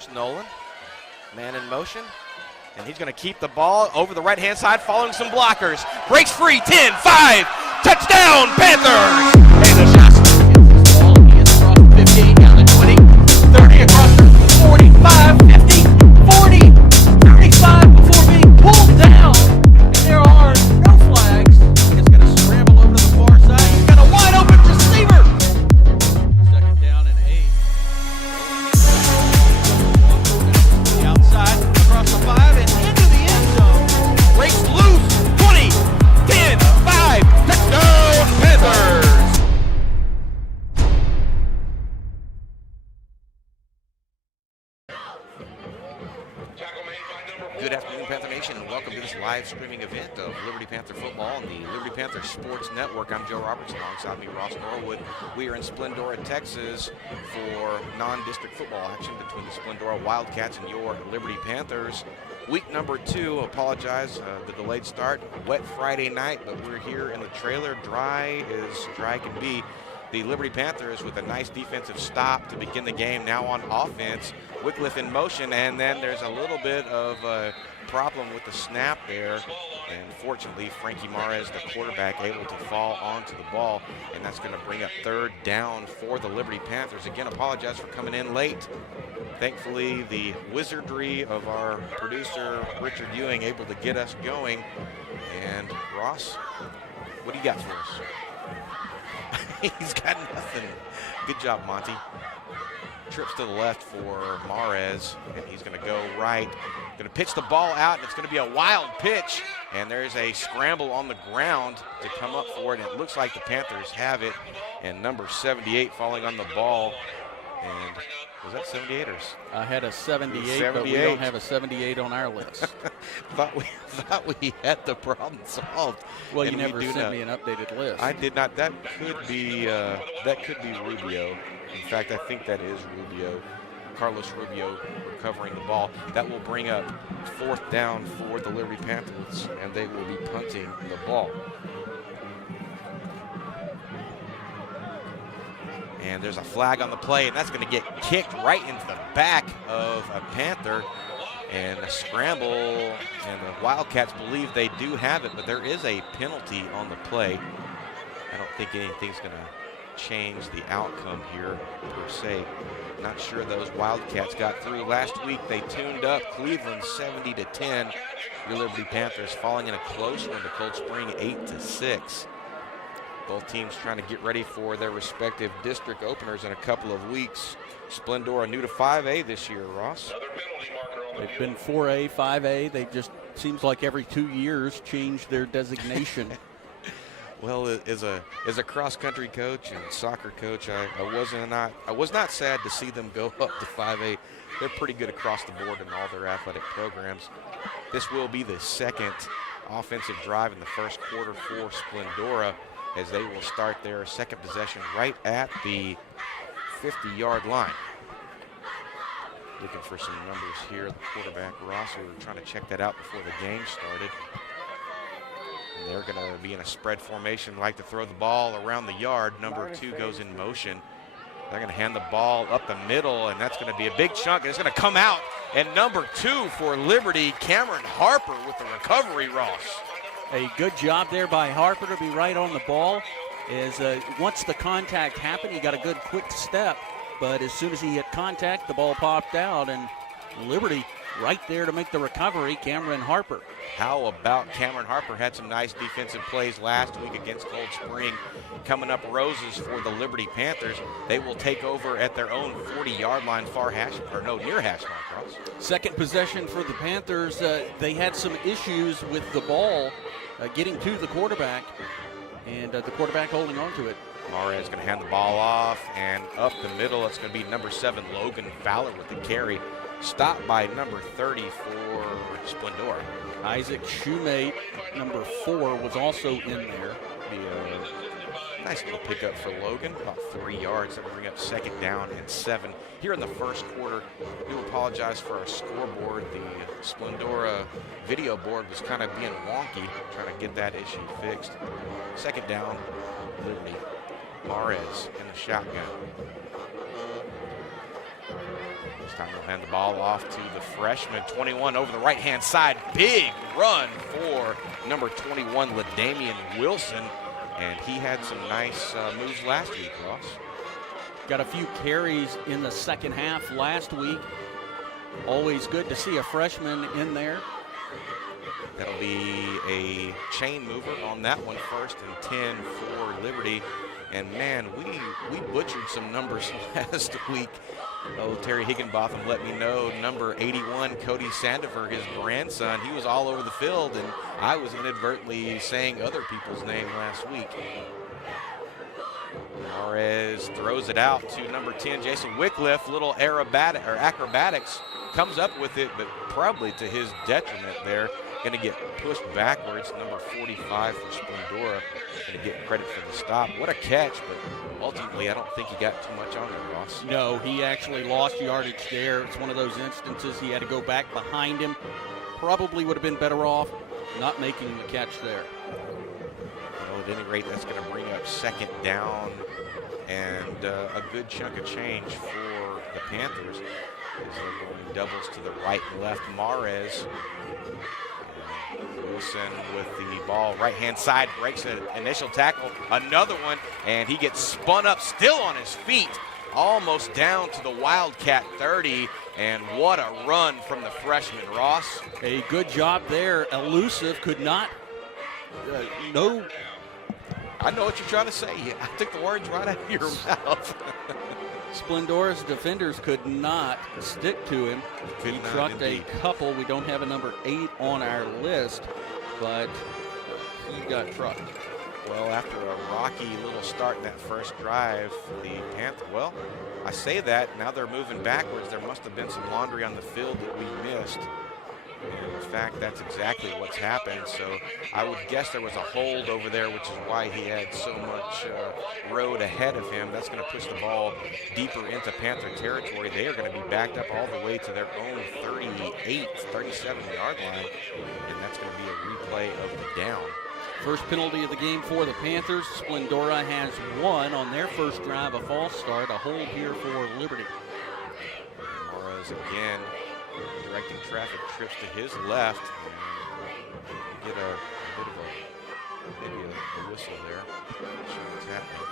There's Nolan, man in motion, and he's going to keep the ball over the right-hand side following some blockers. Breaks free, 10, 5, touchdown, Panthers! And the shot gets this ball, he gets across the 15, down the 20, 30, across the 45, 50, 40, 35 before being pulled down. And there are no flags. He's going to scramble over to the far side. He's got a wide-open receiver. Second down and 8. The outside, across the 5, and into the end zone. Breaks loose, 20, 10, 5, touchdown, Panthers! Good afternoon, Panther Nation, and welcome to this live streaming event of Liberty Panther football on the Liberty Panther Sports Network. I'm Joe Robertson, alongside me, Ross Norwood. We are in Splendora, Texas for non-district football action between the Splendora Wildcats and your Liberty Panthers. Week number 2, apologize, the delayed start, wet Friday night, but we're here in the trailer, dry as dry can be. The Liberty Panthers with a nice defensive stop to begin the game, now on offense. Wycliffe in motion, and then there's a little bit of a problem with the snap there. And fortunately, Frankie Mares, the quarterback, able to fall onto the ball, and that's going to bring up third down for the Liberty Panthers. Again, apologize for coming in late. Thankfully, the wizardry of our producer, Richard Ewing, able to get us going. And Ross, what do you got for us? He's got nothing. Good job, Monty. Trips to the left for Mares, and he's going to go right. Going to pitch the ball out, and it's going to be a wild pitch. And there's a scramble on the ground to come up for it. And it looks like the Panthers have it. And number 78 falling on the ball. And was that 78 or? I had a 78, but we don't have a 78 on our list. thought we had the problem solved. Well, you never sent me an updated list. I did not. That could be Rubio. In fact, I think that is Rubio. Carlos Rubio recovering the ball. That will bring up fourth down for the Liberty Panthers, and they will be punting the ball. And there's a flag on the play, and that's going to get kicked right into the back of a Panther. And a scramble, and the Wildcats believe they do have it, but there is a penalty on the play. I don't think anything's going to change the outcome here, per se. Not sure those Wildcats got through. Last week they tuned up Cleveland 70-10. Your Liberty Panthers falling in a close one to Cold Spring 8-6. Both teams trying to get ready for their respective district openers in a couple of weeks. Splendora new to 5A this year, Ross. They've been 4A, 5A. They just, seems like every 2 years, change their designation. Well, as a cross-country coach and soccer coach, I was not sad to see them go up to 5A. They're pretty good across the board in all their athletic programs. This will be the second offensive drive in the first quarter for Splendora, as they will start their second possession right at the 50-yard line. Looking for some numbers here. The quarterback, Ross, we were trying to check that out before the game started. And they're going to be in a spread formation, like to throw the ball around the yard. Number 2 goes in motion. They're going to hand the ball up the middle, and that's going to be a big chunk. And it's going to come out. And number 2 for Liberty, Cameron Harper with the recovery, Ross. A good job there by Harper to be right on the ball. Once the contact happened, he got a good quick step. But as soon as he hit contact, the ball popped out, and Liberty right there to make the recovery, Cameron Harper. How about Cameron Harper? Had some nice defensive plays last week against Cold Spring. Coming up roses for the Liberty Panthers. They will take over at their own 40-yard line, near hash mark, Ross. Second possession for the Panthers. They had some issues with the ball getting to the quarterback, and the quarterback holding on to it. Mares going to hand the ball off, and up the middle, it's going to be number 7, Logan Fowler with the carry. Stopped by number 30 for Splendora. Isaac Shoemate, number 4, was also in there. Nice little pickup for Logan, about 3 yards. That will bring up second down and 7. Here in the first quarter, we do apologize for our scoreboard. The Splendora video board was kind of being wonky, trying to get that issue fixed. Second down, Liberty. Mares in the shotgun. Time will hand the ball off to the freshman, 21 over the right-hand side. Big run for number 21, LaDamian Wilson. And he had some nice moves last week, Ross. Got a few carries in the second half last week. Always good to see a freshman in there. That'll be a chain mover on that one, 1st and 10 for Liberty. And man, we butchered some numbers last week. Oh, Terry Higginbotham let me know, number 81, Cody Sandifer, his grandson, he was all over the field, and I was inadvertently saying other people's name last week. Mares throws it out to number 10, Jason Wycliffe. Little acrobatics, comes up with it, but probably to his detriment there. Going to get pushed backwards. Number 45 for Splendora going to get credit for the stop. What a catch, but ultimately I don't think he got too much on it, Ross. No, he actually lost yardage there. It's one of those instances he had to go back behind him. Probably would have been better off not making the catch there. Well, at any rate, that's going to bring up 2nd down and a good chunk of change for the Panthers as they're going doubles to the right and left. Mares. Wilson with the ball, right-hand side, breaks an initial tackle, another one, and he gets spun up, still on his feet, almost down to the Wildcat 30, and what a run from the freshman, Ross. A good job there. Elusive could not, no. I know what you're trying to say. I took the words right out of your mouth. Splendora's defenders could not stick to him. He trucked a couple. We don't have a number 8 on our list, but he got trucked. Well, after a rocky little start in that first drive, the Panthers, well, I say that, now they're moving backwards. There must have been some laundry on the field that we missed. And in fact, that's exactly what's happened. So I would guess there was a hold over there, which is why he had so much road ahead of him. That's going to push the ball deeper into Panther territory. They are going to be backed up all the way to their own 38, 37-yard line, and that's going to be a replay of the down. First penalty of the game for the Panthers. Splendora has one on their first drive, a false start, a hold here for Liberty. Mares again directing traffic, trips to his left. Get a bit of maybe a whistle there. Not sure what's happening.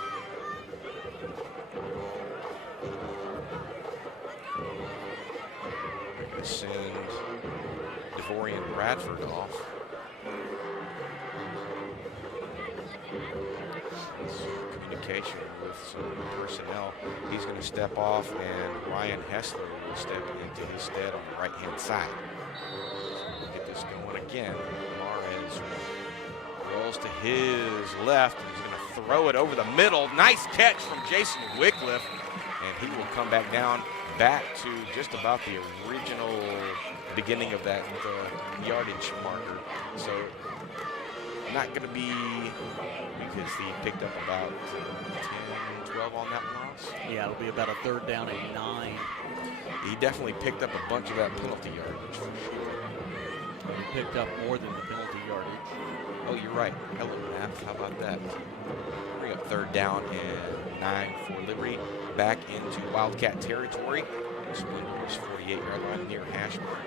Send Devorian Bradford off. Communication with some personnel. He's going to step off, and Ryan Hessler will step into his stead on the right-hand side. So we'll get this going again. Mares rolls to his left, and he's going to throw it over the middle. Nice catch from Jason Wycliffe, and he will come back down back to just about the original beginning of that yardage marker. So not going to be, because he picked up about 10, 12 on that one, Ross. Yeah, it'll be about a 3rd down and 9. He definitely picked up a bunch of that penalty yardage for sure. He picked up more than the penalty yardage. Oh, you're right. Hello, Matt. How about that? Bring up 3rd down and 9 for Liberty. Back into Wildcat territory. Splendora's 48-yard line near hash mark.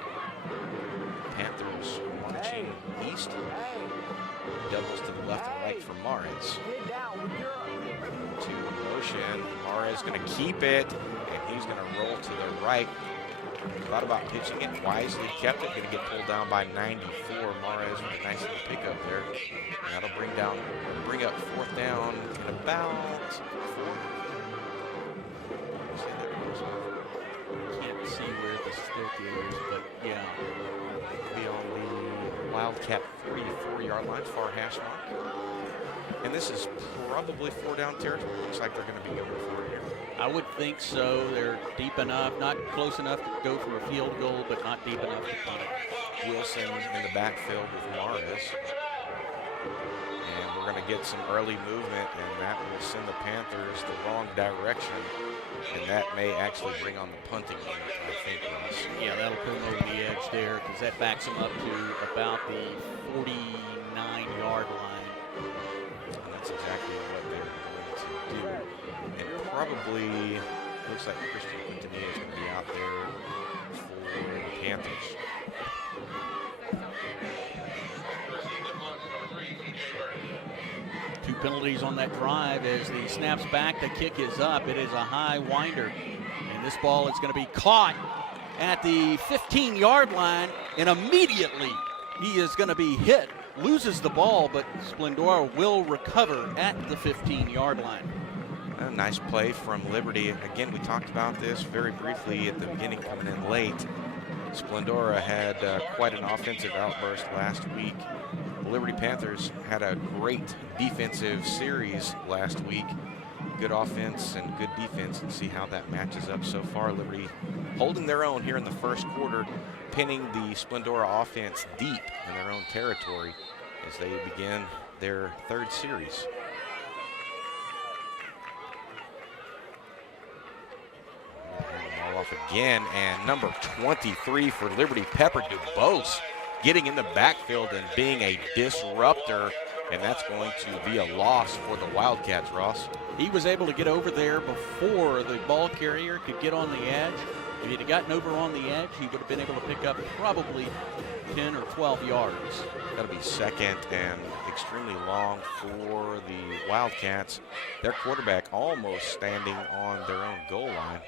Panthers marching east. Doubles to the left and right for Mares. To motion. Mares going to keep it, and he's going to roll to the right. Thought about pitching it, wisely kept it. Going to get pulled down by 94. Mares with a nice little pickup there. And that'll bring up 4th down and about 4. Can't see where the stick is, but yeah. Be on the Wildcat 44-yard line, far hash mark. And this is probably 4 down territory. Looks like they're going to be going for it here. I would think so. They're deep enough, not close enough to go for a field goal, but not deep enough to punt it. Wilson in the backfield with Mares. And we're going to get some early movement, and that will send the Panthers the wrong direction. And that may actually bring on the punting unit, I think, Ross. Yeah, that'll put them over the edge there, because that backs them up to about the 49-yard line. And that's exactly what they're going to do. And probably Looks like Christian Quintanilla is going to be out there for the Panthers. Two penalties on that drive as the snaps back. The kick is up. It is a high winder. And this ball is going to be caught at the 15-yard line. And immediately he is going to be hit. Loses the ball, but Splendora will recover at the 15-yard line. A nice play from Liberty. Again, we talked about this very briefly at the beginning, coming in late. Splendora had quite an offensive outburst last week. The Liberty Panthers had a great defensive series last week. Good offense and good defense, and see how that matches up so far. Liberty holding their own here in the first quarter, pinning the Splendora offense deep in their own territory as they begin their third series. Off again, and number 23 for Liberty, Pepper Dubose, getting in the backfield and being a disruptor, and that's going to be a loss for the Wildcats, Ross. He was able to get over there before the ball carrier could get on the edge. If he'd have gotten over on the edge, he would have been able to pick up probably 10 or 12 yards. That'll be second and extremely long for the Wildcats. Their quarterback almost standing on their own goal line.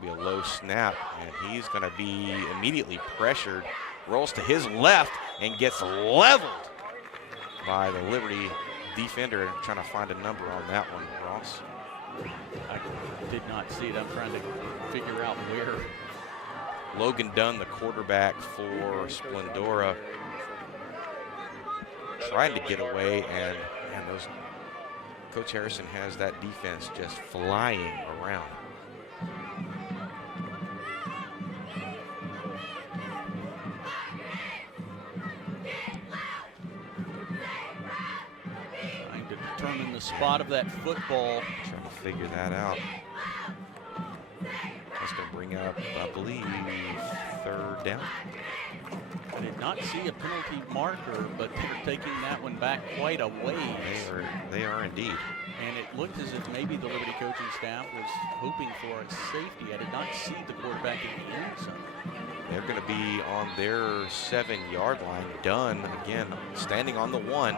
Be a low snap, and he's going to be immediately pressured, rolls to his left and gets leveled by the Liberty defender. Trying to find a number on that one, Ross. I did not see it. I'm trying to figure out where. Logan Dunn, the quarterback for Splendora, trying to get away, and those Coach Harrison has that defense just flying around. Determine the spot of that football. Trying to figure that out. That's going to bring up, I believe, third down. I did not see a penalty marker, but they're taking that one back quite a ways. They are indeed. And it looked as if maybe the Liberty coaching staff was hoping for a safety. I did not see the quarterback in the end zone. They're going to be on their 7-yard line. Dunn, again, standing on the 1.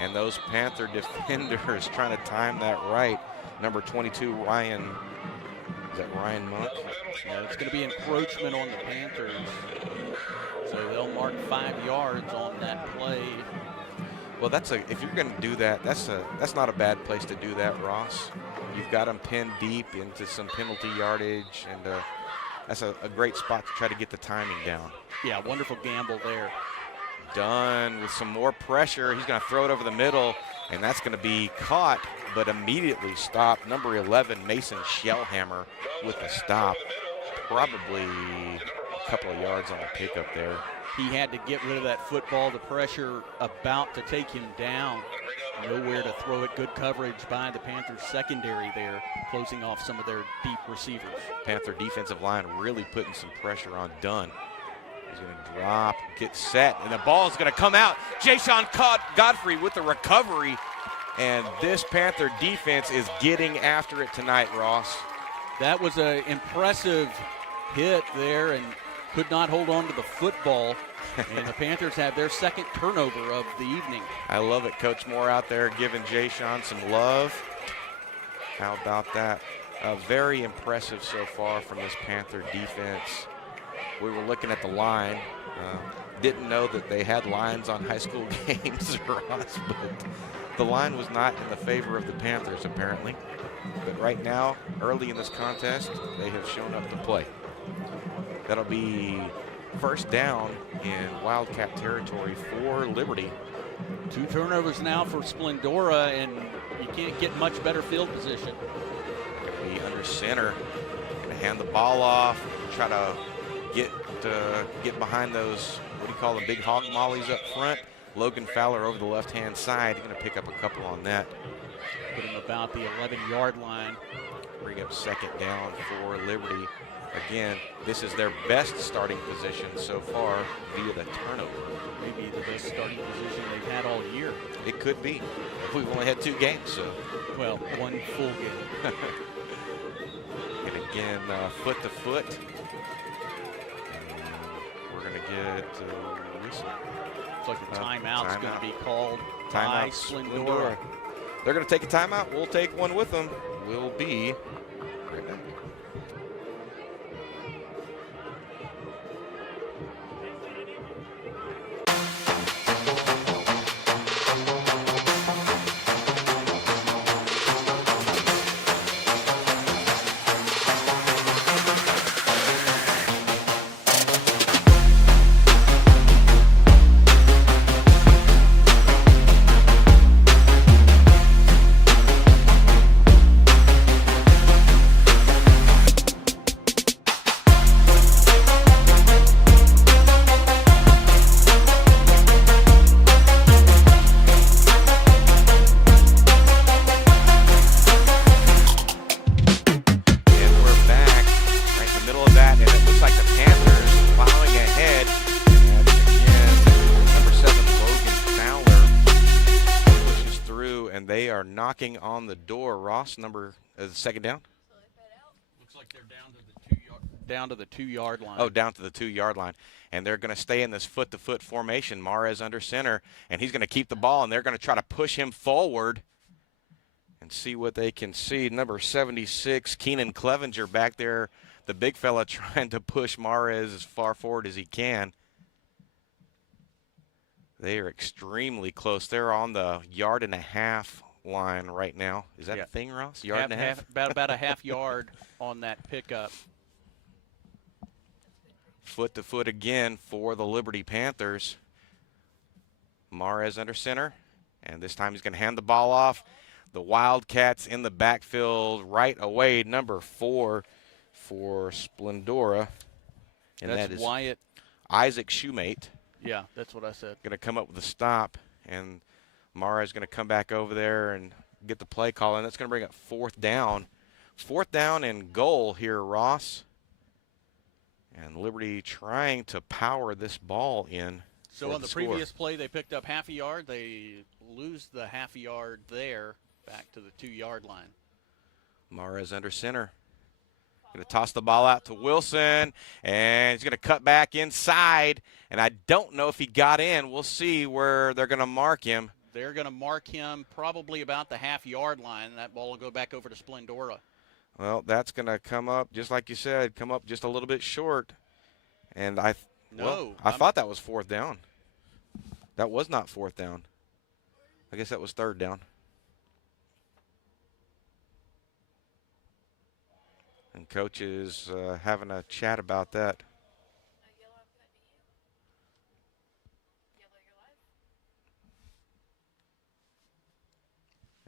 And those Panther defenders trying to time that right. Number 22, Ryan. Is that Ryan Monk? Yeah, it's going to be encroachment on the Panthers. So they'll mark 5 yards on that play. Well, if you're going to do that, that's not a bad place to do that, Ross. You've got them pinned deep into some penalty yardage, and that's a great spot to try to get the timing down. Yeah, wonderful gamble there. Dunn with some more pressure. He's going to throw it over the middle, and that's going to be caught, but immediately stopped. Number 11, Mason Shellhammer with a stop. Probably a couple of yards on the pickup there. He had to get rid of that football. The pressure about to take him down. Nowhere to throw it. Good coverage by the Panthers secondary there, closing off some of their deep receivers. Panther defensive line really putting some pressure on Dunn. He's going to drop, get set, and the ball is going to come out. Jayshon Godfrey with the recovery, and this Panther defense is getting after it tonight, Ross. That was an impressive hit there and could not hold on to the football, and the Panthers have their second turnover of the evening. I love it. Coach Moore out there giving Jayshon some love. How about that? Very impressive so far from this Panther defense. We were looking at the line. Didn't know that they had lines on high school games, Ross, but the line was not in the favor of the Panthers, apparently. But right now, early in this contest, they have shown up to play. That'll be first down in Wildcat territory for Liberty. 2 turnovers now for Splendora, and you can't get much better field position. Gonna be under center. Gonna hand the ball off, try to get behind those, what do you call them, big hog mollies up front. Logan Fowler over the left-hand side. Going to pick up a couple on that. Put him about the 11-yard line. Bring up second down for Liberty. Again, this is their best starting position so far via the turnover. Maybe the best starting position they've had all year. It could be. We've only had 2 games, so. Well, 1 full game. again, foot to foot. We're going to get whistle. Looks like a timeout's going to be called Timeout, by Splendora. They're going to take a timeout. We'll take one with them. We'll be right back. Knocking on the door. Ross, second down. Looks like they're down to the 2-yard line. Oh, down to the 2-yard line. And they're going to stay in this foot-to-foot formation. Mares under center, and he's going to keep the ball, and they're going to try to push him forward and see what they can see. Number 76, Keenan Clevenger back there, the big fella trying to push Mares as far forward as he can. They are extremely close. They're on the 1.5-yard line right now. Is that a thing, Ross? Yard and a half? About a half yard on that pickup. Foot to foot again for the Liberty Panthers. Mares under center, and this time he's going to hand the ball off. The Wildcats in the backfield right away. Number 4 for Splendora, and that's that is Wyatt. Isaac Shoemate. Yeah, that's what I said. Going to come up with a stop, and Mara is going to come back over there and get the play call, and that's going to bring up 4th down. 4th down and goal here, Ross. And Liberty trying to power this ball in. So on the previous play, they picked up half a yard. They lose the half a yard there back to the 2-yard line. Mara's under center. Going to toss the ball out to Wilson, and he's going to cut back inside. And I don't know if he got in. We'll see where they're going to mark him. They're going to mark him probably about the half-yard line. That ball will go back over to Splendora. Well, that's going to come up, just like you said, come up just a little bit short. And I thought that was 4th down. That was not 4th down. I guess that was 3rd down. And Coach is having a chat about that.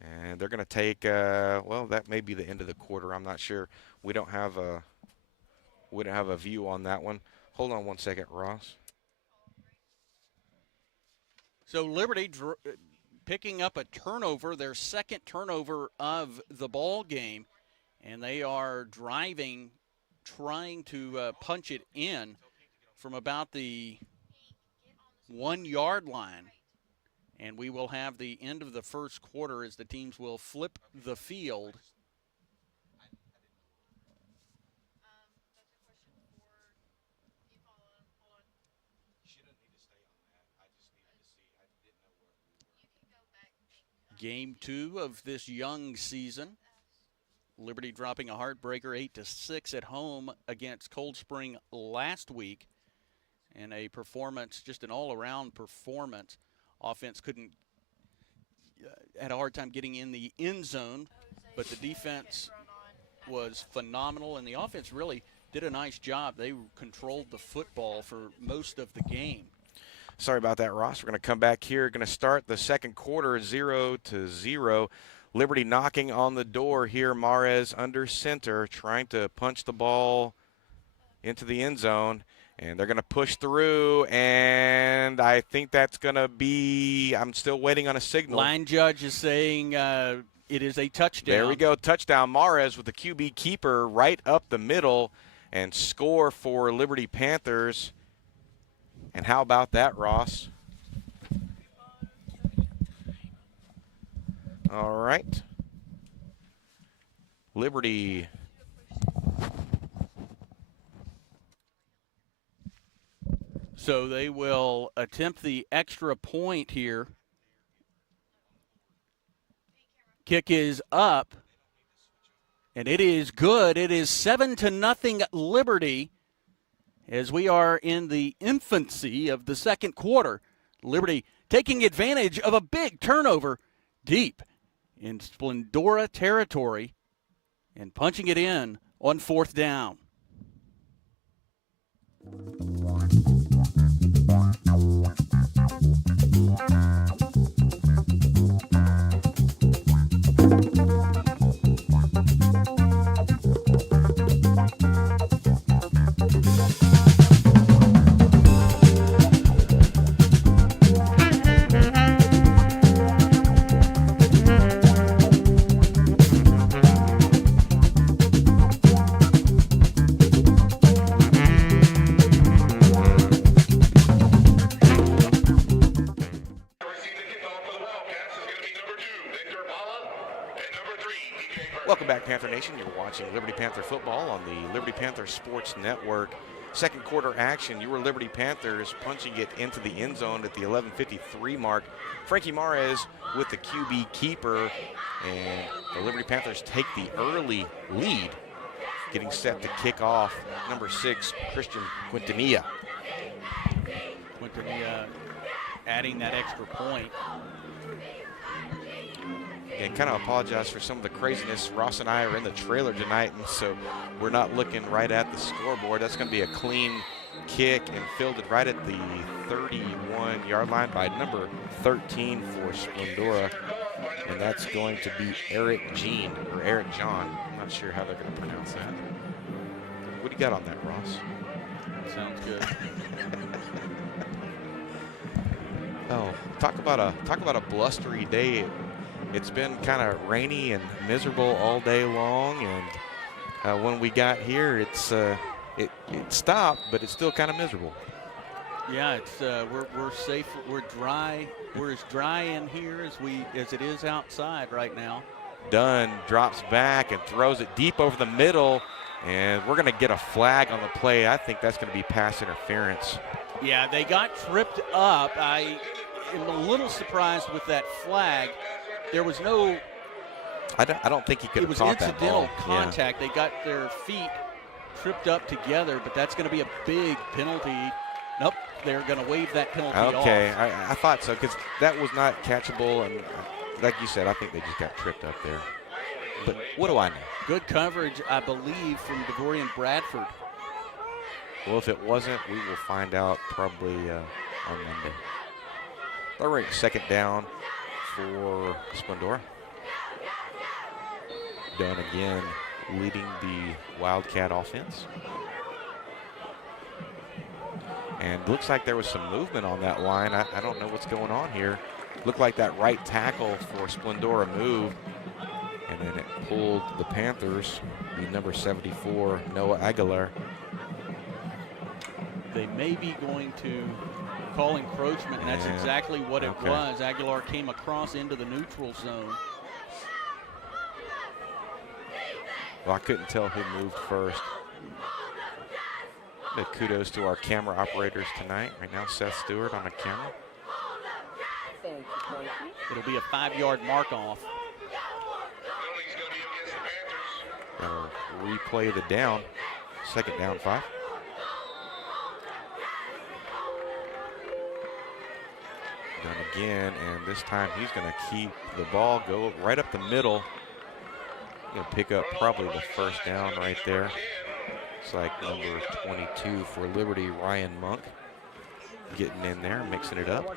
And they're going to take, well, that may be the end of the quarter. I'm not sure. We don't have a view on that one. Hold on one second, Ross. So Liberty picking up a turnover, their 2nd turnover of the ball game, and they are driving, trying to punch it in from about the 1-yard line. And we will have the end of the first quarter as the teams will flip the field. Game 2 of this young season. Liberty dropping a heartbreaker 8-6 at home against Cold Spring last week. And a performance, just an all-around performance. Offense had a hard time getting in the end zone, but the defense was phenomenal, and the offense really did a nice job. They controlled the football for most of the game. Sorry about that, Ross. We're going to come back here. Going to start the second quarter 0-0. Liberty knocking on the door here. Mares under center, trying to punch the ball into the end zone. And they're going to push through, and I think that's going to be – I'm still waiting on a signal. Line judge is saying it is a touchdown. There we go, touchdown. Mares with the QB keeper right up the middle and score for Liberty Panthers. And how about that, Ross? All right. Liberty So they will attempt the extra point here. Kick is up, and it is good. It is 7-0 Liberty as we are in the infancy of the second quarter. Liberty taking advantage of a big turnover deep in Splendora territory and punching it in on fourth down. Welcome back, Panther Nation. You're watching Liberty Panther football on the Liberty Panther Sports Network. Second quarter action, your Liberty Panthers punching it into the end zone at the 11:53 mark. Frankie Mares with the QB keeper, and the Liberty Panthers take the early lead, getting set to kick off number 6, Christian Quintanilla. Quintanilla adding that extra point. And kind of apologize for some of the craziness. Ross and I are in the trailer tonight, and so we're not looking right at the scoreboard. That's going to be a clean kick and fielded right at the 31-yard line by number 13 for Splendora. And that's going to be Eric John. I'm not sure how they're going to pronounce that. What do you got on that, Ross? Sounds good. Oh, talk about a blustery day. It's been kind of rainy and miserable all day long, and when we got here, it stopped, but it's still kind of miserable. Yeah, it's we're safe. We're dry. We're as dry in here as it is outside right now. Dunn drops back and throws it deep over the middle, and we're going to get a flag on the play. I think that's going to be pass interference. Yeah, they got tripped up. I am a little surprised with that flag. There was no. I don't think he could have caught that ball. It was incidental contact. Yeah. They got their feet tripped up together, but that's going to be a big penalty. Nope, they're going to waive that penalty off. Okay, I thought so, because that was not catchable, and like you said, I think they just got tripped up there. But what do I know? Good coverage, I believe, from Devorian Bradford. Well, if it wasn't, we will find out probably on Monday. All right, second down for Splendora. Dunn again leading the Wildcat offense. And looks like there was some movement on that line. I don't know what's going on here. Looked like that right tackle for Splendora moved, and then it pulled the Panthers, the number 74, Noah Aguilar. They may be going to call encroachment, and that's exactly what it was. Aguilar came across into the neutral zone. Well, I couldn't tell who moved first. But kudos to our camera operators tonight. Right now, Seth Stewart on the camera. It'll be a 5-yard mark off. That'll replay the down. Second down, 5. Done again, and this time he's going to keep the ball, go right up the middle. Going to pick up probably the first down right there. It's like number 22 for Liberty, Ryan Monk, getting in there, mixing it up.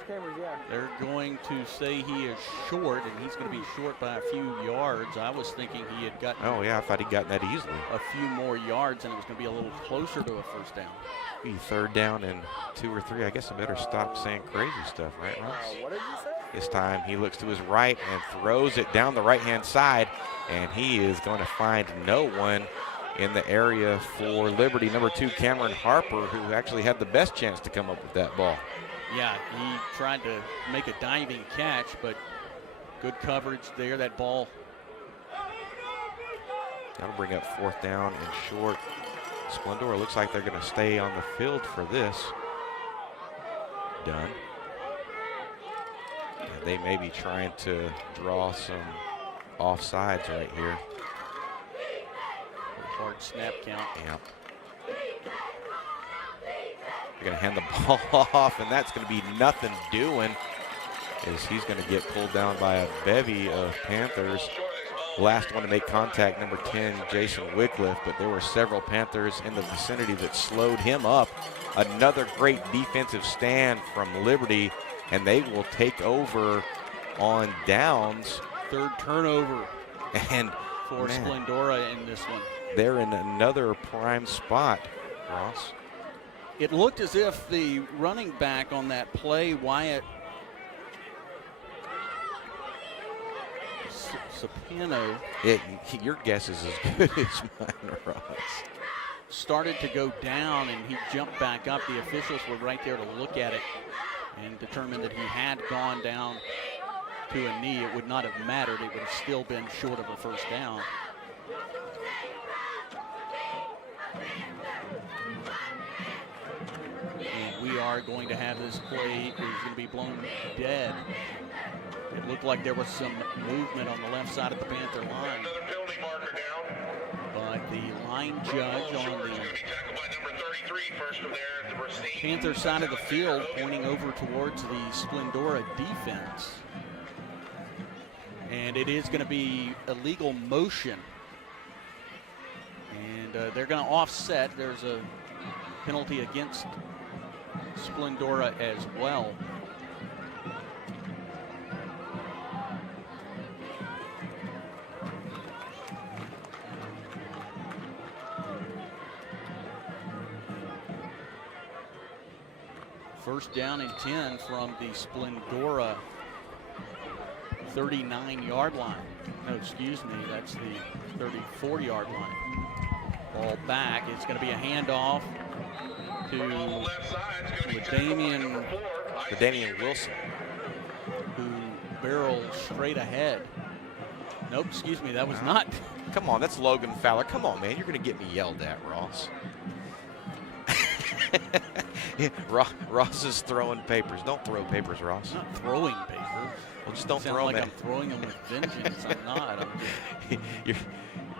They're going to say he is short, and he's going to be short by a few yards. I was thinking he had gotten. Oh yeah, I thought he'd gotten that easily. A few more yards, and it was going to be a little closer to a first down. Be third down and 2 or 3. I guess I better stop saying crazy stuff, right, Ross? What did you say? This time he looks to his right and throws it down the right-hand side, and he is going to find no one in the area for Liberty. Number 2, Cameron Harper, who actually had the best chance to come up with that ball. Yeah, he tried to make a diving catch, but good coverage there. That ball. That'll bring up fourth down and short. Splendora looks like they're going to stay on the field for this. done. And they may be trying to draw some offsides right here. Hard snap count. Yep. They're going to hand the ball off, and that's going to be nothing doing, as he's going to get pulled down by a bevy of Panthers. Last one to make contact, number 10, Jason Wycliffe, but there were several Panthers in the vicinity that slowed him up. Another great defensive stand from Liberty, and they will take over on downs. Third turnover And for man, Splendora in this one. they're in another prime spot, Ross. It looked as if the running back on that play, Wyatt Sapino, Your guess is as good as mine, Ross. started to go down, and he jumped back up. The officials were right there to look at it and determined that he had gone down to a knee. It would not have mattered. It would have still been short of a first down. And we are going to have this play is going to be blown dead. It looked like there was some movement on the left side of the Panther line. But the line judge on the Panther side of the field pointing over towards the Splendora defense. And it is going to be illegal motion. And they're going to offset. There's a penalty against Splendora as well. First down and 10 from the Splendora 39-yard line. No, excuse me, that's the 34-yard line. Ball back. It's going to be a handoff to Damian Wilson, who barrels straight ahead. Nope, excuse me, that was not. Come on, that's Logan Fowler. Come on, man, you're going to get me yelled at, Ross. Ross is throwing papers. Don't throw papers, Ross. I'm not throwing papers. Well, just don't Sound throw like them I'm throwing them with vengeance. I'm not.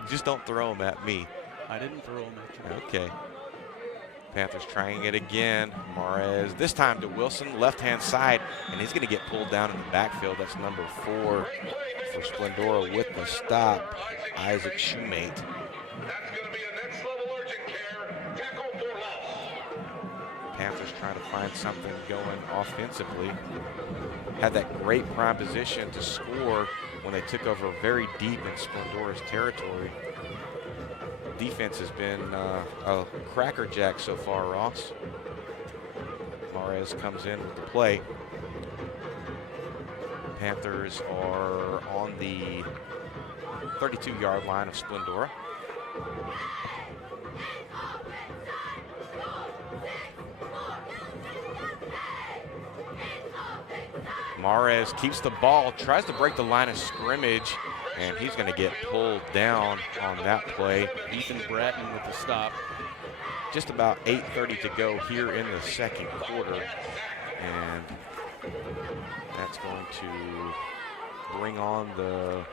Just don't throw them at me. I didn't throw them at you. Okay. Panthers trying it again. Mares, this time to Wilson, left-hand side, and he's going to get pulled down in the backfield. That's number 4 for Splendora with the stop, Isaac Shoemate. Panthers trying to find something going offensively. Had that great prime position to score when they took over very deep in Splendora's territory. Defense has been a crackerjack so far, Ross. Mares comes in with the play. Panthers are on the 32-yard line of Splendora. Mares keeps the ball, tries to break the line of scrimmage, and he's going to get pulled down on that play. Ethan Bratton with the stop. Just about 8:30 to go here in the second quarter, and that's going to bring on the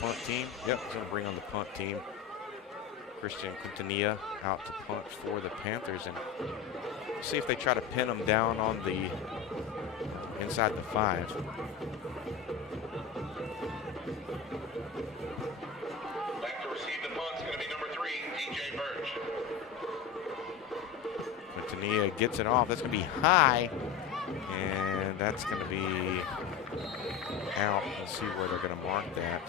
punt team. Yep, it's going to bring on the punt team. Christian Quintanilla out to punt for the Panthers, and see if they try to pin them down on the inside the 5. Back to receive the punt is going to be number 3, DJ Birch. Quintanilla gets it off. That's going to be high, and that's going to be out. Let's see where they're going to mark that.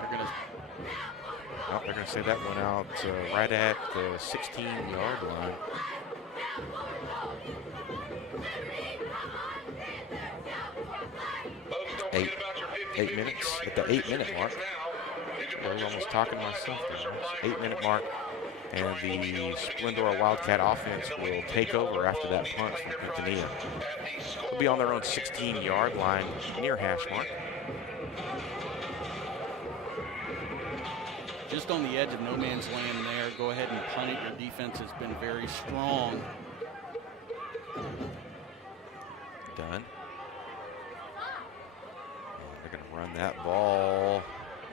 They're going to say that one out right at the 16-yard line. Eight minutes at the 8-minute mark. I was almost talking to myself there. 8-minute mark, and the Splendora Wildcat offense will take over after that punt from Quintanilla. They'll be on their own 16-yard line near hash mark. Just on the edge of no man's land there. Go ahead and punt it. Your defense has been very strong. that ball,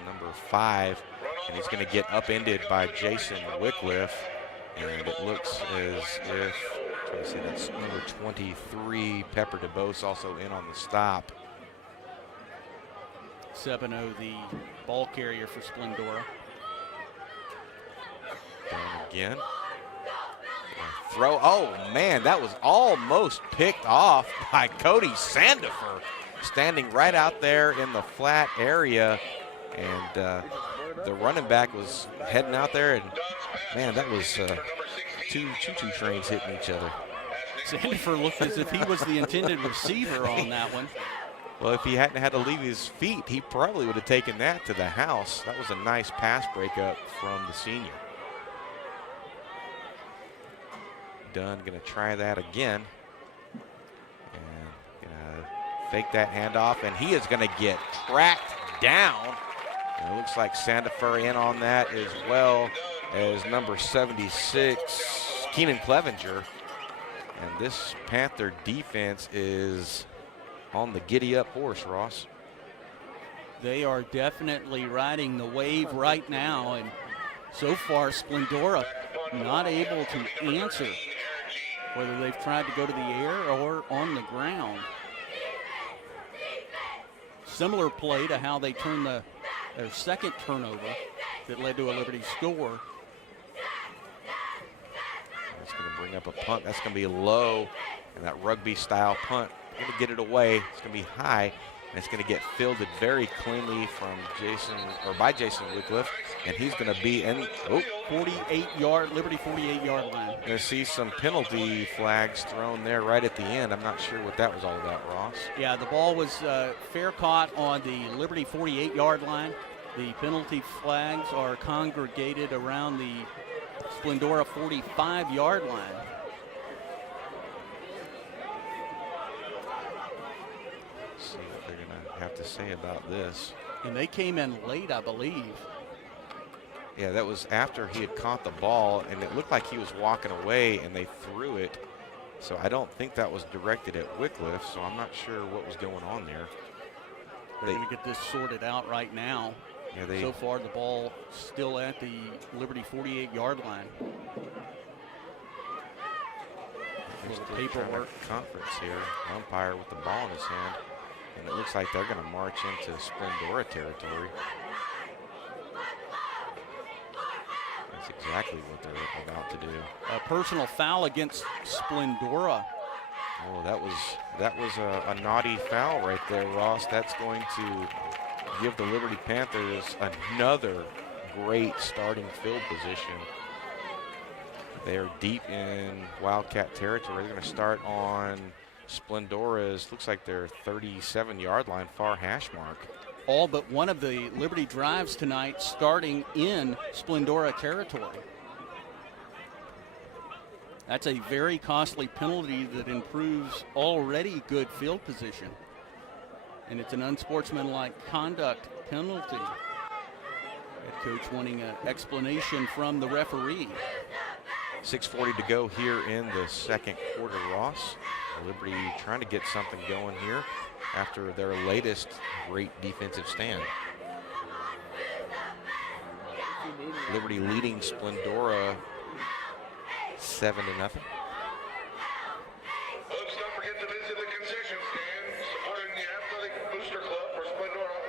number 5, and he's going to get upended by Jason Wycliffe. And it looks as if, trying to see, that's number 23, Pepper DeBose, also in on the stop. Sebeno, the ball carrier for Splendora. Down again. Throw. Oh, man, that was almost picked off by Cody Sandifer, standing right out there in the flat area. And the running back was heading out there, and, man, that was two choo-choo trains hitting each other. Sandifer looked as if he was the intended receiver on that one. Well, if he hadn't had to leave his feet, he probably would have taken that to the house. That was a nice pass breakup from the senior. Dunn going to try that again. And gonna fake that handoff, and he is going to get tracked down. And it looks like Sandifer in on that, as well as number 76, Keenan Clevenger. And this Panther defense is on the giddy-up horse, Ross. They are definitely riding the wave right now, and so far Splendora not able to answer, whether they've tried to go to the air or on the ground. Similar play to how they turned their second turnover that led to a Liberty score. It's going to bring up a punt. That's going to be low, and that rugby-style punt, going to get it away. It's going to be high, and it's going to get fielded very cleanly from by Jason Wycliffe, and he's going to be in 48-yard, Liberty 48-yard line. Going to see some penalty flags thrown there right at the end. I'm not sure what that was all about, Ross. Yeah, the ball was fair caught on the Liberty 48-yard line. The penalty flags are congregated around the Splendora 45-yard line. Let's see what they're going to have to say about this. And they came in late, I believe. Yeah, that was after he had caught the ball, and it looked like he was walking away, and they threw it. So I don't think that was directed at Wycliffe, so I'm not sure what was going on there. They're going to get this sorted out right now. Yeah, so far, the ball still at the Liberty 48-yard line. Little paperwork conference here. Umpire with the ball in his hand, and it looks like they're going to march into Splendora territory. That's exactly what they're about to do. A personal foul against Splendora. Oh, that was a naughty foul right there, Ross. That's going to give the Liberty Panthers another great starting field position. They are deep in Wildcat territory. They're going to start on Splendora's, looks like their 37-yard line, far hash mark. All but one of the Liberty drives tonight starting in Splendora territory. That's a very costly penalty that improves already good field position. And it's an unsportsmanlike conduct penalty. Head coach wanting an explanation from the referee. 6:40 to go here in the second quarter, Ross. Liberty trying to get something going here after their latest great defensive stand. Liberty leading Splendora 7-0. Folks, don't forget to visit the concession stand supporting the Athletic Booster Club for Splendora,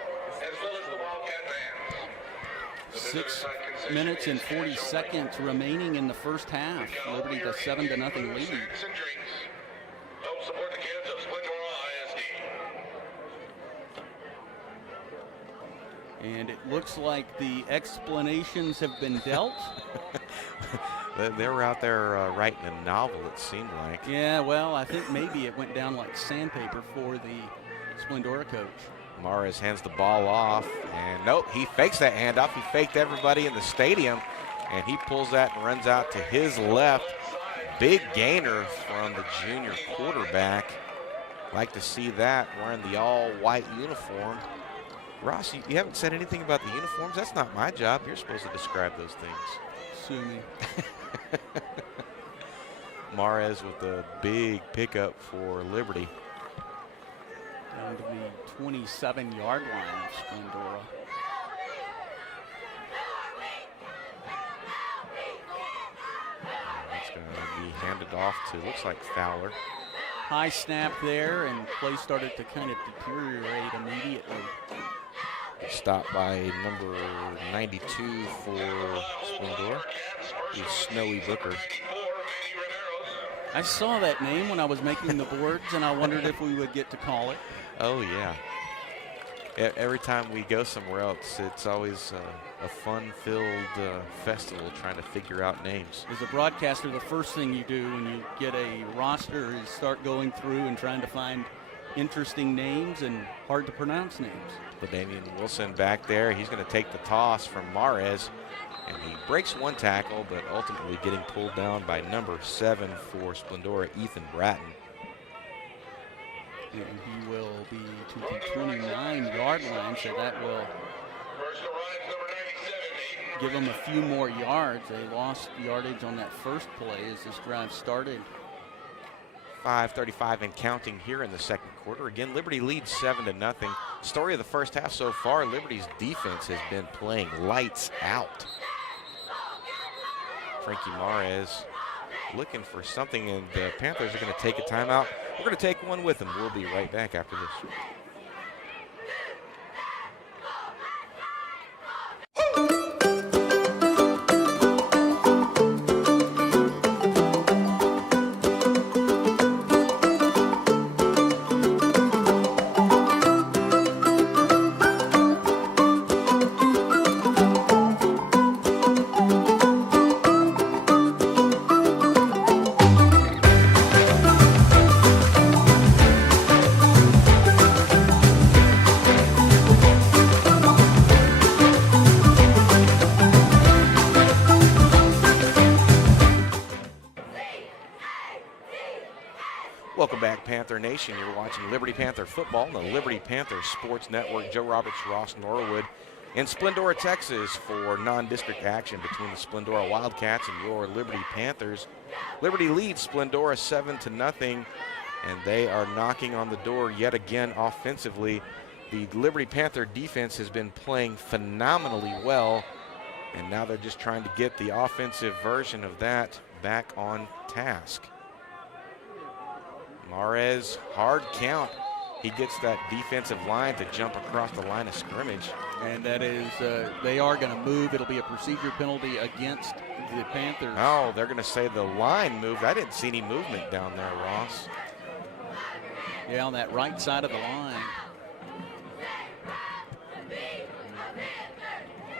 as well as the Wildcat Bands. 6 minutes and 40 seconds remaining in the first half. Liberty the 7-0 lead. Snacks and drinks. Help support the kids of Splendora ISD. And it looks like the explanations have been dealt. They were out there writing a novel, it seemed like. Yeah, well, I think maybe it went down like sandpaper for the Splendora coach. Morris hands the ball off, and nope, he fakes that handoff. He faked everybody in the stadium, and he pulls that and runs out to his left. Big gainer from the junior quarterback. Like to see that, wearing the all-white uniform. Ross, you haven't said anything about the uniforms. That's not my job. You're supposed to describe those things. Sue me. Mares with a big pickup for Liberty. into the 27-yard line of Splendora. It's going to be handed off to, looks like Fowler. High snap there, and play started to kind of deteriorate immediately. Stopped by number 92 for Splendora, is Snowy Booker. I saw that name when I was making the boards, and I wondered if we would get to call it. Oh, yeah. Every time we go somewhere else, it's always a fun-filled festival trying to figure out names. As a broadcaster, the first thing you do when you get a roster is start going through and trying to find interesting names and hard-to-pronounce names. LaDamian Wilson back there. He's going to take the toss from Mares, and he breaks one tackle, but ultimately getting pulled down by number 7 for Splendora, Ethan Bratton. And he will be to the 29-yard line, so that will give them a few more yards. They lost yardage on that first play as this drive started. 5:35 and counting here in the second quarter. Again, Liberty leads 7-0. Story of the first half so far, Liberty's defense has been playing lights out. Frankie Mares looking for something, and the Panthers are going to take a timeout. We're going to take one with them. We'll be right back after this. Welcome back, Panther Nation. You're watching Liberty Panther football on the Liberty Panther Sports Network. Joe Roberts, Ross Norwood in Splendora, Texas for non-district action between the Splendora Wildcats and your Liberty Panthers. Liberty leads Splendora 7-0, and they are knocking on the door yet again offensively. The Liberty Panther defense has been playing phenomenally well, and now they're just trying to get the offensive version of that back on task. Mares, hard count. He gets that defensive line to jump across the line of scrimmage. And that is, they are going to move. It'll be a procedure penalty against the Panthers. Oh, they're going to say the line moved. I didn't see any movement down there, Ross. Yeah, on that right side of the line.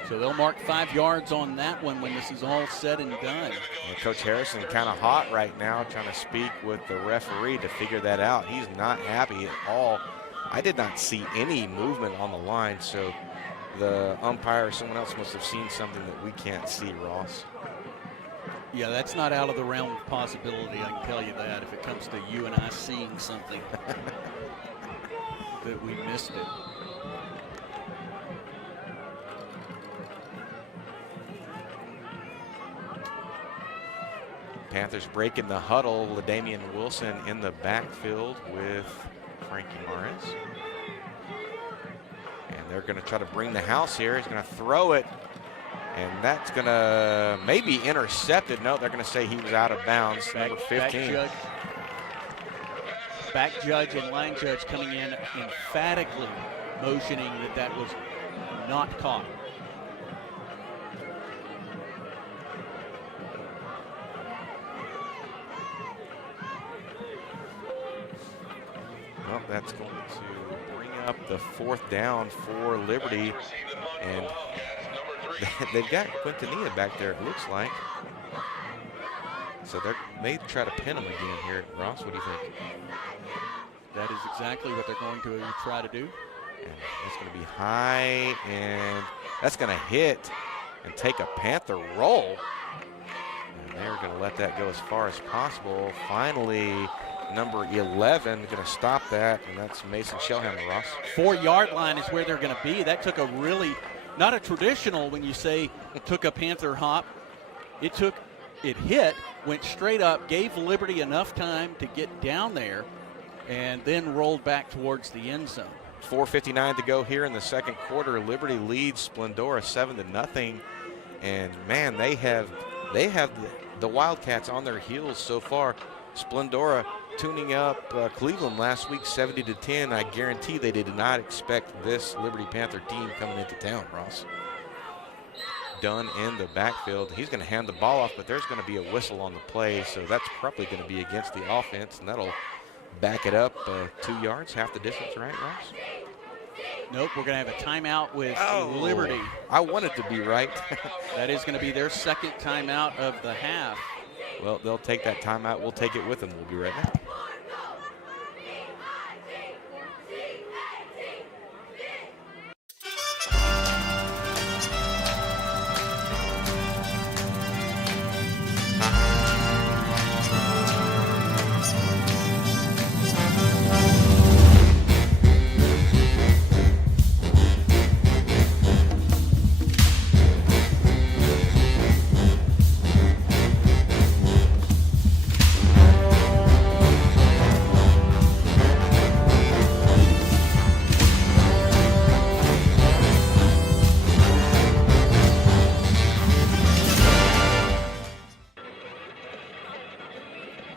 So they'll mark 5 yards on that one when this is all said and done. And Coach Harrison kind of hot right now, trying to speak with the referee to figure that out. He's not happy at all. I did not see any movement on the line, so the umpire or someone else must have seen something that we can't see, Ross. Yeah, that's not out of the realm of possibility, I can tell you that, if it comes to you and I seeing something that we missed it. Panthers breaking the huddle. LaDamian Wilson in the backfield with Frankie Mares. And they're going to try to bring the house here. He's going to throw it, and that's going to maybe intercepted. No, they're going to say he was out of bounds. Number 15. Back judge and line judge coming in emphatically motioning that was not caught. Well, that's going to bring up the 4th down for Liberty, and they've got Quintanilla back there, it looks like. So they may try to pin him again here. Ross, what do you think? That is exactly what they're going to try to do. And it's going to be high, and that's going to hit and take a Panther roll. And they're going to let that go as far as possible. Finally, number 11 going to stop that, and that's Mason Shellhammer, Ross. 4-yard line is where they're going to be. That took a really, not a traditional when you say took a Panther hop. It hit, went straight up, gave Liberty enough time to get down there, and then rolled back towards the end zone. 4:59 to go here in the second quarter. Liberty leads Splendora 7-0, and man, they have the Wildcats on their heels so far. Splendora tuning up Cleveland last week 70-10. I guarantee they did not expect this Liberty Panther team coming into town, Ross. Dunn in the backfield. He's going to hand the ball off, but there's going to be a whistle on the play, so that's probably going to be against the offense, and that'll back it up 2 yards, half the distance, right, Ross? Nope, we're going to have a timeout with Liberty. I wanted to be right. That is going to be their second timeout of the half. Well, they'll take that timeout. We'll take it with them. We'll be right back.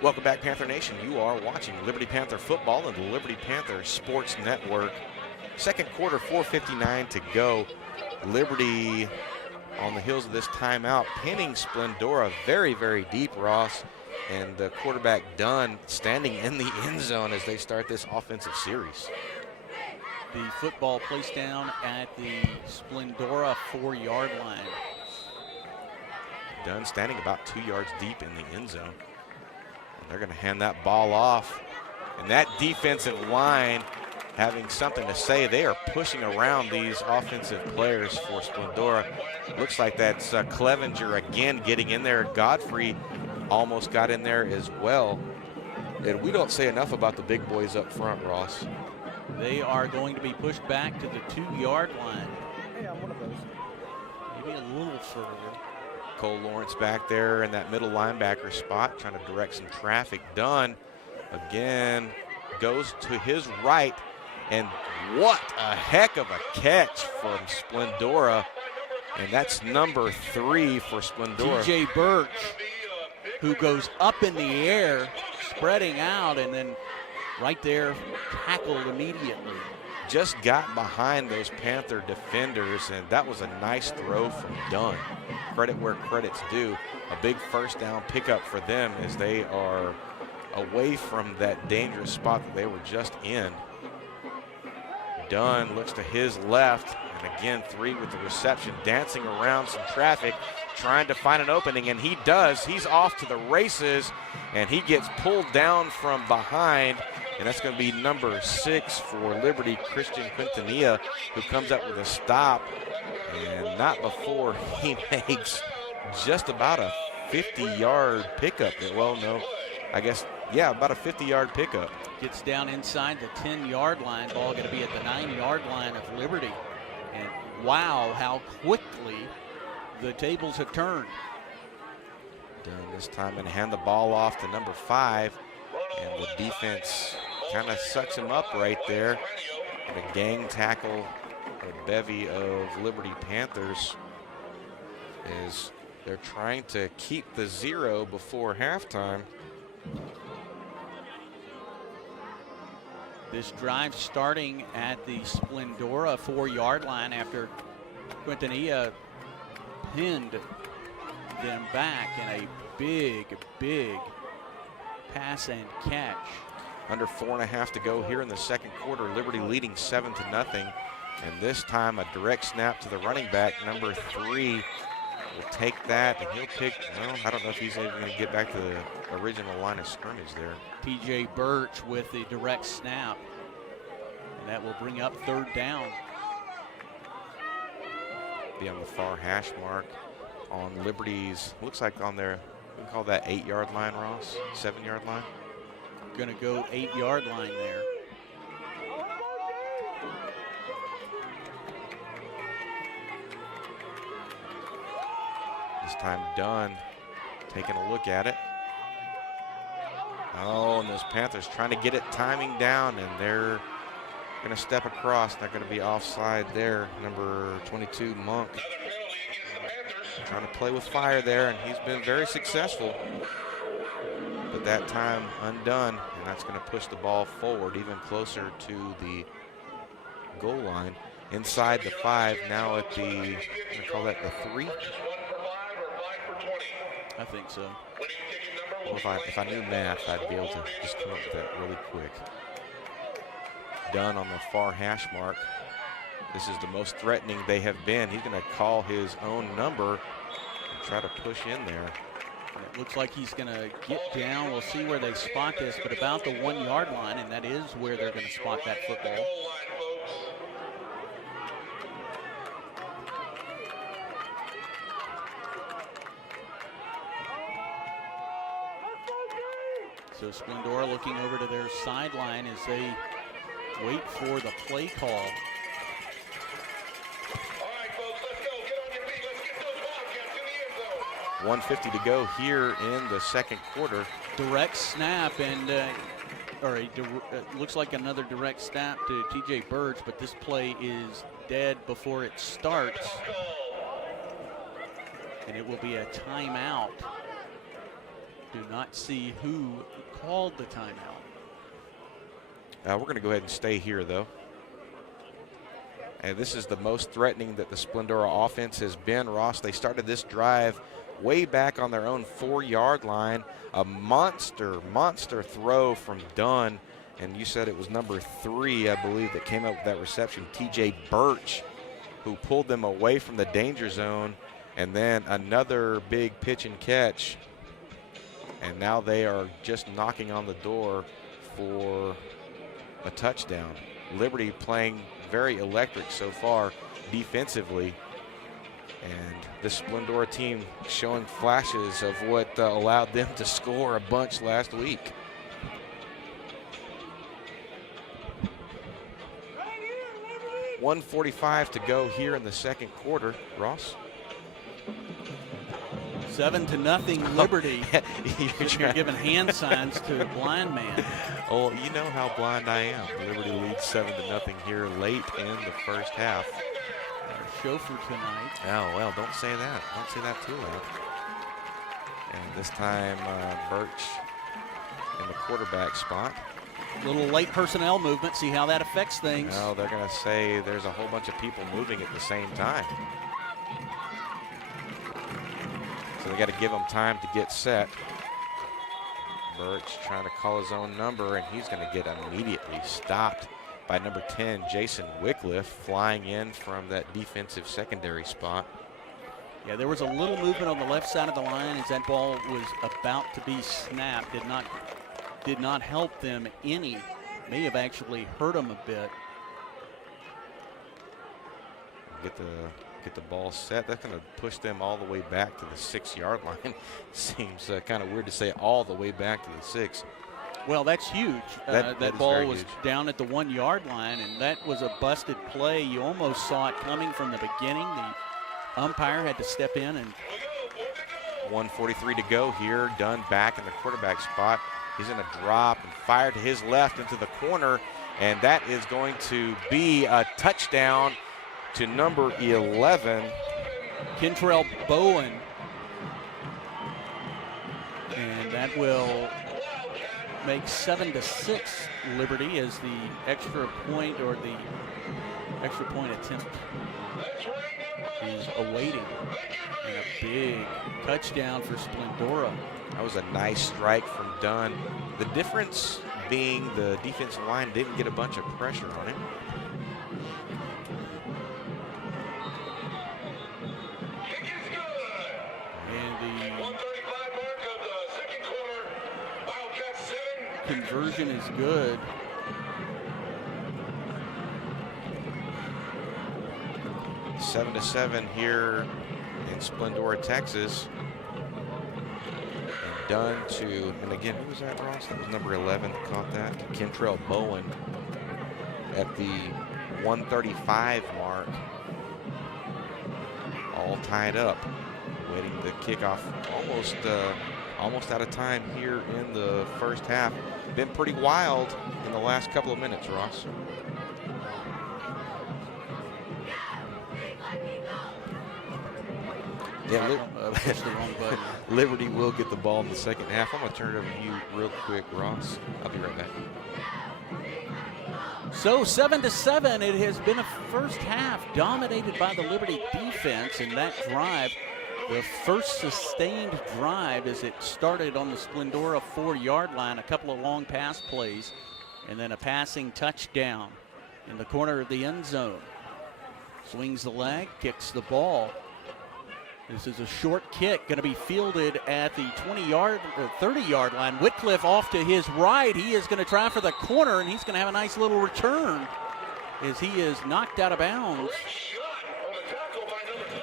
Welcome back, Panther Nation. You are watching Liberty Panther football and the Liberty Panther Sports Network. Second quarter, 4:59 to go. Liberty on the heels of this timeout, pinning Splendora very, very deep, Ross. And the quarterback Dunn standing in the end zone as they start this offensive series. The football placed down at the Splendora 4-yard line. Dunn standing about 2 yards deep in the end zone. They're going to hand that ball off. And that defensive line having something to say. They are pushing around these offensive players for Splendora. Looks like that's Clevenger again getting in there. Godfrey almost got in there as well. And we don't say enough about the big boys up front, Ross. They are going to be pushed back to the 2-yard line. Hey, I'm one of those. Maybe a little further. Cole Lawrence back there in that middle linebacker spot trying to direct some traffic. Dunn again goes to his right, and what a heck of a catch from Splendora, and that's number 3 for Splendora. TJ Birch, who goes up in the air, spreading out, and then right there tackled immediately. Just got behind those Panther defenders, and that was a nice throw from Dunn. Credit where credit's due. A big first down pickup for them as they are away from that dangerous spot that they were just in. Dunn looks to his left, and again 3 with the reception, dancing around some traffic, trying to find an opening, and he does. He's off to the races, and he gets pulled down from behind. And that's going to be number 6 for Liberty, Christian Quintanilla, who comes up with a stop. And not before he makes just about a 50-yard pickup. Well, no, I guess, yeah, about a 50-yard pickup. Gets down inside the 10-yard line. Ball going to be at the 9-yard line of Liberty. And wow, how quickly the tables have turned. Dunn this time going to hand the ball off to number 5. And the defense kind of sucks him up right there. And a gang tackle, a bevy of Liberty Panthers, as they're trying to keep the 0 before halftime. This drive starting at the Splendora 4-yard line after Quintanilla pinned them back in a big, big pass and catch. Under 4.5 to go here in the second quarter. Liberty leading 7-0. And this time a direct snap to the running back, number 3. Will take that, and he'll pick, well, I don't know if he's even going to get back to the original line of scrimmage there. TJ Birch with the direct snap. And that will bring up 3rd down. Be on the far hash mark on Liberty's, looks like on their, we can call that 8-yard line, Ross, 7-yard line. Going to go 8-yard line there. This time Dunn taking a look at it. Oh, and those Panthers trying to get it timing down, and they're going to step across. They're going to be offside there. Number 22, Monk, Another penalty against the Panthers. trying to play with fire there, and he's been very successful. But that time undone, and that's going to push the ball forward even closer to the goal line. Inside the 5, now at the, I'm going to call that the 3. Just 1 for 5 or 5 for 20. I think so. Winning ticket number will Well, be if I knew math, I'd be able to just come up with that really quick. Dunn on the far hash mark. This is the most threatening they have been. He's going to call his own number and try to push in there. It looks like he's going to get down. We'll see where they spot this, but about the 1 yard line, and that is where they're going to spot that football. goal line, folks. So Splendora looking over to their sideline as they wait for the play call. All right, folks, let's go. Get on your feet. Let's get those Wildcats in the end zone. 150 to go here in the second quarter. Direct snap, and looks like another direct snap to TJ Birch, but this play is dead before it starts, and it will be a timeout. Do not see who called the timeout. We're going to go ahead and stay here, though. And this is the most threatening that the Splendora offense has been, Ross. They started this drive way back on their own 4-yard line. A monster throw from Dunn. And you said it was number 3, I believe, that came up with that reception, TJ Birch, who pulled them away from the danger zone. And then another big pitch and catch. And now they are just knocking on the door for a touchdown. Liberty playing very electric so far defensively. And this Splendora team showing flashes of what allowed them to score a bunch last week. .145 to go here in the second quarter. Ross? 7-0 Liberty. You're You're giving hand signs to a blind man. Oh, you know how blind I am. Liberty leads 7-0 here late in the first half. Our chauffeur tonight. Oh, well, don't say that. Don't say that too loud. And this time, Birch in the quarterback spot. Little late personnel movement. See how that affects things. Now they're going to say there's a whole bunch of people moving at the same time. So they got to give him time to get set. Birch trying to call his own number, and he's going to get immediately stopped by number 10, Jason Wycliffe, flying in from that defensive secondary spot. Yeah, there was a little movement on the left side of the line as that ball was about to be snapped. Did not help them any. May have actually hurt them a bit. Get the ball set. That's going to push them all the way back to the 6-yard line. Seems kind of weird to say all the way back to the 6. Well, that's huge. That that is ball very was huge. Down at the 1-yard line, and that was a busted play. You almost saw it coming from the beginning. The umpire had to step in, and 1:43 to go here. Dunn back in the quarterback spot. He's going to drop and fire to his left into the corner, and that is going to be a touchdown to number 11. Kentrell Bowen. And that will make 7-6 Liberty as the extra point or the extra point attempt is awaiting. And a big touchdown for Splendora. That was a nice strike from Dunn. The difference being the defensive line didn't get a bunch of pressure on him. And the 1:35 mark of the second quarter. Wildcats 7. conversion is good. Seven to 7 here in Splendora, Texas. And Dunn to, and again, who was that, Ross? That was number 11 that caught that. Kentrell Bowen at the 1:35 mark. All tied up, waiting the kickoff. Almost almost out of time here in the first half. Been pretty wild in the last couple of minutes, Ross. Yeah, Pushed the wrong button. Liberty will get the ball in the second half. I'm going to turn it over to you real quick, Ross. I'll be right back. So 7-7, it has been a first half dominated by the Liberty defense, and that drive, the first sustained drive as it started on the Splendora 4-yard line, a couple of long pass plays, and then a passing touchdown in the corner of the end zone. Swings the leg, kicks the ball. This is a short kick, going to be fielded at the 20-yard or 30-yard line. Whitcliffe off to his right. He is going to try for the corner, and he's going to have a nice little return as he is knocked out of bounds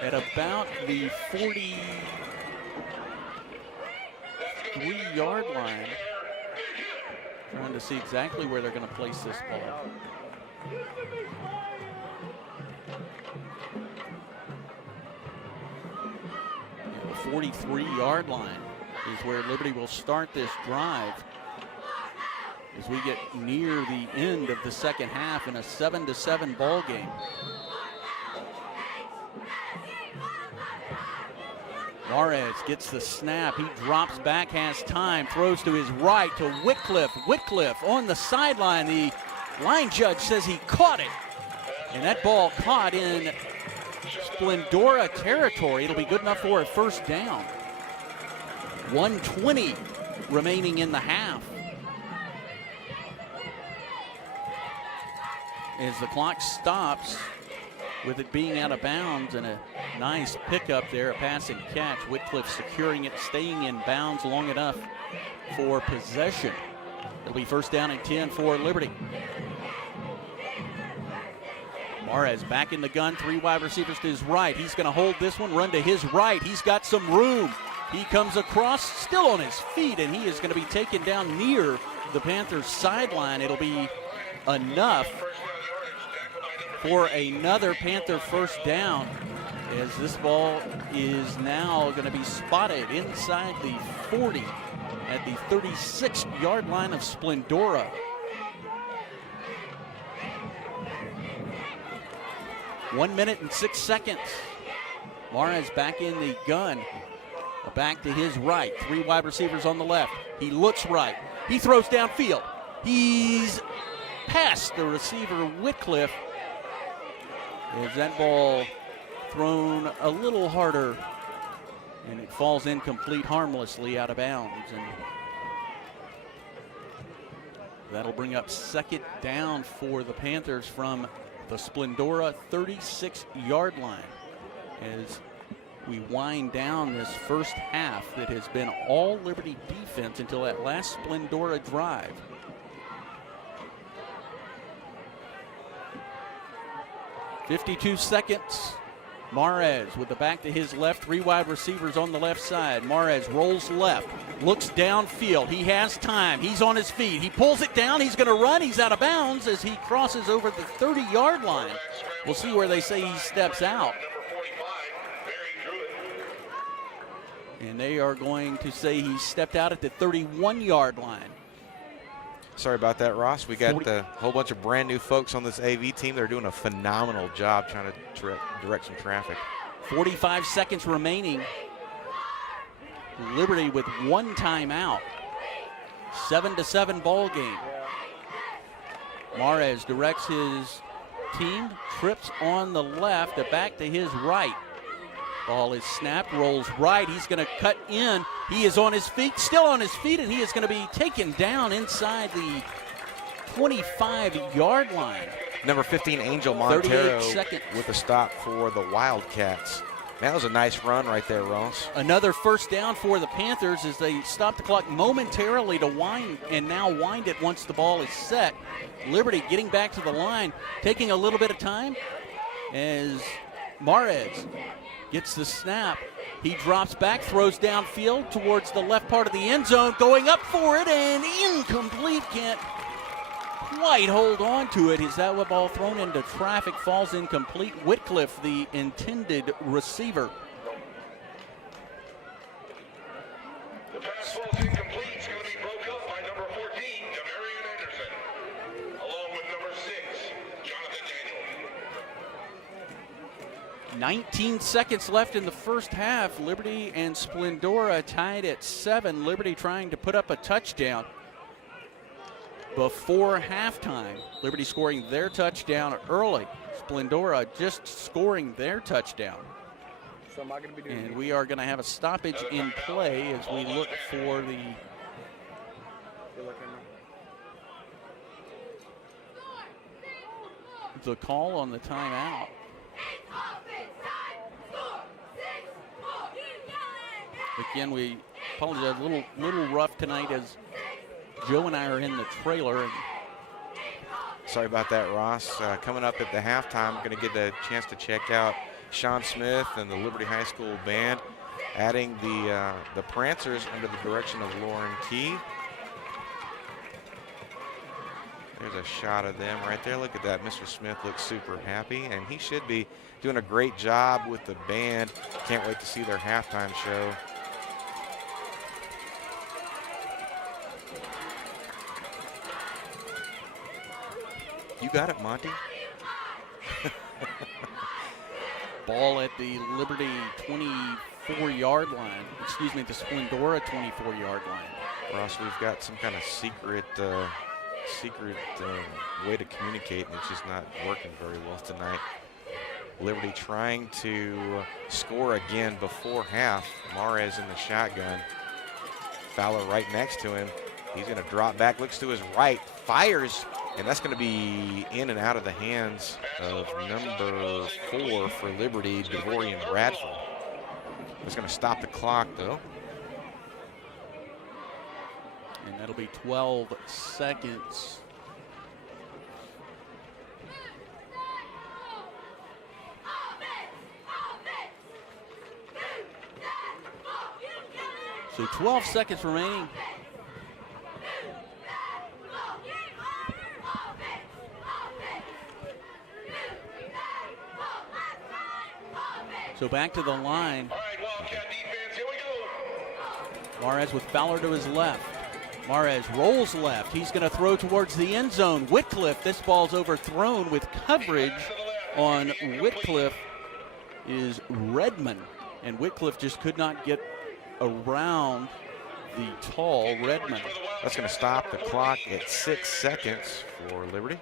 at about the 43-yard line. Trying to see exactly where they're going to place this ball. 43-yard line is where Liberty will start this drive as we get near the end of the second half in a 7-7 ball game. Juarez gets the snap. He drops back, has time, throws to his right to Whitcliffe. Whitcliffe on the sideline. The line judge says he caught it. And that ball caught in Splendora territory. It'll be good enough for a first down. 1:20 remaining in the half. As the clock stops with it being out of bounds, and a nice pickup there, a pass and catch. Whitcliffe securing it, staying in bounds long enough for possession. It'll be first down and 10 for Liberty. Juarez back in the gun, 3 wide receivers to his right. He's going to hold this one, run to his right. He's got some room. He comes across, still on his feet, and he is going to be taken down near the Panthers sideline. It'll be enough for another Panther first down, as this ball is now going to be spotted inside the 40 at the 36-yard line of Splendora. 1 minute and 6 seconds. Juarez back in the gun. Back to his right. 3 wide receivers on the left. He looks right. He throws downfield. He's past the receiver, Whitcliffe. As that ball thrown a little harder, and it falls incomplete harmlessly out of bounds. And that'll bring up second down for the Panthers from the Splendora 36-yard line as we wind down this first half that has been all Liberty defense until that last Splendora drive. .52 seconds. Juarez with the back to his left, 3 wide receivers on the left side. Juarez rolls left, looks downfield. He has time. He's on his feet. He pulls it down. He's going to run. He's out of bounds as he crosses over the 30-yard line. We'll see where they say he steps out. And they are going to say he stepped out at the 31-yard line. Sorry about that, Ross. We got a whole bunch of brand new folks on this AV team. They're doing a phenomenal job trying to direct some traffic. 45 seconds remaining. Liberty with 1 timeout. 7-7 ball game. Juarez directs his team, trips on the left, back to his right. Ball is snapped, rolls right. He's going to cut in. He is on his feet, still on his feet, and he is going to be taken down inside the 25-yard line. Number 15, Angel Montero, with a stop for the Wildcats. Man, that was a nice run right there, Ross. Another first down for the Panthers as they stop the clock momentarily to wind, and now wind it once the ball is set. Liberty getting back to the line, taking a little bit of time as Juarez gets the snap. He drops back, throws downfield towards the left part of the end zone, going up for it, and incomplete. Can't quite hold on to it. Is that what ball thrown into traffic, falls incomplete. Whitcliffe, the intended receiver. Pass falls incomplete. It's going to be broke up by number 14, Demarion Anderson, along with number 6, Jonathan Daniels. 19 seconds left in the first half. Liberty and Splendora tied at 7. Liberty trying to put up a touchdown before halftime. Liberty scoring their touchdown early. Splendora just scoring their touchdown. So am I going to be doing And we are going to have a stoppage in play as we look for the call on the timeout. Again, we apologize, a little rough tonight as Joe and I are in the trailer. And Sorry about that, Ross. Coming up at the halftime, we're going to get a chance to check out Sean Smith and the Liberty High School band, adding the Prancers under the direction of Lauren Key. There's a shot of them right there. Look at that. Mr. Smith looks super happy, and he should be doing a great job with the band. Can't wait to see their halftime show. You got it, Monty. ball at the Liberty 24-yard line. Excuse me, the Splendora 24-yard line. Ross, we've got some kind of secret way to communicate, and it's just not working very well tonight. Liberty trying to score again before half. Mares in the shotgun. Fowler right next to him. He's going to drop back, looks to his right, fires, and that's going to be in and out of the hands of number 4 for Liberty, Devorian Bradford. It's going to stop the clock, though. And that'll be 12 seconds. So 12 seconds remaining. So back to the line. All right, Wildcat defense, here we go. Mares with Fowler to his left. Mares rolls left. He's going to throw towards the end zone. Whitcliffe, this ball's overthrown with coverage on Whitcliffe is Redmond. And Whitcliffe just could not get around the tall Redmond. That's going to stop the clock at 6 seconds for Liberty.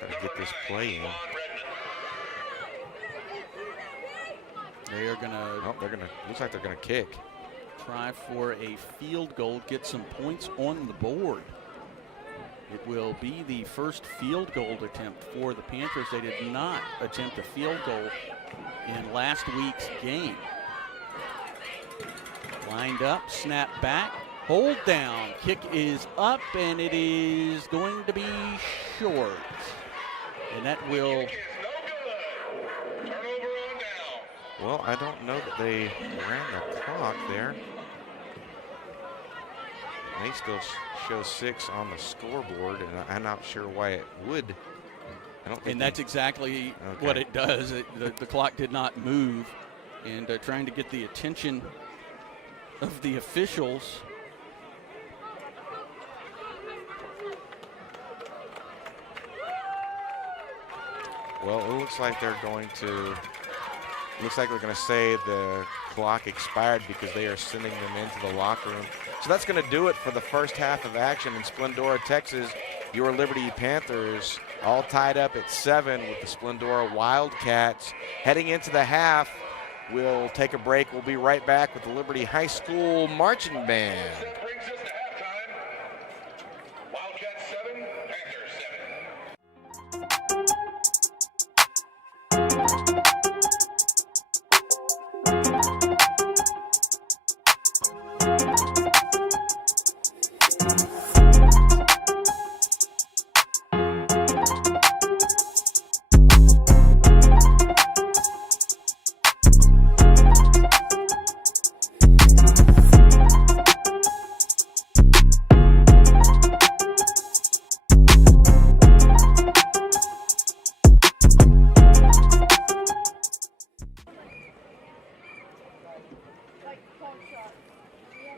Got to get this play in. They are going to. Oh, looks like they're going to kick. Try for a field goal, get some points on the board. It will be the first field goal attempt for the Panthers. They did not attempt a field goal in last week's game. Lined up, snap back, hold down. Kick is up, and it is going to be short. And that will. Well, I don't know that they ran the clock there. They still show 6 on the scoreboard, and I'm not sure why it would. I don't think. And that's exactly what it does. The clock did not move, and trying to get the attention of the officials. Well, it looks like they're going to. Looks like we're going to say the clock expired because they are sending them into the locker room. So that's going to do it for the first half of action in Splendora, Texas. Your Liberty Panthers all tied up at 7 with the Splendora Wildcats. Heading into the half, we'll take a break. We'll be right back with the Liberty High School Marching Band. That brings us to halftime. Wildcats 7, Panthers 7.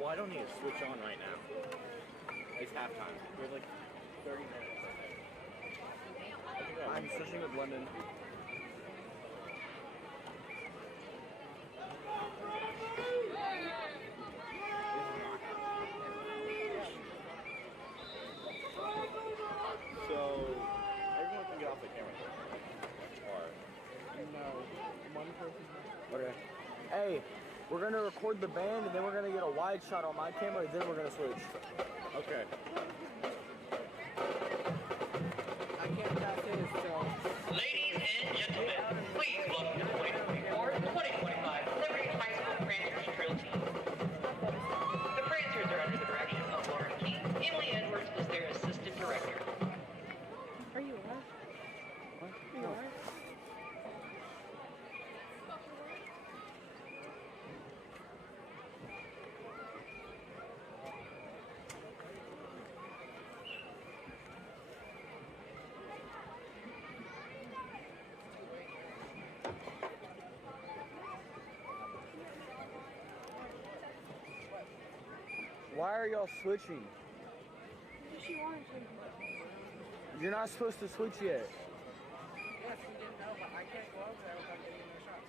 Well, I don't need to switch on right now. It's halftime. We have like 30 minutes. I'm switching with London. So, everyone can get off the camera. Or, No, one person. Okay. Hey, we're gonna record the band and then we're gonna get a wide shot on my camera and then we're gonna switch. okay. I can't pass his, so. Ladies and gentlemen, please welcome to the 2024-2025 Liberty High School Prancers Drill Team. The Prancers are under the direction of Lauren King. Emily Edwards is their assistant director. Are you live? What? Are you No. live? Why are y'all switching? Because she wanted to. You're not supposed to switch yet. Yes, we didn't know, but I can't go over there without getting no shots.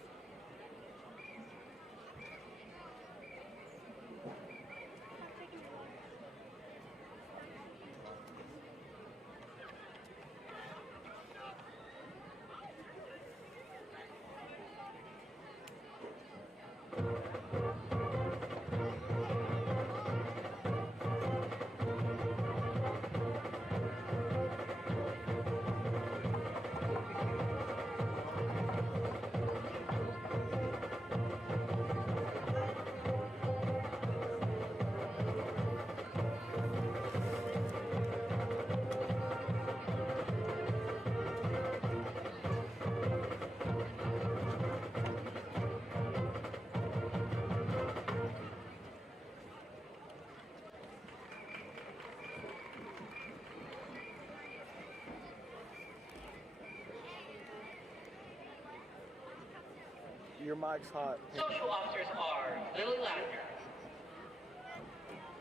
Your mic's hot. Social officers are Lily Lavender,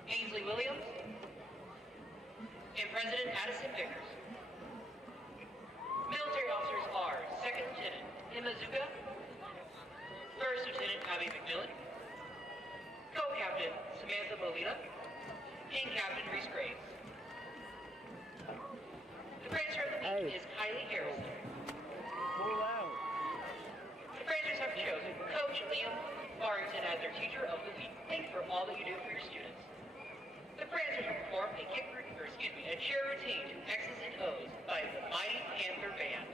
Ainsley Williams, and President Addison Vickers. Military officers are Second Lieutenant Emma Zuka, First Lieutenant Abby McMillan, Co-Captain Samantha Molina, and Captain Reese Graves. The Prancer of the Week Hey. is Kylie Harrison. Pull out. The Prancers have chosen Coach Liam Barrington as their Teacher of the Week. Thank you for all that you do for your students. The Prancers will perform a cheer routine to X's and O's by the Mighty Panther Band.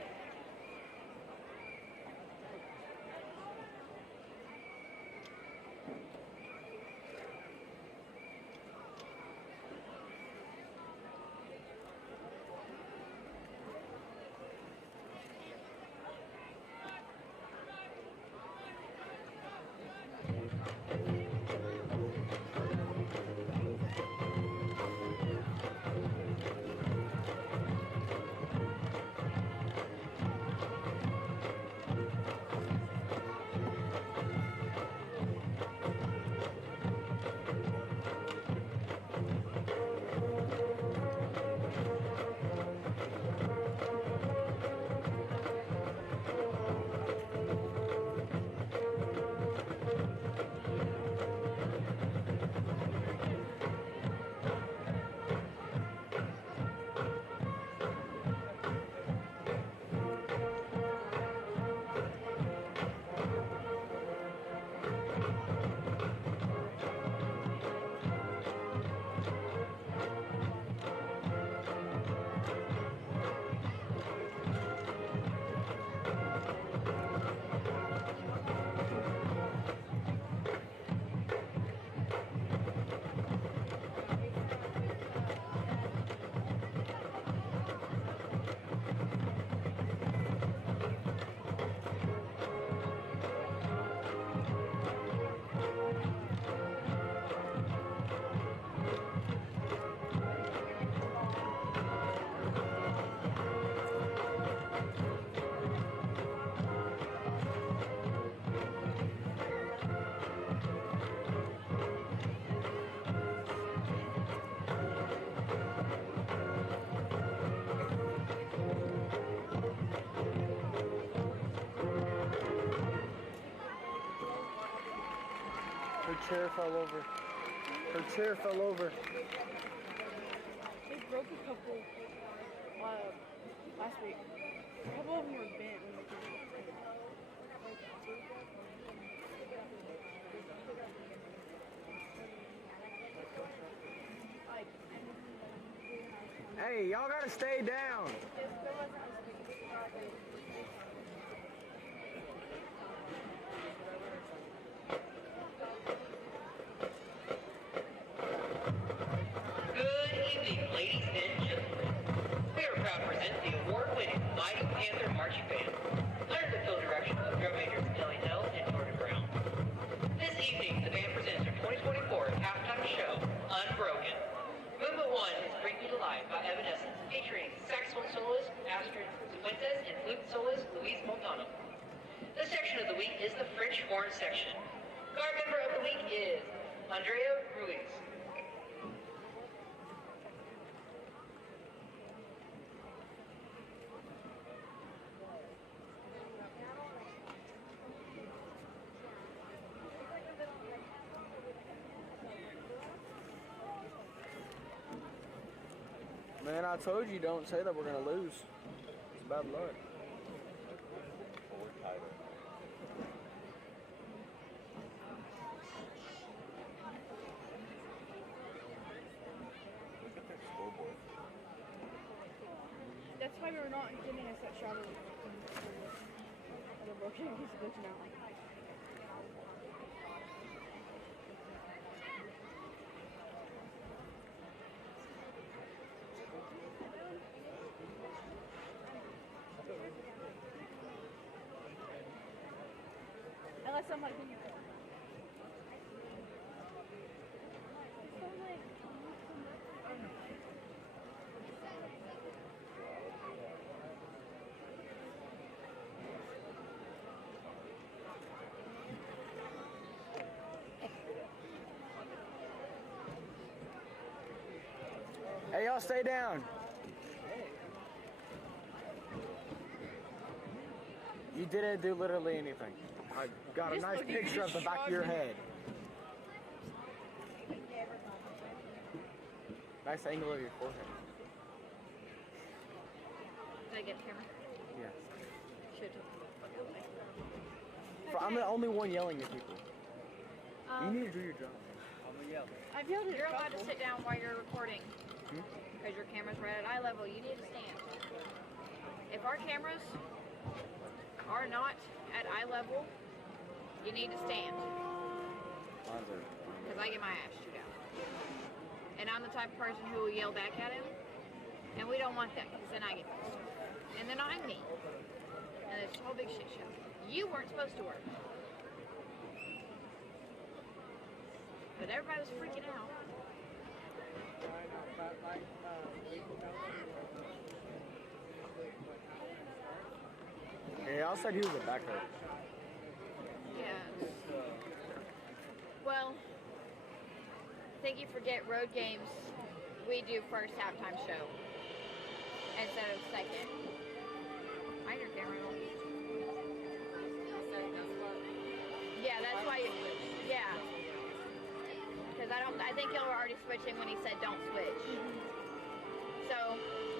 Her chair fell over. Her chair fell over. They broke a couple last week. A couple of them were bent when they came. Hey, y'all gotta stay down. Good evening, ladies and gentlemen. We are proud to present the award-winning Mighty Panther Marching Band under the field direction of drum majors Kelly Nell and Jordan Brown. This evening, the band presents their 2024 halftime show, Unbroken. Movement 1 is Bring Me to Life by Evanescence, featuring saxophone soloist Astrid Fuentes and flute soloist Luis Montano. This section of the week is the French horn section. Guard member of the week is Andrea Ruiz. Man, I told you don't say that we're gonna lose. It's bad luck. That's why we're not getting a set shot of the broken. He's glitching out. Unless somebody can. Hey, y'all stay down. You didn't do literally anything. I got a Just nice look, you picture of just the back of your shrugged. head. Nice angle of your forehead. Did I get the camera? Yeah. Should. I'm the only one yelling at people. You Um, need to do your job. I've yelled at you're allowed to couple. sit down while you're recording Hmm? because your camera's right at eye level. You need to stand. If our cameras are not at eye level, you need to stand Mine's are- because I get my ass chewed out. And I'm the type of person who will yell back at him, and we don't want that because then I get pissed. And then I'm me. And it's a whole big shit show. You weren't supposed to work. But everybody was freaking out. Yeah, y'all said he was a backup. Yeah. Well, I think you forget road games. We do first halftime show instead of second. I your camera. Yeah, that's why. Yeah. Because I think y'all were already switching when he said don't switch. So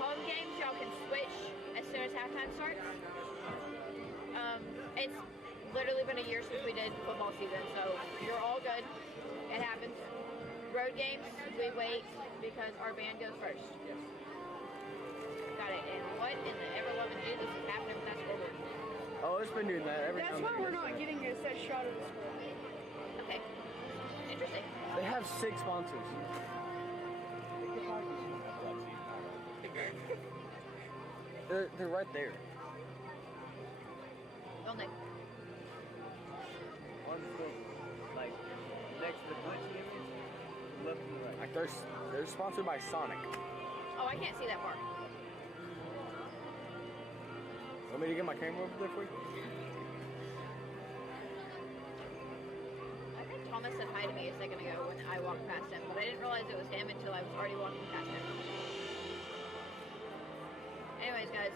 home games y'all can switch as soon as halftime starts. It's literally been a year since we did football season, so you're all good. It happens. Road games, we wait because our band goes first. Got it. And what in the ever-loving Jesus is happening with that scoreboard? Oh, it's been doing that every That's time. why we're not getting a set shot of the score. Okay. Interesting. They have 6 sponsors. They're right there. Only. Like next to the punch image, left and right. Like they're sponsored by Sonic. Oh, I can't see that far. Want me to get my camera over there for you? I think Thomas said hi to me a second ago when I walked past him, but I didn't realize it was him until I was already walking past him. Anyways, guys.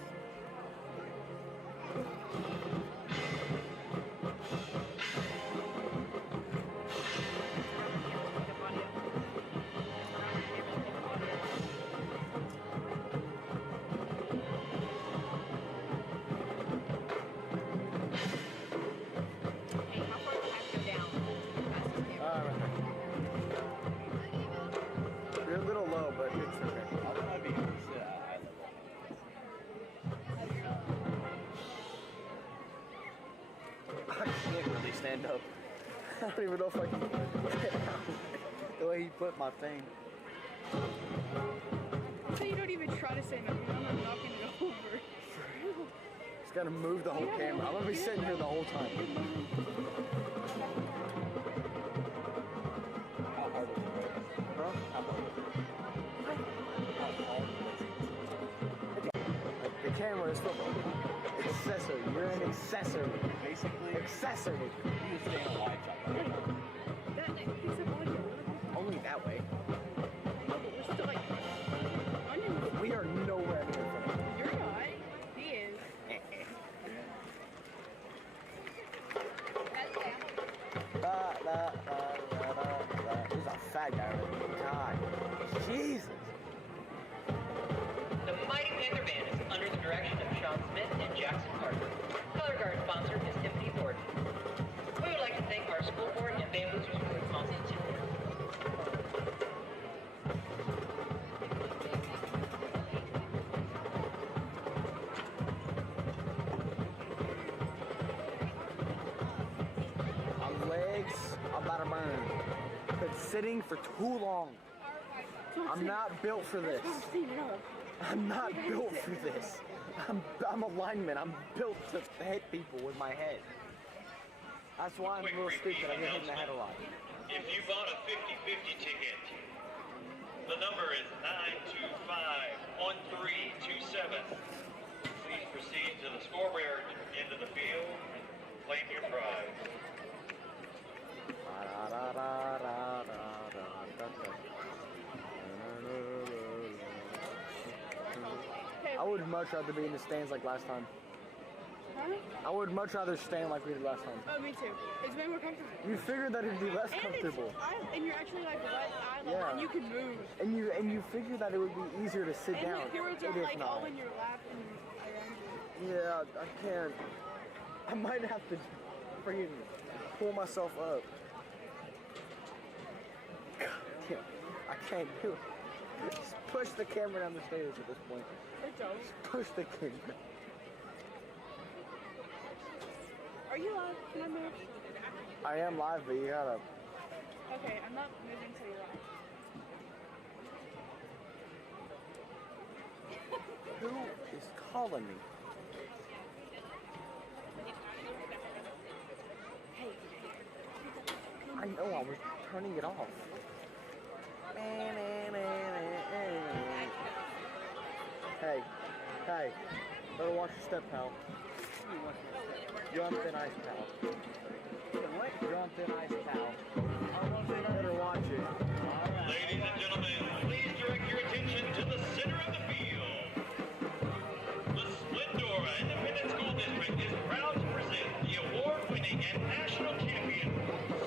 stand up. I don't even know if I can get out. The way he put my thing. So you don't even try to stand up. I'm not knocking it over. Just gotta move the whole camera. I'm gonna be sitting here the whole time. How hard is it? Huh? How hard is it? Like, the camera is football. Accessory. You're an accessory. Basically, Accessory. you just stay in a wide shot. That piece of audio. Only that way. No, but we're still like underneath. We are nowhere near front. You're not. He is. There's a fat guy over there. God. Jesus. The Mighty Panther Band is under the direction of Sean Smith and Jackson Carter. Color guard sponsor is Timothy Thornton. We would like to thank our school board and band boosters for their constant support. My legs are about to burn. Been sitting for too long. I'm not built for this. I'm not built for this. I'm a lineman. I'm built to hit people with my head. That's why I'm a little stupid. I get hit in the head a lot. If you bought a 50-50 ticket, the number is 925-1327. Please proceed to the scoreboard end of the field and claim your prize. I would much rather be in the stands like last time. Huh? I would much rather stand like we did last time. Oh, me too. It's way more comfortable. You figured that it'd be less And comfortable. and you're actually like right eye level, Yeah. and you can move. And you figured that it would be easier to sit And down. the cords It are is like not. all in your lap and around you. Yeah, I can't. I might have to freaking pull myself up. God damn, I can't do it. Just push the camera down the stairs at this point. It's over. Just push the camera. Are you live? Can I move? I am live, but you gotta. Okay, I'm not moving till you're live. Who is calling me? I know, I was turning it off. Hey, hey, better watch your step, pal. You're on thin ice, pal. You're on thin ice, pal. Better watch it. Ladies and gentlemen, please direct your attention to the center of the field. The Splendora Independent School District is proud to present the award-winning and national champion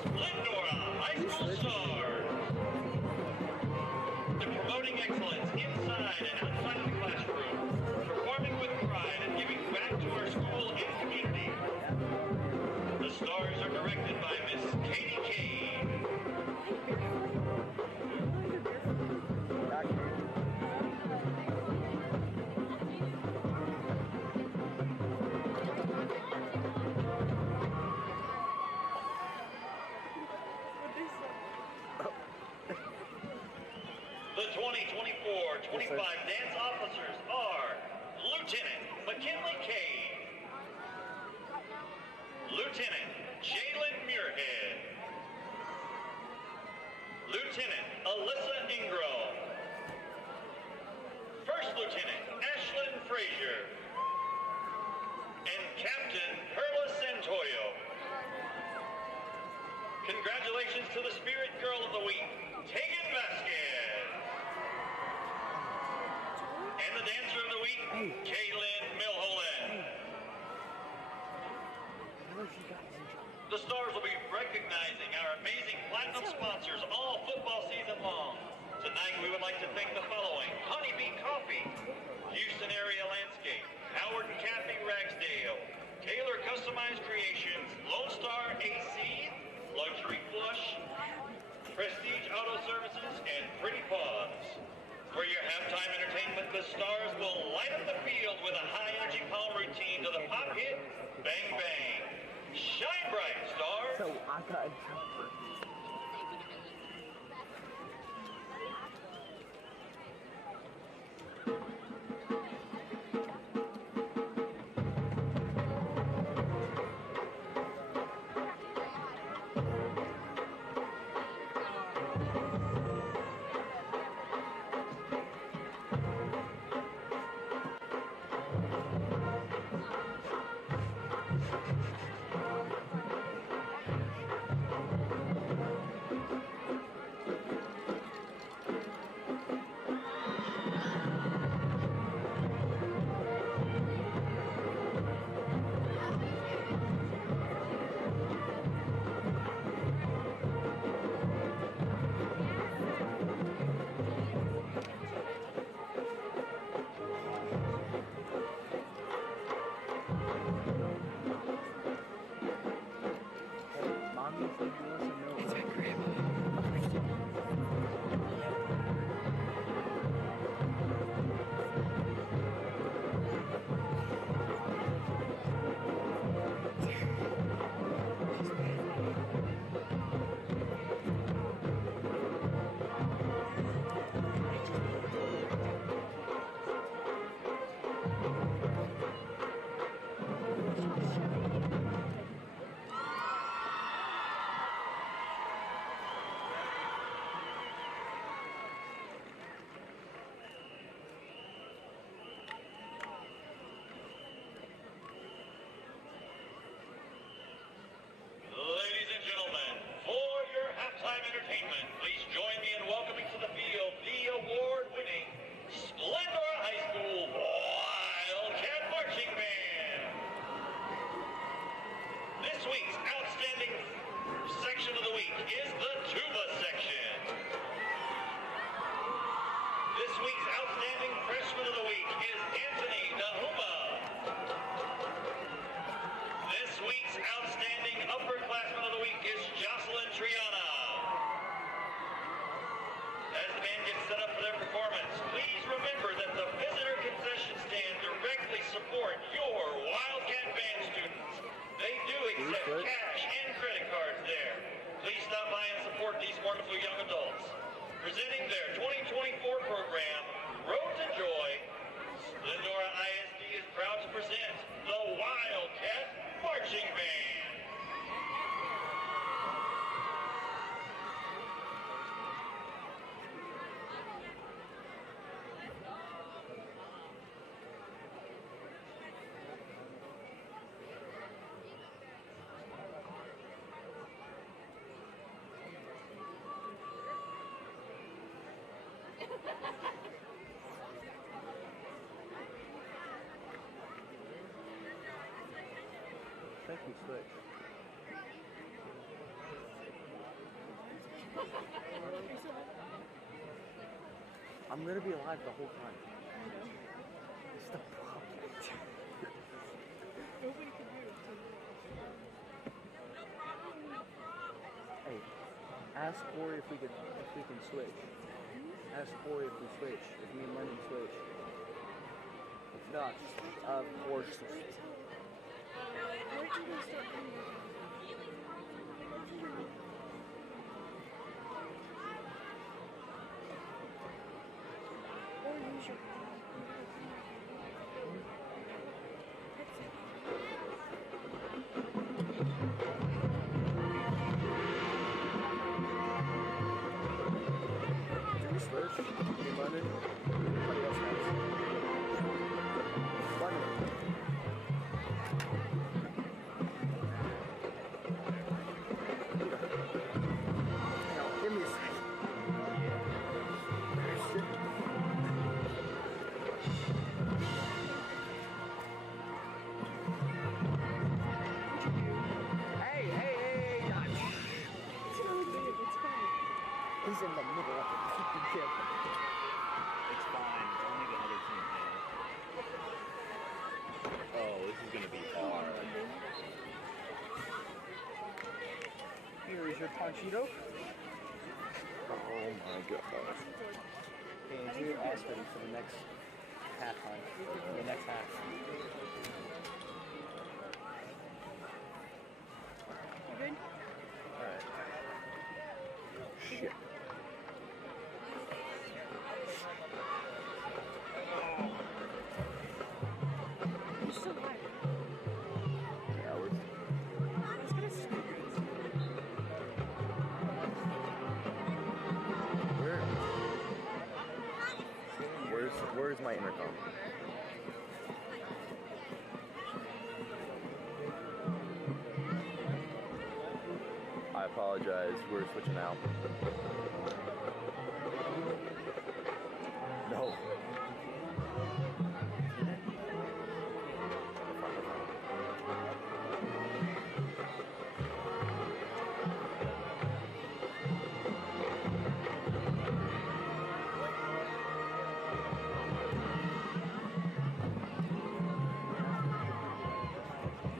Splendora High School Stars. They're promoting excellence inside and outside of the classroom, performing with pride and giving back to our school and community. The Stars are directed by Miss Katie Kane. The 2024-25 dance officers are Lieutenant McKinley Cade, Lieutenant Jalen Muirhead, Lieutenant Alyssa Ingram, First Lieutenant Ashlyn Frazier, and Captain Perla Santoyo. Congratulations to the Spirit Girl of the Week, Tegan Vasquez. And the Dancer of the Week, Kaylin Milholland. The Stars will be recognizing our amazing platinum sponsors all football season long. Tonight we would like to thank the following: Honeybee Coffee, Houston Area Landscape, Howard and Kathy Ragsdale, Taylor Customized Creations, Lone Star AC, Luxury Flush, Prestige Auto Services, and Pretty Paws. For your halftime entertainment, the Stars will light up the field with a high-energy palm routine to the pop hit, Bang Bang. Shine bright, Stars! I got a jumper. Ladies and gentlemen, for your halftime entertainment, please join me in welcoming to the field the award-winning Splendora High School Wildcat Marching Band. This week's outstanding section of the week is the tuba section. This week's outstanding freshman of the week is Anthony Nahuma. This week's outstanding upperclassman of the week is Jocelyn Triana. As the band gets set up for their performance, please remember that the visitor concession stand directly support your Wildcat Band students. They do accept cash and credit cards there. Please stop by and support these wonderful young adults. Presenting their 2024 program, Road to Joy, Splendora ISD is proud to present the Wildcat Marching Band. Thank you, Switch. I'm gonna be alive the whole time. It's the problem. Nobody can hear us. Hey, ask Corey if we can switch. Ask Corey if we switch. If me and Lennon switch. If not, of course. Where did they start coming out? Or use your Can we switch? Me and Lennon? Anybody else has? Lennon. Give me a second. Hey, he's in the middle of the fucking kid. It's fine. Only the other team can. Oh, this is gonna be hard. Here is your Panchito. Oh my God. Okay, and do your ass ready for the next halftime. The next half. You good? intercom. I apologize. We're switching out. No.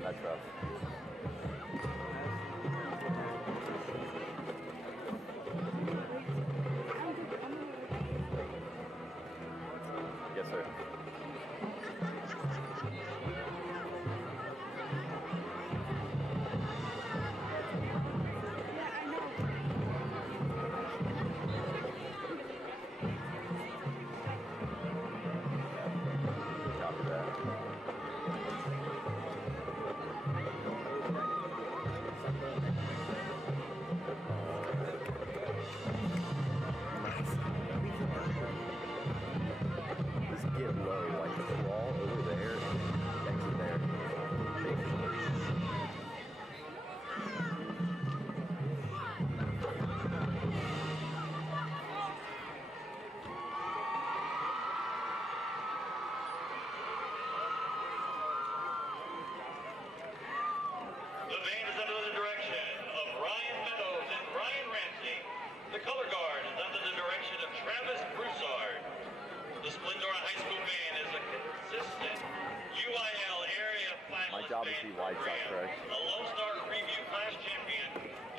That's rough. Yes, sir. Copy that. Just get low, like crawl over there and exit there. The band is under the direction of Ryan Meadows and Ryan Ramsey. The color guard is under the direction of Travis Broussard. The Splendora High School band is a consistent UIL area My finalist job is to band be wide side, program, correct? a Lone Star Preview class champion,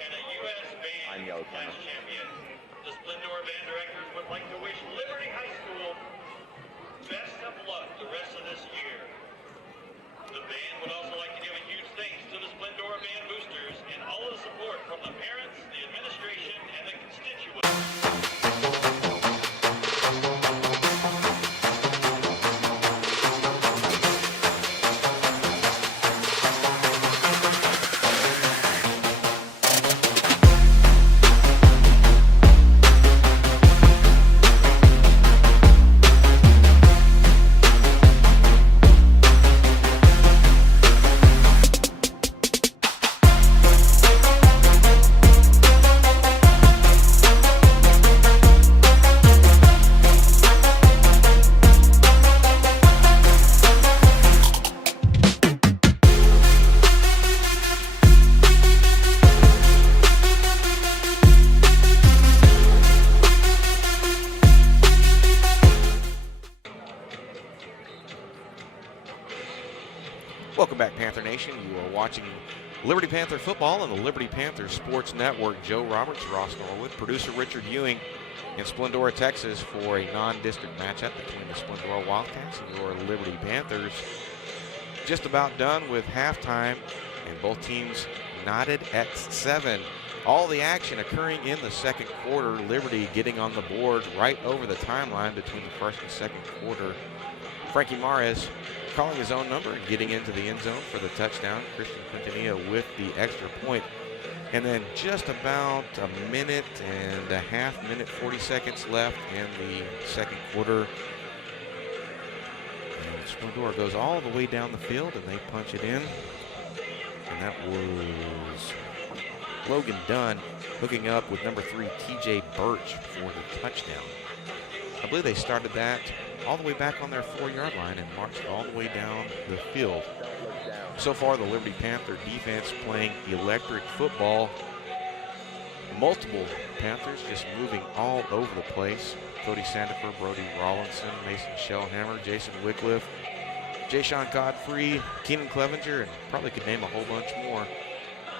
and a U.S. I'm band yellow class camera. champion. The Splendora band directors would like to wish Liberty High School best of luck the rest of this year. The band would also like to give a huge thanks to the Splendora Band boosters and all of the support from the parents, the administration, and the constituents. Welcome back, Panther Nation. You are watching Liberty Panther football on the Liberty Panther Sports Network. Joe Roberts, Ross Norwood, producer Richard Ewing in Splendora, Texas for a non-district matchup between the Splendora Wildcats and your Liberty Panthers. Just about done with halftime, and both teams knotted at 7. All the action occurring in the second quarter. Liberty getting on the board right over the timeline between the first and second quarter. Frankie Mares calling his own number and getting into the end zone for the touchdown. Christian Quintanilla with the extra point. And then just about a minute and a half, 40 seconds left in the second quarter. And Splendora goes all the way down the field and they punch it in. And that was Logan Dunn hooking up with number 3 TJ Birch for the touchdown. I believe they started that all the way back on their 4-yard line and marched all the way down the field. So far, the Liberty Panther defense playing electric football. Multiple Panthers just moving all over the place. Cody Sandifer, Brody Rawlinson, Mason Shellhammer, Jason Wycliffe, Jayshon Godfrey, Keenan Clevenger, and probably could name a whole bunch more,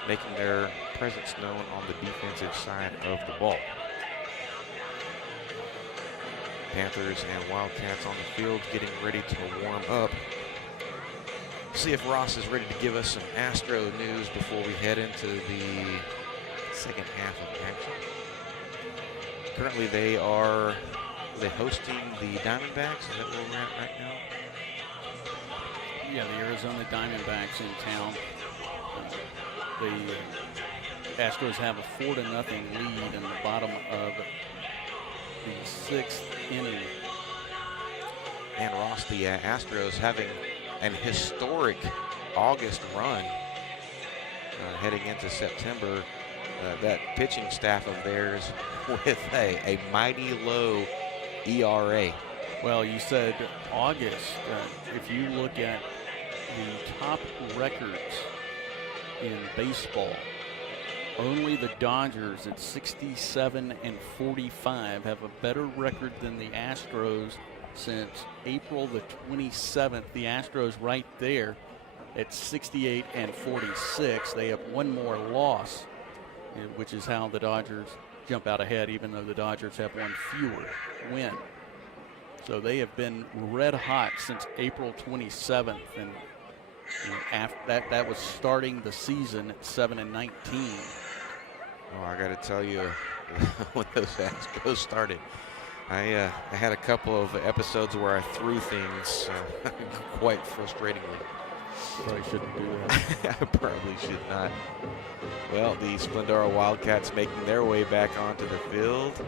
making their presence known on the defensive side of the ball. Panthers and Wildcats on the field getting ready to warm up. See if Ross is ready to give us some Astro news before we head into the second half of action. Currently they are hosting the Diamondbacks. Is that where we're at right now? Yeah, the Arizona Diamondbacks in town. The Astros have a 4-0 lead in the bottom of the 6th inning. And Ross, the Astros having an historic August run heading into September. That pitching staff of theirs with a mighty low ERA. Well, you said August. If you look at the top records in baseball, only the Dodgers at 67 and 45 have a better record than the Astros since April the 27th. The Astros right there at 68 and 46. They have one more loss, which is how the Dodgers jump out ahead, even though the Dodgers have one fewer win. So they have been red hot since April 27th, and after that was starting the season at 7 and 19. Oh, I got to tell you, when those Astros started, I had a couple of episodes where I threw things quite frustratingly. Probably shouldn't do that. I probably should not. Well, the Splendora Wildcats making their way back onto the field.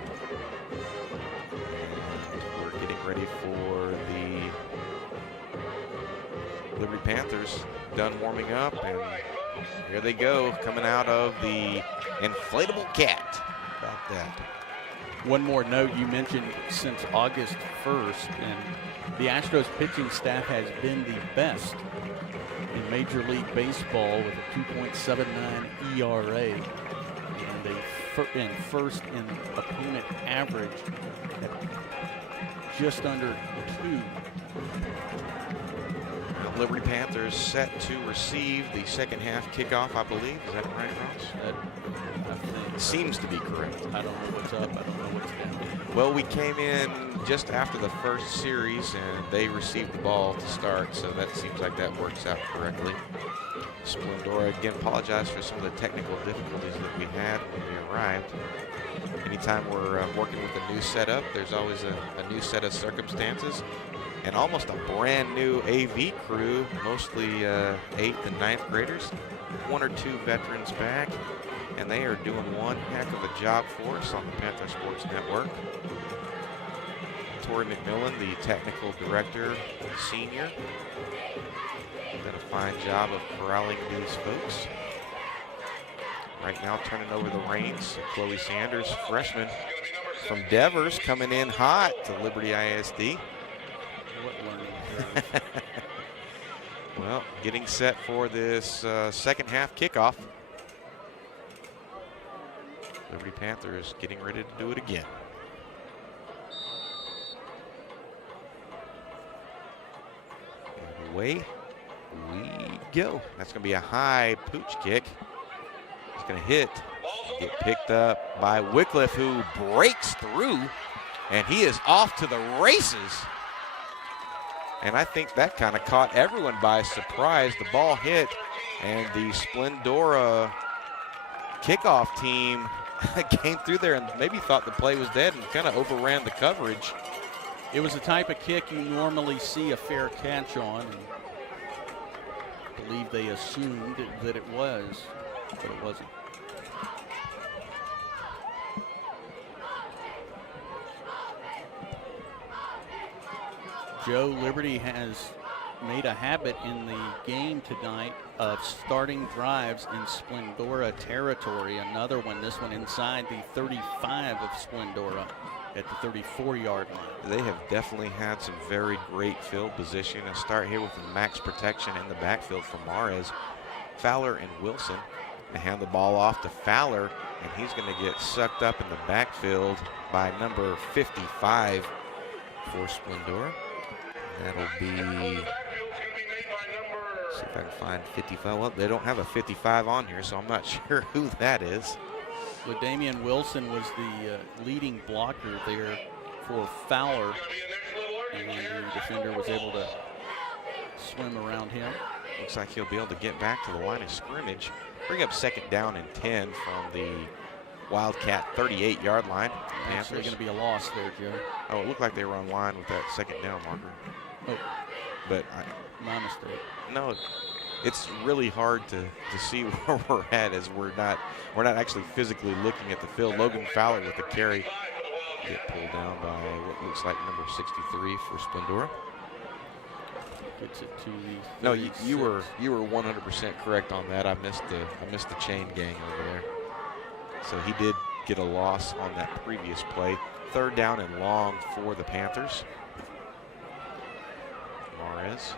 And we're getting ready for the Liberty Panthers done warming up, and here they go, coming out of the inflatable cat. How about that? One more note, you mentioned since August 1st, and the Astros pitching staff has been the best in Major League Baseball with a 2.79 ERA, and they first in opponent average at just under 2. Liberty Panthers set to receive the second half kickoff, I believe. Is that right, Ross? I think seems to be correct. I don't know what's up. I don't know what's down. Well, we came in just after the first series, and they received the ball to start, so that seems like that works out correctly. Splendora, again, apologize for some of the technical difficulties that we had when we arrived. Anytime we're working with a new setup, there's always a new set of circumstances. And almost a brand new AV crew, mostly 8th and 9th graders, 1 or 2 veterans back, and they are doing one heck of a job for us on the Panther Sports Network. Tori McMillan, the technical director, senior, done a fine job of corralling these folks. Right now, turning over the reins, Chloe Sanders, freshman from Devers, coming in hot to Liberty ISD. Well, getting set for this second half kickoff. Liberty Panthers getting ready to do it again. And away we go. That's going to be a high pooch kick. It's going to hit, get picked up by Wycliffe, who breaks through, and he is off to the races. And I think that kind of caught everyone by surprise. The ball hit, and the Splendora kickoff team came through there and maybe thought the play was dead and kind of overran the coverage. It was the type of kick you normally see a fair catch on, and I believe they assumed that it was, but it wasn't. Joe, Liberty has made a habit in the game tonight of starting drives in Splendora territory. Another one, this one inside the 35 of Splendora at the 34-yard line. They have definitely had some very great field position. A start here with the max protection in the backfield from Mares. Fowler and Wilson. They hand the ball off to Fowler, and he's going to get sucked up in the backfield by number 55 for Splendora. That'll be, see if I can find 55. Well, they don't have a 55 on here, so I'm not sure who that is. Well, Damian Wilson was the leading blocker there for Fowler, and the defender was able to swim around him. Looks like he'll be able to get back to the line of scrimmage. Bring up second down and 10 from the Wildcat 38-yard line. Actually going to be a loss there, Joe. Oh, it looked like they were on line with that second down marker. Oh, but my mistake. No, it's really hard to see where we're at, as we're not actually physically looking at the field. Logan Fowler with the carry, get pulled down by what looks like number 63 for Splendora. Gets it to the No, you 36. were 100% correct on that. I missed the chain gang over there. So he did get a loss on that previous play. 3rd down and long for the Panthers. Mares.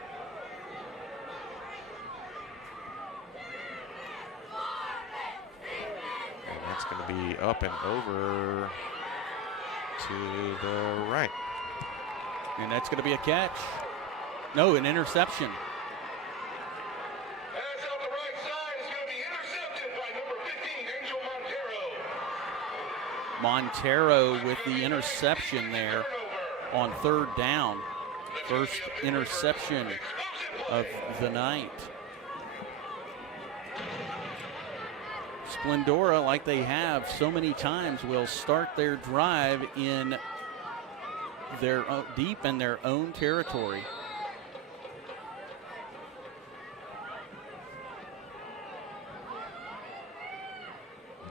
And that's going to be up and over to the right. And that's going to be a catch. No, an interception. Pass out the right side is going to be intercepted by number 15, Angel Montero. Montero with the interception there on 3rd down. First interception of the night. Splendora, like they have so many times, will start their drive in their deep in their own territory.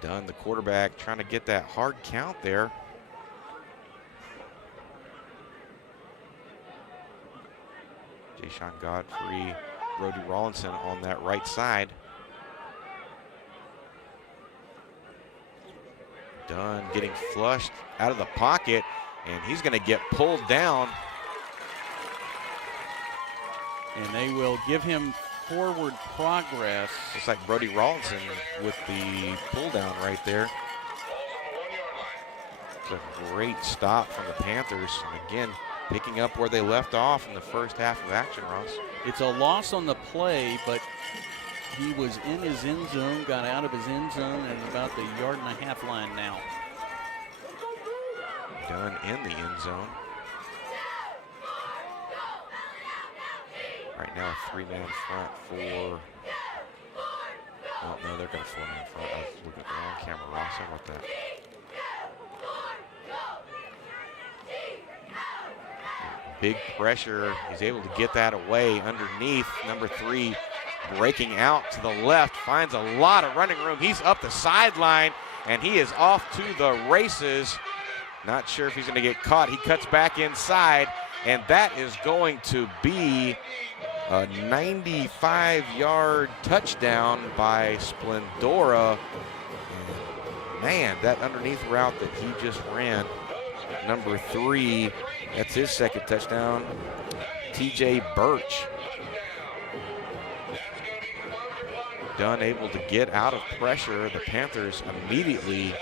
Dunn, the quarterback, trying to get that hard count there. Jayshon Godfrey, Brody Rawlinson on that right side. Dunn getting flushed out of the pocket, and he's going to get pulled down. And they will give him forward progress. Looks like Brody Rawlinson with the pull down right there. It's a great stop from the Panthers. And again, picking up where they left off in the first half of action, Ross. It's a loss on the play, but he was in his end zone, got out of his end zone, and about the 1.5 yard line now. Dunn in the end zone. Right now, a 3-man front for. Oh, no, they're going to 4-man front. I was looking at the wrong camera, Ross. How about that? Big pressure. He's able to get that away underneath. Number 3 breaking out to the left. Finds a lot of running room. He's up the sideline, and he is off to the races. Not sure if he's going to get caught. He cuts back inside, and that is going to be a 95-yard touchdown by Splendora. And man, that underneath route that he just ran, number 3, that's his 2nd touchdown. TJ Birch. Dunn able to get out of pressure. The Panthers immediately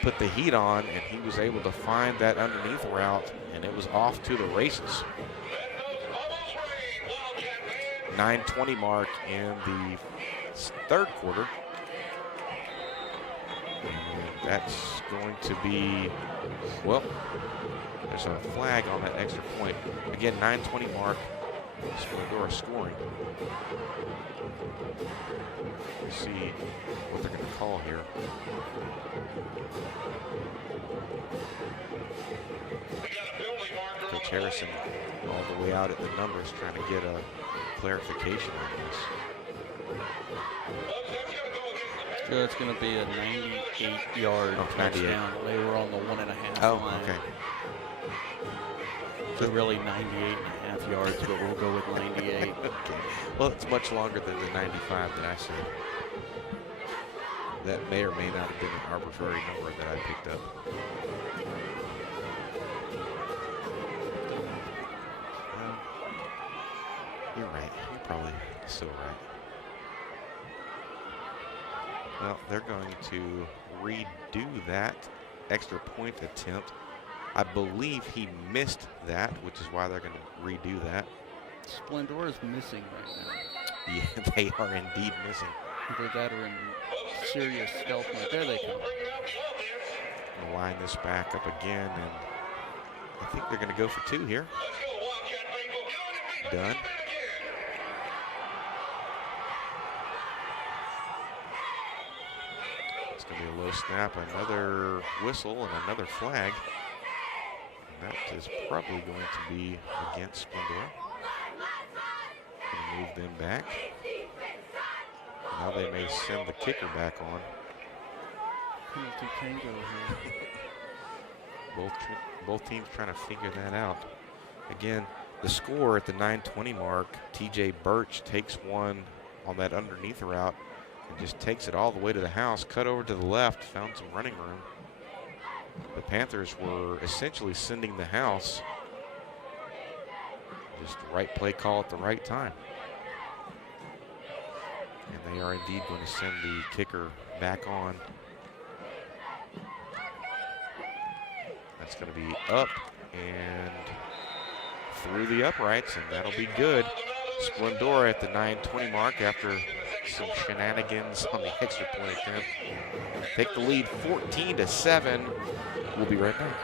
put the heat on, and he was able to find that underneath route, and it was off to the races. 9:20 mark in the 3rd quarter. And that's going to be, well, there's a flag on that extra point. Again, 9:20 mark. Splendora scoring. Let's see what they're going to call here. Coach Harrison all the way out at the numbers trying to get a clarification on this. So it's going to be a 98-yard touchdown. They were on the 1.5 line. Okay. So really 98.5 yards, but we'll go with 98. Okay. Well, it's much longer than the 95 that I said. That may or may not have been an arbitrary number that I picked up. Well, you're right. You're probably still right. Well, they're going to redo that extra point attempt. I believe he missed that, which is why they're going to redo that. Splendor is missing right now. Yeah, they are indeed missing. Either that or in serious stealth mode. There they come. We'll line this back up again, and I think they're going to go for 2 here. Done. It's going to be a low snap, another whistle, and another flag. And that is probably going to be against Splendora. Going to move them back. Now they may send the kicker back on. Penalty tango here. Both teams trying to figure that out. Again, The score at the 9:20 mark, TJ Birch takes one on that underneath route and just takes it all the way to the house, cut over to the left, found some running room. The Panthers were essentially sending the house. Just the right play call at the right time. And they are indeed going to send the kicker back on. That's going to be up and through the uprights, and that'll be good. Splendora at the 9:20 mark after some shenanigans on the extra point attempt. Take the lead 14-7. We'll be right back.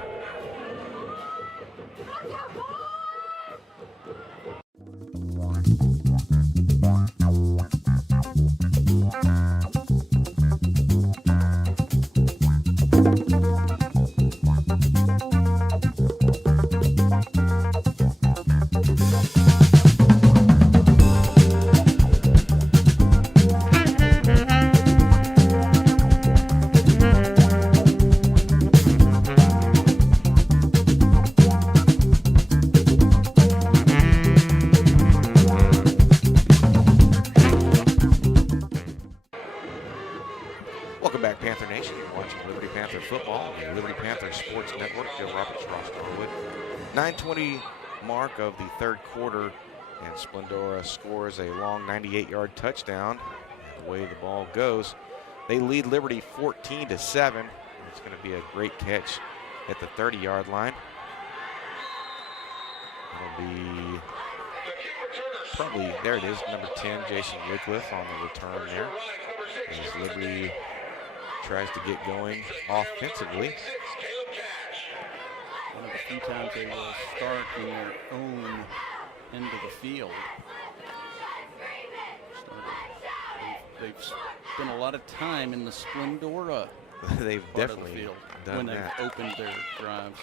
Welcome back, Panther Nation. You're watching Liberty Panther football on the Liberty Panther Sports Network. Joe Roberts, Ross Norwood. 9:20 mark of the third quarter, and Splendora scores a long 98-yard touchdown. And away the ball goes. They lead Liberty 14-7. It's going to be a great catch at the 30-yard line. It'll be probably, there it is, number 10, Jason Wycliffe on the return there. As Liberty tries to get going offensively. One of the few times they will start in their own end of the field. They've spent a lot of time in the Splendora They've part definitely of the field done when that. they've opened their drives.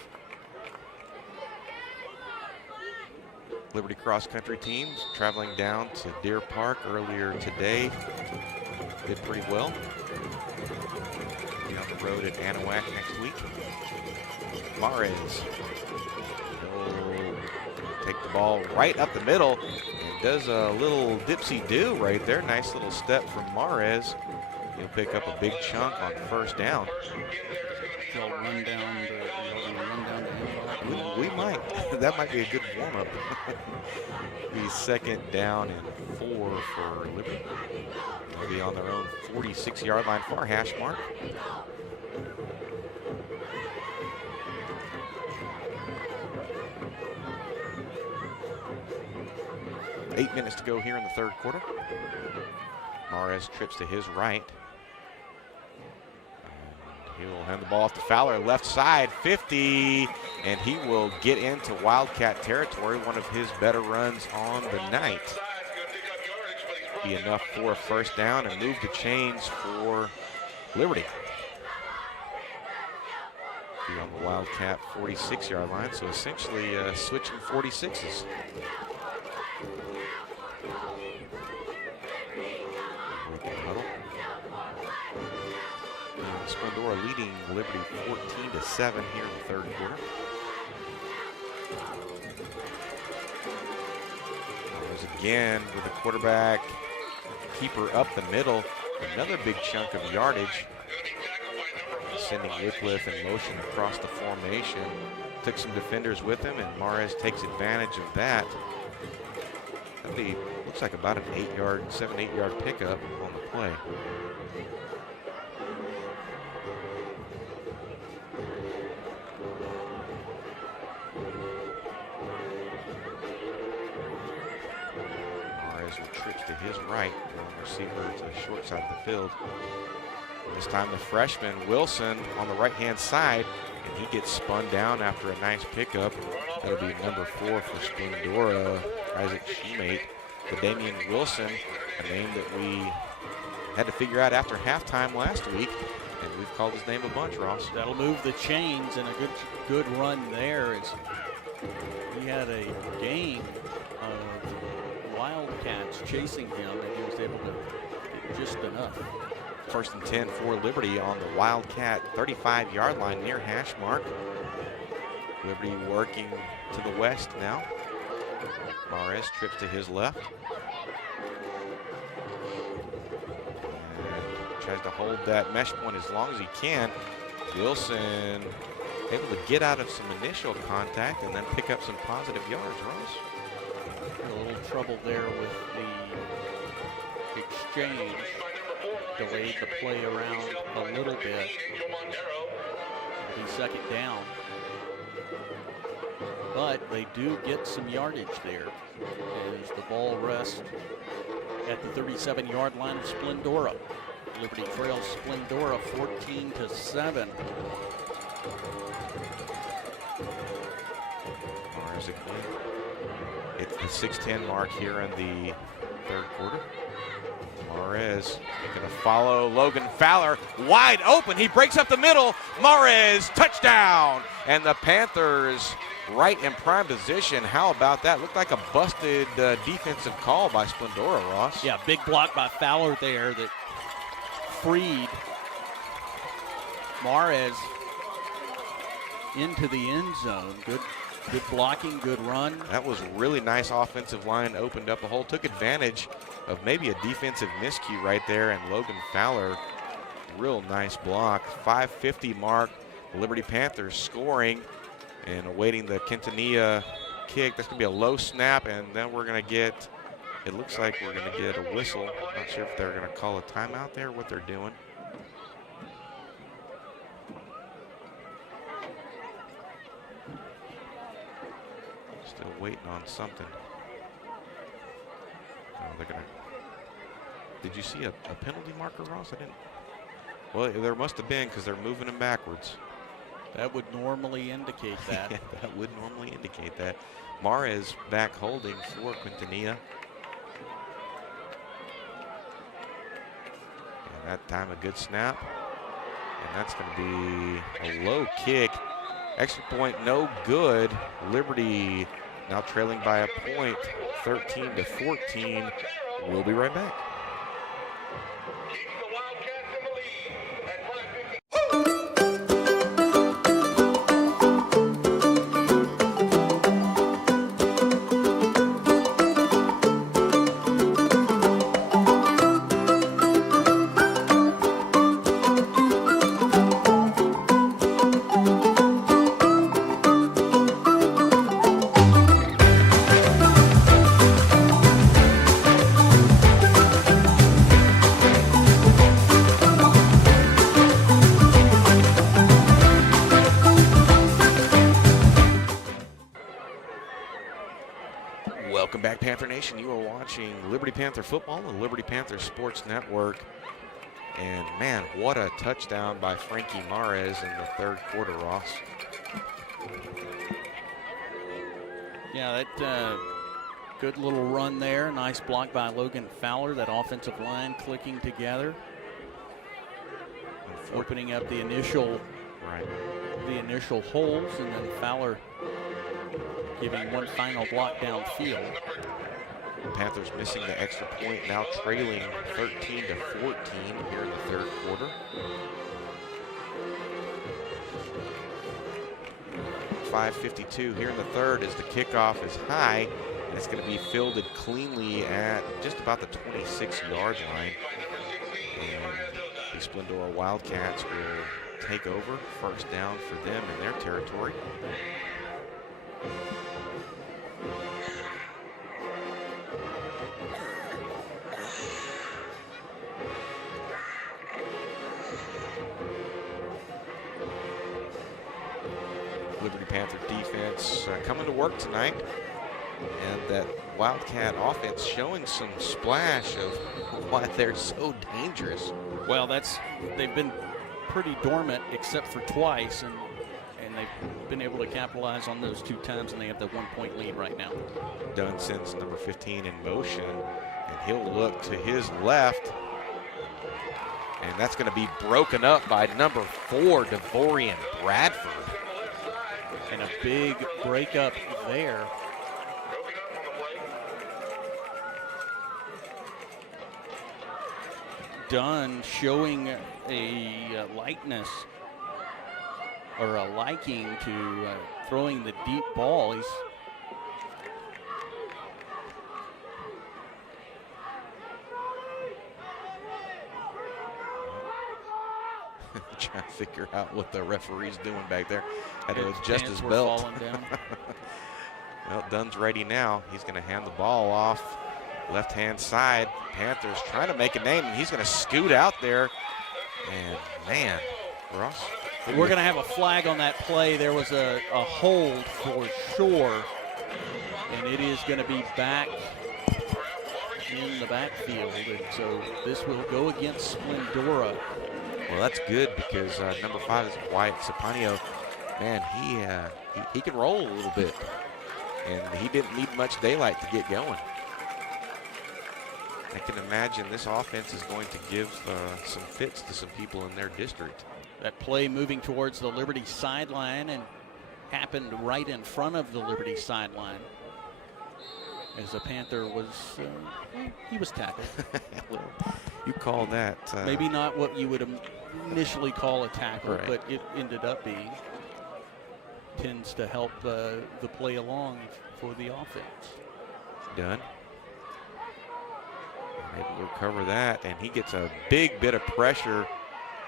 Liberty cross country teams traveling down to Deer Park earlier today. Did pretty well. Be on the road at Anahuac next week. Mares will take the ball right up the middle and does a little dipsy-do right there. Nice little step from Mares. He'll pick up a big chunk on first down. They'll run down to Anahuac. We might. That might be a good warm-up. Be second down and 4 for Liberty. They'll be on their own 46-yard line, far hash mark. Eight minutes to go here in the third quarter. Mares trips to his right. And he'll hand the ball off to Fowler, left side, 50, and he will get into Wildcat territory, one of his better runs on the night. Be enough for a first down and move the chains for Liberty. Be on the Wildcat 46-yard line, so essentially switching 46s. Splendora leading Liberty 14-7 here in the third quarter. Again with a quarterback keeper up the middle, another big chunk of yardage. Sending Wycliffe in motion across the formation. Took some defenders with him, and Mares takes advantage of that. That'd be, looks like about an 7-8 yard pickup on the play. Trips to his right, long receiver to the short side of the field. This time the freshman Wilson on the right-hand side, and he gets spun down after a nice pickup. That'll be number 4 for Splendora, Isaac Shoemate. The Damian Wilson, a name that we had to figure out after halftime last week, and we've called his name a bunch, Ross. That'll move the chains, and a good run there. Is he had a gain of Wildcats chasing him, and he was able to get just enough. First and 10 for Liberty on the Wildcat 35-yard line near hash mark. Liberty working to the west now. Mares trips to his left. And tries to hold that mesh point as long as he can. Wilson able to get out of some initial contact and then pick up some positive yards, Ross. A little trouble there with the exchange. Delayed the play around a little bit. It'll be second down. But they do get some yardage there as the ball rests at the 37-yard line of Splendora. Liberty trails Splendora 14-7. Mares again. It's the 6:10 mark here in the third quarter. Mares going to follow Logan Fowler wide open. He breaks up the middle. Mares touchdown. And the Panthers right in prime position. How about that? Looked like a busted defensive call by Splendora, Ross. Yeah, big block by Fowler there that freed Mares into the end zone. Good blocking, good run. That was really nice offensive line. Opened up the hole. Took advantage of maybe a defensive miscue right there. And Logan Fowler, real nice block. 5:50 mark. The Liberty Panthers scoring and awaiting the Quintanilla kick. That's going to be a low snap, and then we're going to get, it looks like we're going to get a whistle. Not sure if they're going to call a timeout there, what they're doing. Still waiting on something. Oh, they're going to, did you see a penalty marker, Ross? I didn't. Well, there must have been because they're moving them backwards. That would normally indicate that. Yeah, that would normally indicate that. Mares back holding for Quintanilla. And that time a good snap. And that's going to be a low kick. Extra point no good. Liberty now trailing by a point, 13-14. We'll be right back. Welcome back, Panther Nation. You are watching Liberty Panther football on the Liberty Panther Sports Network. And man, what a touchdown by Frankie Mares in the third quarter, Ross. Yeah, that good little run there. Nice block by Logan Fowler. That offensive line clicking together, opening up the initial holes, and then Fowler giving one final block downfield. Panthers missing the extra point, now trailing 13-14 here in the third quarter. 5:52 here in the third as the kickoff is high, and it's going to be fielded cleanly at just about the 26-yard line. And the Splendora Wildcats will take over, first down for them in their territory. Liberty Panther defense coming to work tonight, and that Wildcat offense showing some splash of why they're so dangerous. Well, they've been pretty dormant except for twice, and they've been able to capitalize on those two times, and they have the 1-point lead right now. Dunson's number 15 in motion, and he'll look to his left, and that's going to be broken up by number 4, Devorian Bradford. And a big breakup there. Dunn showing a likeness or a liking to throwing the deep ball. He's figure out what the referee's doing back there. Had to His adjust pants his were belt. falling down. Well, Dunn's ready now. He's going to hand the ball off. Left-hand side. Panthers trying to make a name, and he's going to scoot out there. And, man, Ross. We're going to have a flag on that play. There was a hold for sure, and it is going to be back in the backfield. And so this will go against Splendora. Well, that's good because number 5 is Wyatt Sapanio. Man, he can roll a little bit, and he didn't need much daylight to get going. I can imagine this offense is going to give some fits to some people in their district. That play moving towards the Liberty sideline and happened right in front of the Liberty sideline as the Panther was, he was tackled. Well, you call that. Maybe not what you would initially call a tackle, Right. but it ended up being. Tends to help the play along for the offense. Dunn. Able to recover that, and he gets a big bit of pressure.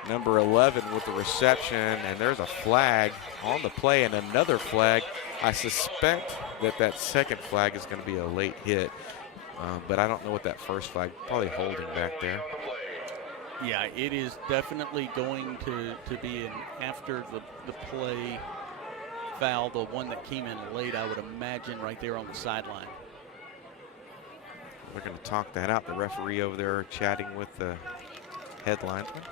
Number 11 with the reception, and there's a flag on the play and another flag. I suspect that second flag is going to be a late hit, but I don't know what that first flag, probably holding back there. Yeah, it is definitely going to be an after the play foul, the one that came in late, I would imagine, right there on the sideline. We're going to talk that out. The referee over there chatting with the headlinesman.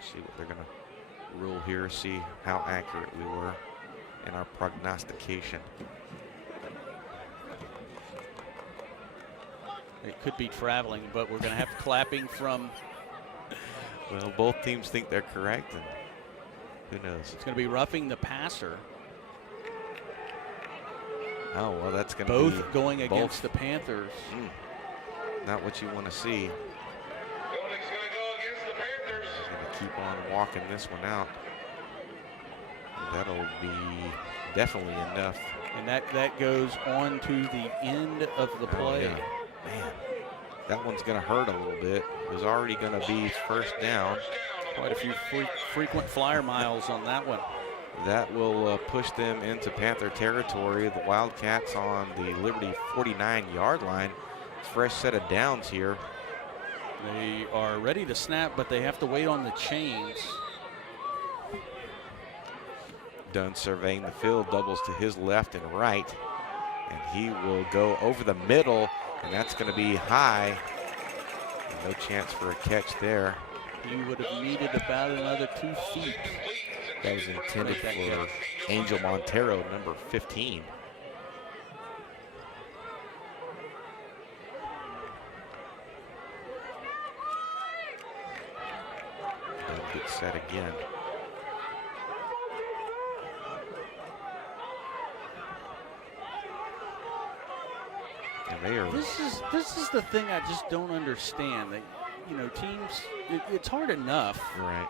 See what they're going to rule here, see how accurate we were in our prognostication. It could be traveling, but we're going to have clapping from. Well, both teams think they're correct, and who knows? It's going to be roughing the passer. Oh, well, that's going to be both going against the Panthers. Not what you want to see. Holding's going to go against the Panthers. He's going to keep on walking this one out. And that'll be definitely enough. And that goes on to the end of the play. Oh, yeah. Man, that one's going to hurt a little bit. It was already going to be first down. Quite a few frequent flyer miles on that one. That will push them into Panther territory. The Wildcats on the Liberty 49-yard line. Fresh set of downs here. They are ready to snap, but they have to wait on the chains. Dunn surveying the field, doubles to his left and right. And he will go over the middle, and that's going to be high. And no chance for a catch there. He would have needed about another 2 feet. That was intended for Angel Montero, number 15. Dunn gets set again. And they are. This is the thing I just don't understand. Teams, it's hard enough Right.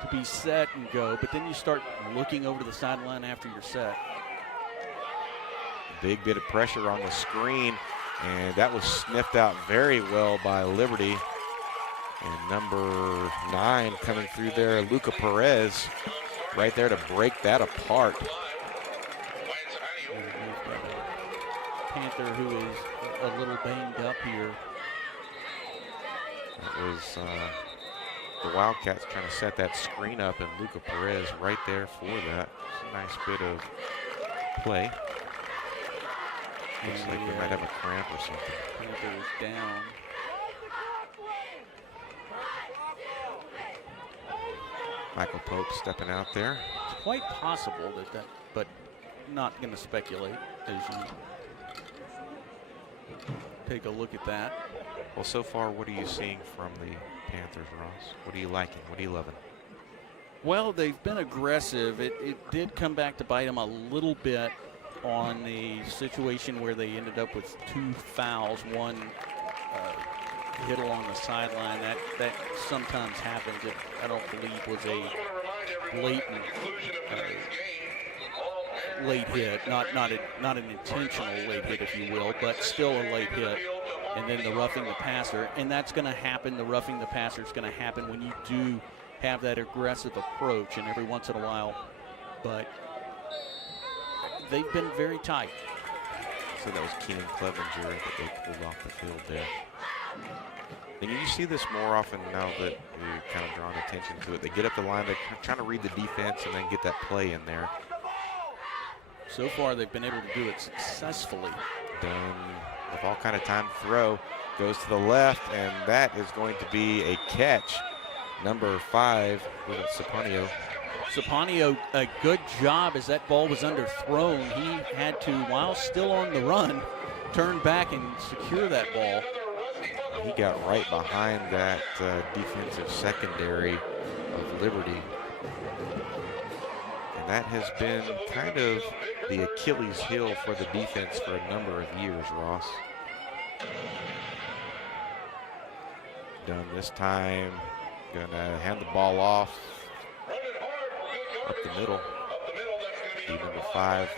to be set and go, but then you start looking over to the sideline after you're set. Big bit of pressure on the screen, and that was sniffed out very well by Liberty. And number 9 coming through there, Luca Perez, right there to break that apart. Panther, who is a little banged up here. That was the Wildcats trying to set that screen up, and Luca Perez right there for that. It's a nice bit of play. Looks like they might have a cramp or something. Panther is down. Michael Pope stepping out there. It's quite possible that, but not going to speculate as you take a look at that. Well, so far, what are you seeing from the Panthers, Ross? What are you liking? What are you loving? Well, they've been aggressive. It did come back to bite them a little bit on the situation where they ended up with 2 fouls. One hit along the sideline. That sometimes happens. I don't believe was a blatant late hit, not an intentional late hit, if you will, but still a late hit. and then the roughing the passer. And that's going to happen. The roughing the passer is going to happen when you do have that aggressive approach, and every once in a while. But they've been very tight. So that was Keenan Clevenger that they pulled off the field there. And you see this more often now that you're kind of drawing attention to it. They get up the line, they're trying to read the defense and then get that play in there. So far, they've been able to do it successfully. Dunn with all kind of time to throw, goes to the left, and that is going to be a catch. Number 5, was it Sapanio? Sapanio, a good job as that ball was underthrown. He had to, while still on the run, turn back and secure that ball. He got right behind that defensive secondary of Liberty. And that has been kind of the Achilles heel for the defense for a number of years, Ross. Dunn this time, gonna hand the ball off up the middle. Be number 5,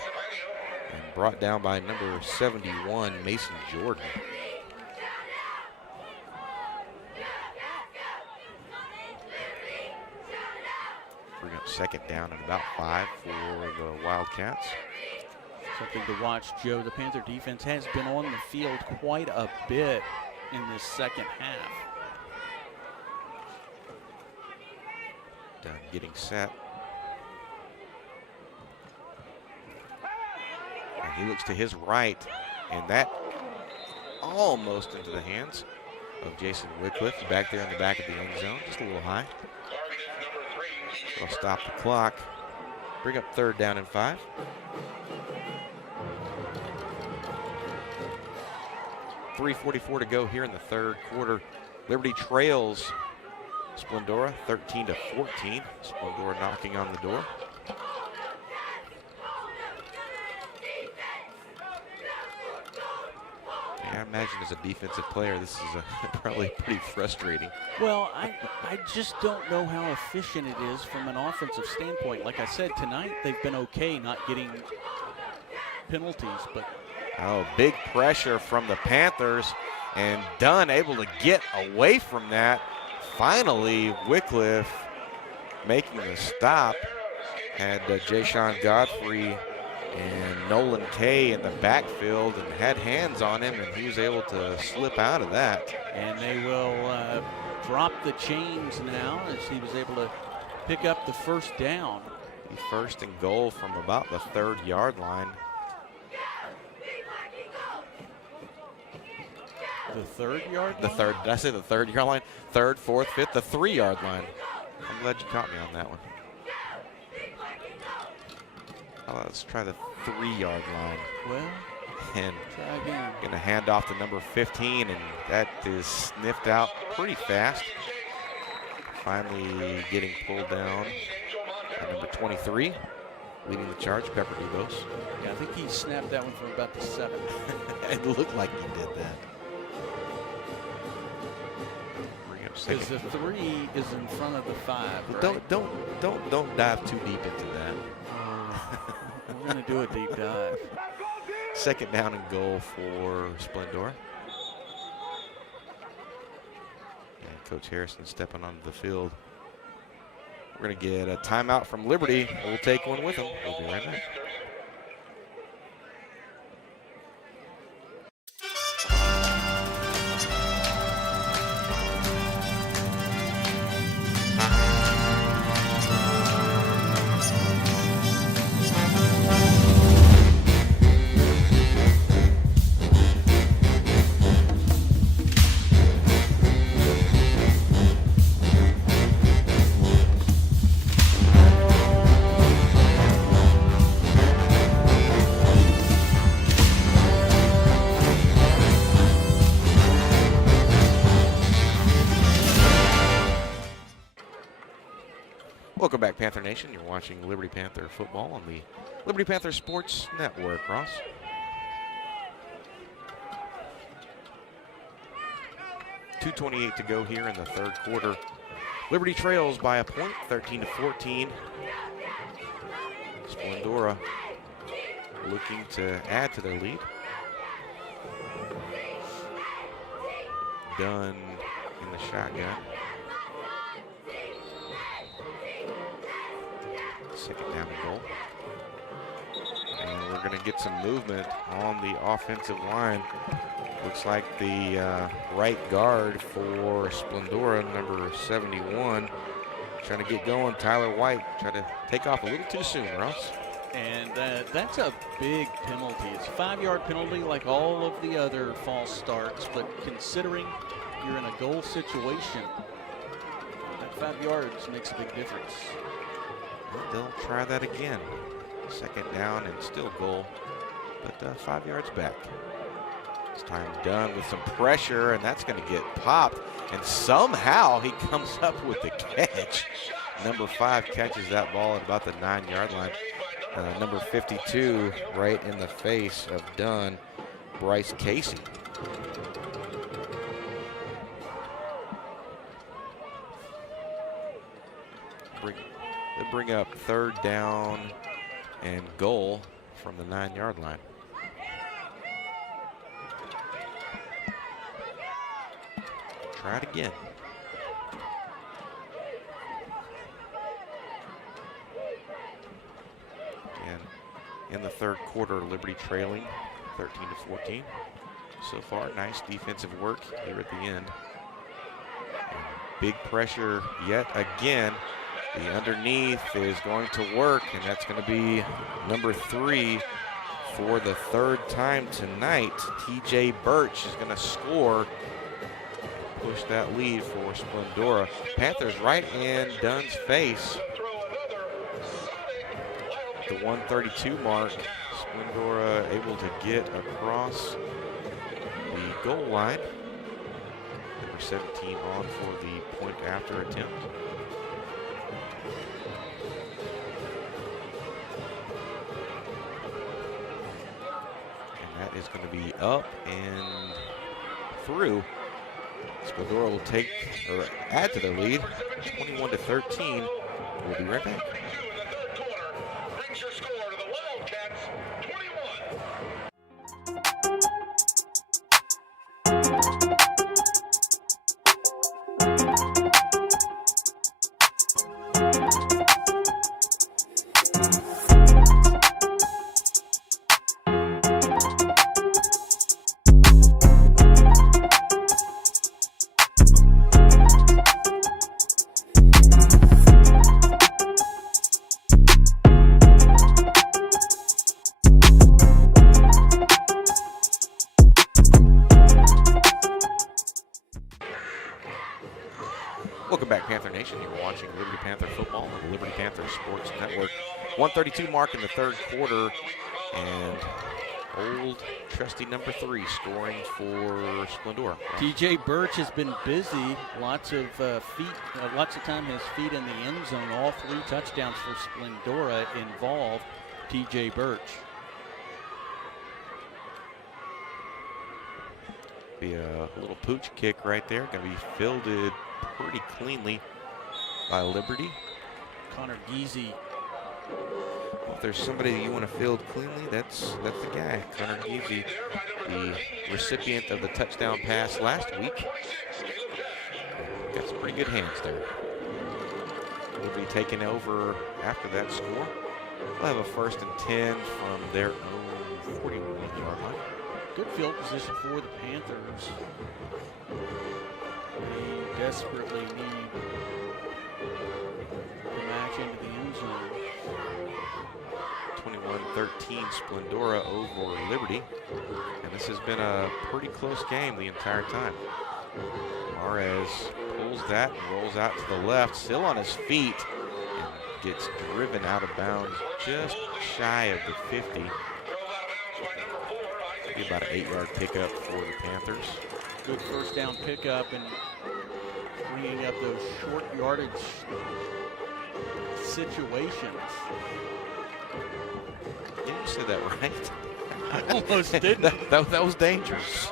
and brought down by number 71, Mason Jordan. Bring up second down and about 5 for the Wildcats. Something to watch, Joe. The Panther defense has been on the field quite a bit in this second half. Dunn getting set. And he looks to his right, and that almost into the hands of Jason Wycliffe back there in the back of the end zone, just a little high. I'll stop the clock. Bring up third down and 5. .344 to go here in the third quarter. Liberty trails Splendora 13-14. Splendora knocking on the door. Yeah, I imagine as a defensive player, this is probably pretty frustrating. Well, I just don't know how efficient it is from an offensive standpoint. Like I said, tonight they've been okay not getting penalties, but oh, big pressure from the Panthers, and Dunn able to get away from that. Finally, Wycliffe making the stop. Had Jashawn Godfrey and Nolan Kay in the backfield and had hands on him, and he was able to slip out of that. And they will drop the chains now as he was able to pick up the first down. The first and goal from about the 3rd-yard line. The 3rd-yard line? The third, did I say the 3rd-yard line? 3rd, 4th, 5th, the 3-yard line. I'm glad you caught me on that one. Let's try the 3-yard line. Well, and try again. Gonna hand off to number 15, and that is sniffed out pretty fast. Finally getting pulled down by number 23, leading the charge, Pepper Dubos. Yeah, I think he snapped that one from about the 7. It looked like he did that. Because the 3 is in front of the 5. Right? Don't dive too deep into that. We're going to do a deep dive. Second down and goal for Splendora. And Coach Harrison stepping onto the field. We're going to get a timeout from Liberty. We'll take one with them. We'll be right back. Welcome back, Panther Nation. You're watching Liberty Panther football on the Liberty Panther Sports Network. Ross. .228 to go here in the third quarter. Liberty trails by a point, 13-14. Splendora looking to add to their lead. Dunn in the shotgun. Second down and goal. And we're going to get some movement on the offensive line. Looks like the right guard for Splendora, number 71, trying to get going. Tyler White tried to take off a little too soon, Ross. And that's a big penalty. It's a 5-yard penalty like all of the other false starts, but considering you're in a goal situation, that 5 yards makes a big difference. Well, they'll try that again. Second down and still goal, but 5 yards back. This time Dunn with some pressure, and that's going to get popped. And somehow he comes up with the catch. Number 5 catches that ball at about the 9-yard line. Number 52 right in the face of Dunn, Bryce Casey. They bring up 3rd down and goal from the 9-yard line. Try it again. And in the 3rd quarter, Liberty trailing 13-14. So far, nice defensive work here at the end. And big pressure yet again. The underneath is going to work, and that's going to be number 3 for the 3rd time tonight. TJ Birch is going to score, push that lead for Splendora. Panthers right in Dunn's face. The 132 mark. Splendora able to get across the goal line. Number 17 on for the point after attempt. And that is going to be up and through. Splendora will take or add to the lead, 21-13. We'll be right back. Brings your score to the Wildcats, 21. Welcome back, Panther Nation. You're watching Liberty Panther football on the Liberty Panther Sports Network. 132 mark in the 3rd quarter, and old trusty number 3 scoring for Splendora. TJ Birch has been busy. Lots of lots of time his feet in the end zone. All 3 touchdowns for Splendora involve TJ Birch. Be a little pooch kick right there. Going to be fielded pretty cleanly by Liberty. Connor Geezy. If there's somebody you want to field cleanly, that's the guy, Connor Geezy, the recipient of the touchdown pass last week. Got some pretty good hands there. Liberty taking over after that score. We'll have a 1st and 10 from their own 41-yard line. Good field position for the Panthers. They desperately need the match into the end zone. 21-13 Splendora over Liberty. And this has been a pretty close game the entire time. Mares pulls that and rolls out to the left, still on his feet, and gets driven out of bounds just shy of the 50. Be about an 8-yard pickup for the Panthers. Good 1st down pickup and bringing up those short yardage situations. Yeah, you said that right. I almost didn't. that was dangerous.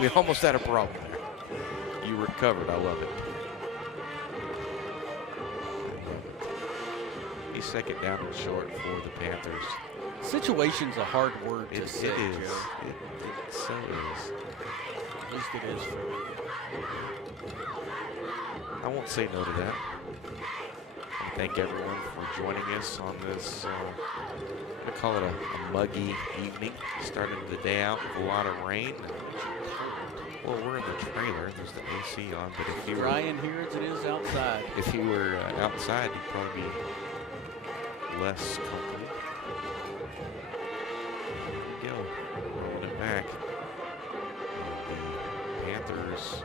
We almost had a problem there. You recovered. I love it. He's 2nd down and short for the Panthers. Situation's a hard word to say, It is. Joe. It so is. At least it is for me. I won't say no to that. I thank everyone for joining us on this, I'm going to call it a muggy evening. Starting the day out with a lot of rain. Well, we're in the trailer. There's the AC on, but if you were dry in here as it is outside. If you were outside, you'd probably be less comfortable. There we go. Rolling it back. The Panthers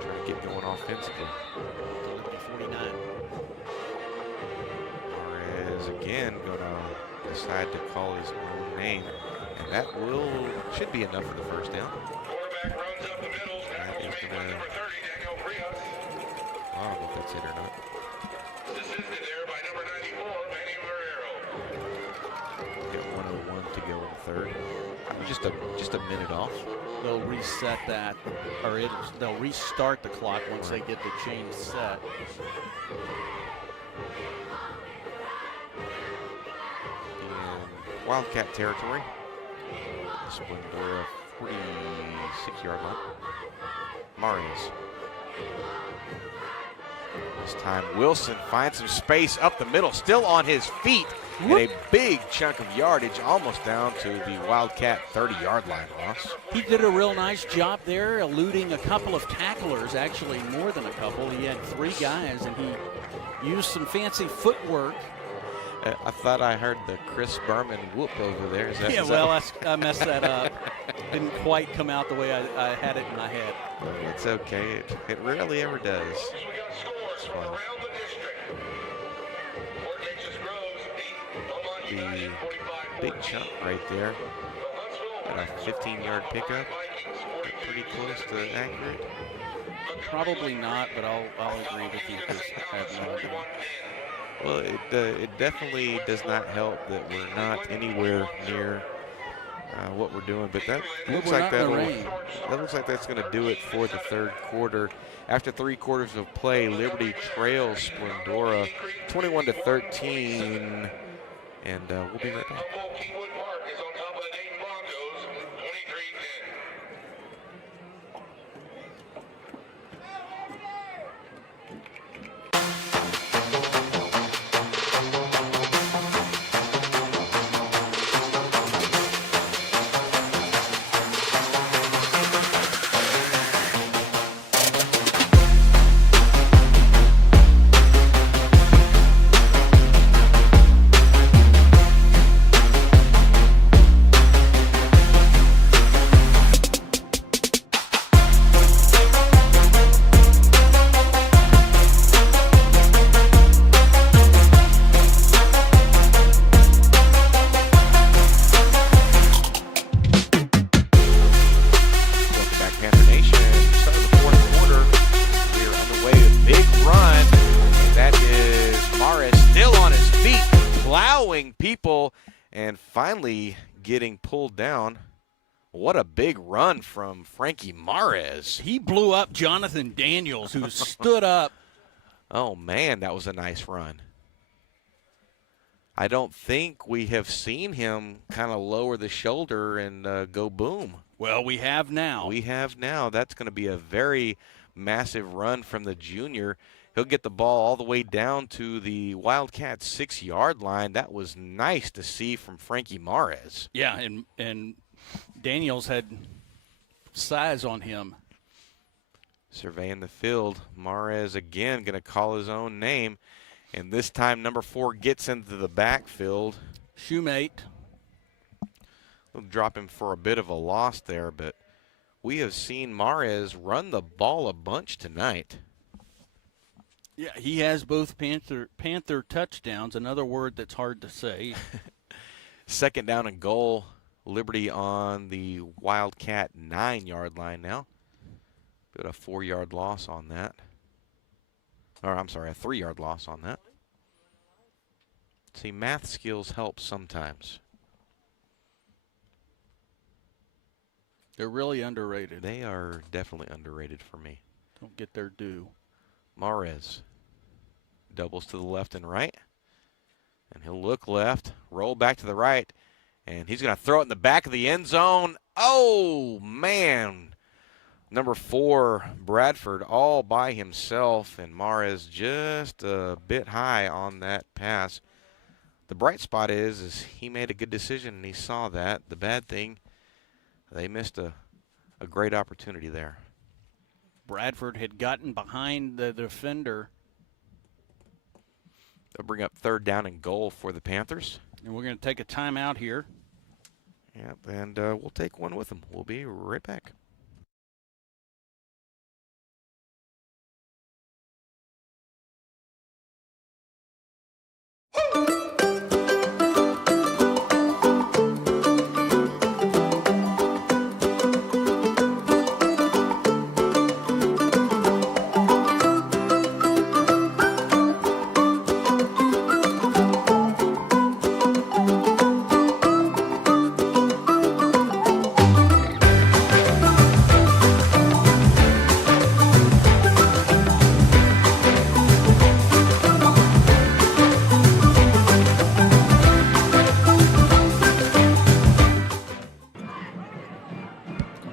trying to get going offensively. 49. Marez again going to decide to call his own name. And that should be enough for the first down. Quarterback runs up the middle. That is going to, Number 30, Daniel Frias. I don't know if that's it or not. Assisted there by number 94, Manny Guerrero. Got 1:01 to go in the third. Just a minute off. They'll reset that, or they'll restart the clock once they get the change set. In Wildcat territory. Splendora 46-yard line. Marius. This time Wilson finds some space up the middle, still on his feet. And a big chunk of yardage, almost down to the Wildcat 30-yard line, Ross. He did a real nice job there, eluding a couple of tacklers, actually more than a couple. He had 3 guys, and he used some fancy footwork. I thought I heard the Chris Berman whoop over there. Is that, yeah, well, I messed that up. Didn't quite come out the way I had it in my head. Well, it's okay. It rarely ever does. We got scores from around the district. Fort Nature's Groves beat Beaumont The United 45-14. big chunk right there. Got a 15-yard pickup. Pretty close to accurate. Probably not, but I'll agree with you because I have no idea. Well, it definitely does not help that we're not anywhere near what we're doing, but that looks like that's going to do it for the third quarter. After 3 quarters of play, Liberty trails Splendora 21-13, and we'll be right back. Kingwood Park is on top of the Dayton Broncos, 23-10. People and finally getting pulled down. What a big run from Frankie Marez. He blew up Jonathan Daniels, who stood up. Oh, man, that was a nice run. I don't think we have seen him kind of lower the shoulder and go boom. Well, we have now. We have now. That's going to be a very massive run from the junior. He'll get the ball all the way down to the Wildcats 6-yard line. That was nice to see from Frankie Marez. Yeah, and Daniels had size on him. Surveying the field, Marez again going to call his own name. And this time number 4 gets into the backfield. Shoemate. We'll drop him for a bit of a loss there, but we have seen Marez run the ball a bunch tonight. Yeah, he has both Panther touchdowns, another word that's hard to say. 2nd down and goal, Liberty on the Wildcat 9-yard line now. Got a 4-yard loss on that. Or, I'm sorry, a 3-yard loss on that. See, math skills help sometimes. They're really underrated. They are definitely underrated for me. Don't get their due. Marez doubles to the left and right. And he'll look left, roll back to the right, and he's going to throw it in the back of the end zone. Oh, man. Number 4, Bradford, all by himself, and Mares just a bit high on that pass. The bright spot is he made a good decision, and he saw that. The bad thing, they missed a great opportunity there. Bradford had gotten behind the defender. They'll bring up 3rd down and goal for the Panthers. And we're going to take a timeout here. Yep, and we'll take one with them. We'll be right back.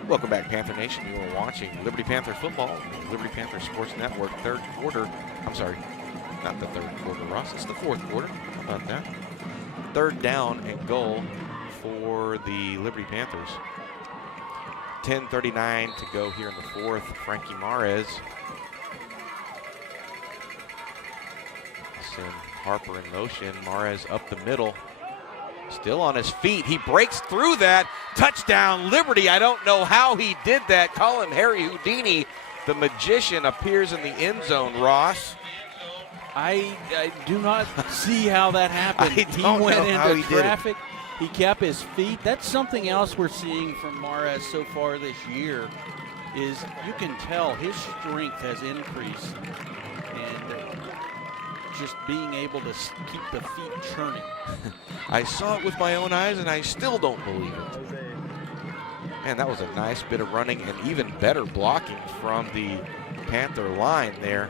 Welcome back, Panther Nation. You are watching Liberty Panther football, Liberty Panther Sports Network, 3rd quarter. I'm sorry, not the 3rd quarter, Ross. It's the 4th quarter. How about that? 3rd down and goal for the Liberty Panthers. 10:39 to go here in the 4th. Frankie Mares. Send Harper in motion. Mares up the middle. Still on his feet. He breaks through that. Touchdown, Liberty. I don't know how he did that. Call him Harry Houdini. The magician appears in the end zone, Ross. I do not see how that happened. He went into traffic. He kept his feet. That's something else we're seeing from Mares so far this year is you can tell his strength has increased. And just being able to keep the feet churning. I saw it with my own eyes, and I still don't believe it. Man, that was a nice bit of running and even better blocking from the Panther line there.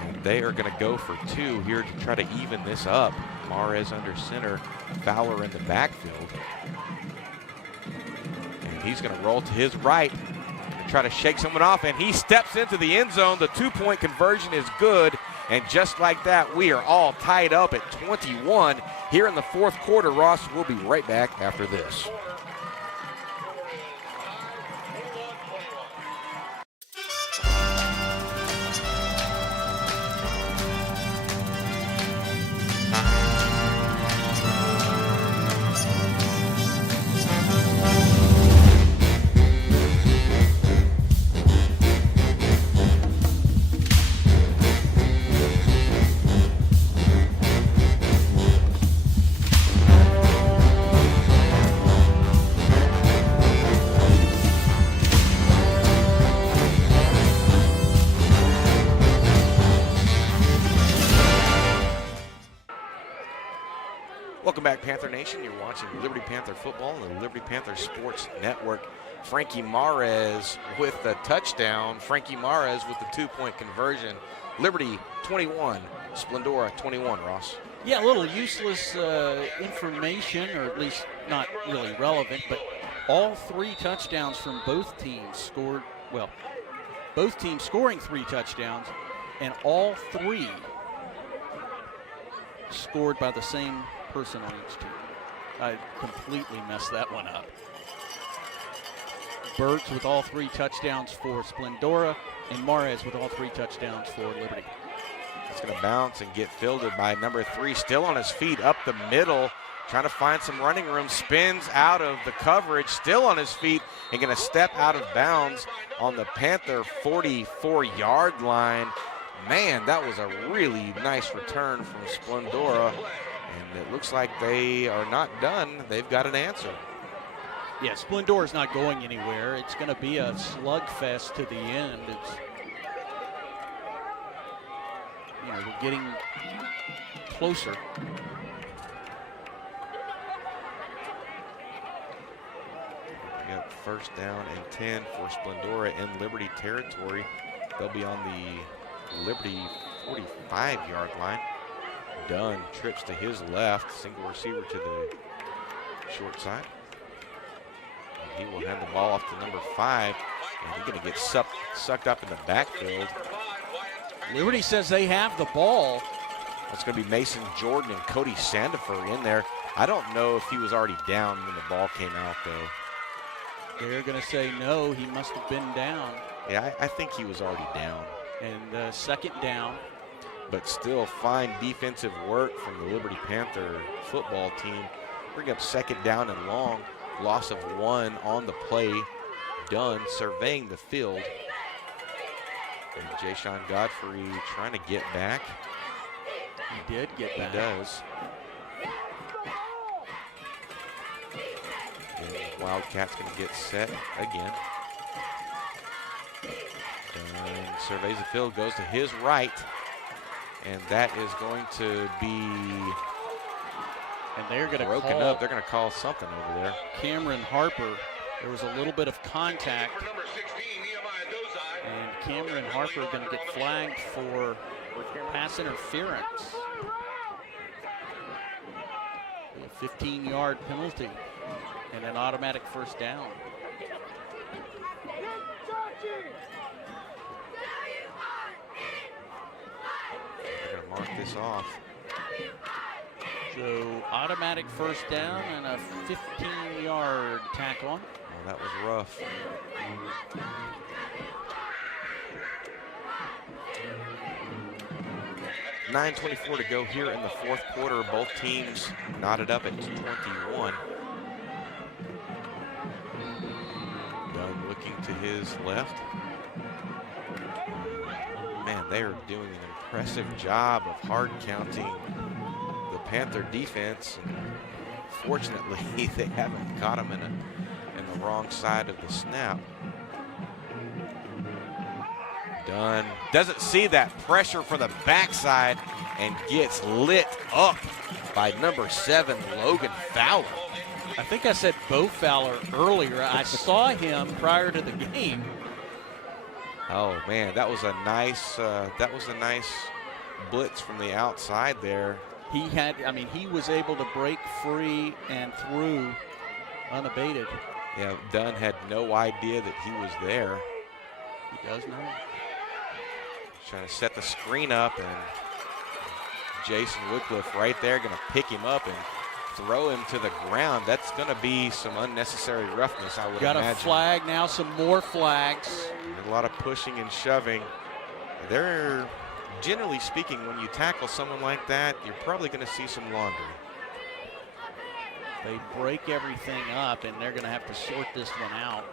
And they are going to go for 2 here to try to even this up. Mares under center, Fowler in the backfield. And he's going to roll to his right. Try to shake someone off, and he steps into the end zone. The 2-point conversion is good, and just like that, we are all tied up at 21 here in the 4th quarter. Ross, we'll be right back after this. Welcome back, Panther Nation. You're watching Liberty Panther football on the Liberty Panther Sports Network. Frankie Mares with the touchdown. Frankie Mares with the 2-point conversion. Liberty 21, Splendora 21, Ross. Yeah, a little useless information, or at least not really relevant, but all 3 touchdowns from both teams scored, well, both teams scoring 3 touchdowns, and all 3 scored by the same person on each team. I completely messed that one up. Burks with all 3 touchdowns for Splendora, and Mares with all 3 touchdowns for Liberty. It's going to bounce and get fielded by number 3, still on his feet up the middle, trying to find some running room, spins out of the coverage, still on his feet, and going to step out of bounds on the Panther 44-yard line. Man, that was a really nice return from Splendora. And it looks like they are not done. They've got an answer. Yeah, Splendora's not going anywhere. It's going to be a slugfest to the end. It's, you know, we're getting closer. We got 1st down and 10 for Splendora in Liberty territory. They'll be on the Liberty 45-yard line. Dunn trips to his left, single receiver to the short side. And he will hand the ball off to number 5. And he's going to get sucked up in the backfield. Liberty says they have the ball. It's going to be Mason Jordan and Cody Sandifer in there. I don't know if he was already down when the ball came out, though. They're going to say no, he must have been down. Yeah, I think he was already down. And second down. But still, fine defensive work from the Liberty Panther football team. Bring up second down and long. Loss of 1 on the play. Dunn surveying the field. And Jayshon Godfrey trying to get back. He did get back. He does. And Wildcats going to get set again. Dunn surveys the field, goes to his right. And that is going to be and they're going to broken up. They're going to call something over there. Cameron Harper. There was a little bit of contact. And Cameron Harper going to get flagged for pass interference. A 15-yard penalty and an automatic first down. They're going to mark this off. So automatic first down and a 15-yard tackle on. Oh, that was rough. .9:24 to go here in the fourth quarter. Both teams knotted up at 21. Dunn looking to his left. Man, they are doing an impressive job of hard counting the Panther defense. Fortunately, they haven't caught him in the wrong side of the snap. Dunn doesn't see that pressure for the backside and gets lit up by number 7, Logan Fowler. I think I said Bo Fowler earlier. I saw him prior to the game. Oh man, that was a nice blitz from the outside there. He was able to break free and through unabated. Yeah, Dunn had no idea that he was there. He does now. Trying to set the screen up, and Jason Wycliffe right there going to pick him up and throw him to the ground. That's going to be some unnecessary roughness, I would imagine. Got a flag now, some more flags. A lot of pushing and shoving. They're, generally speaking, when you tackle someone like that, you're probably going to see some laundry. They break everything up, and they're going to have to sort this one out.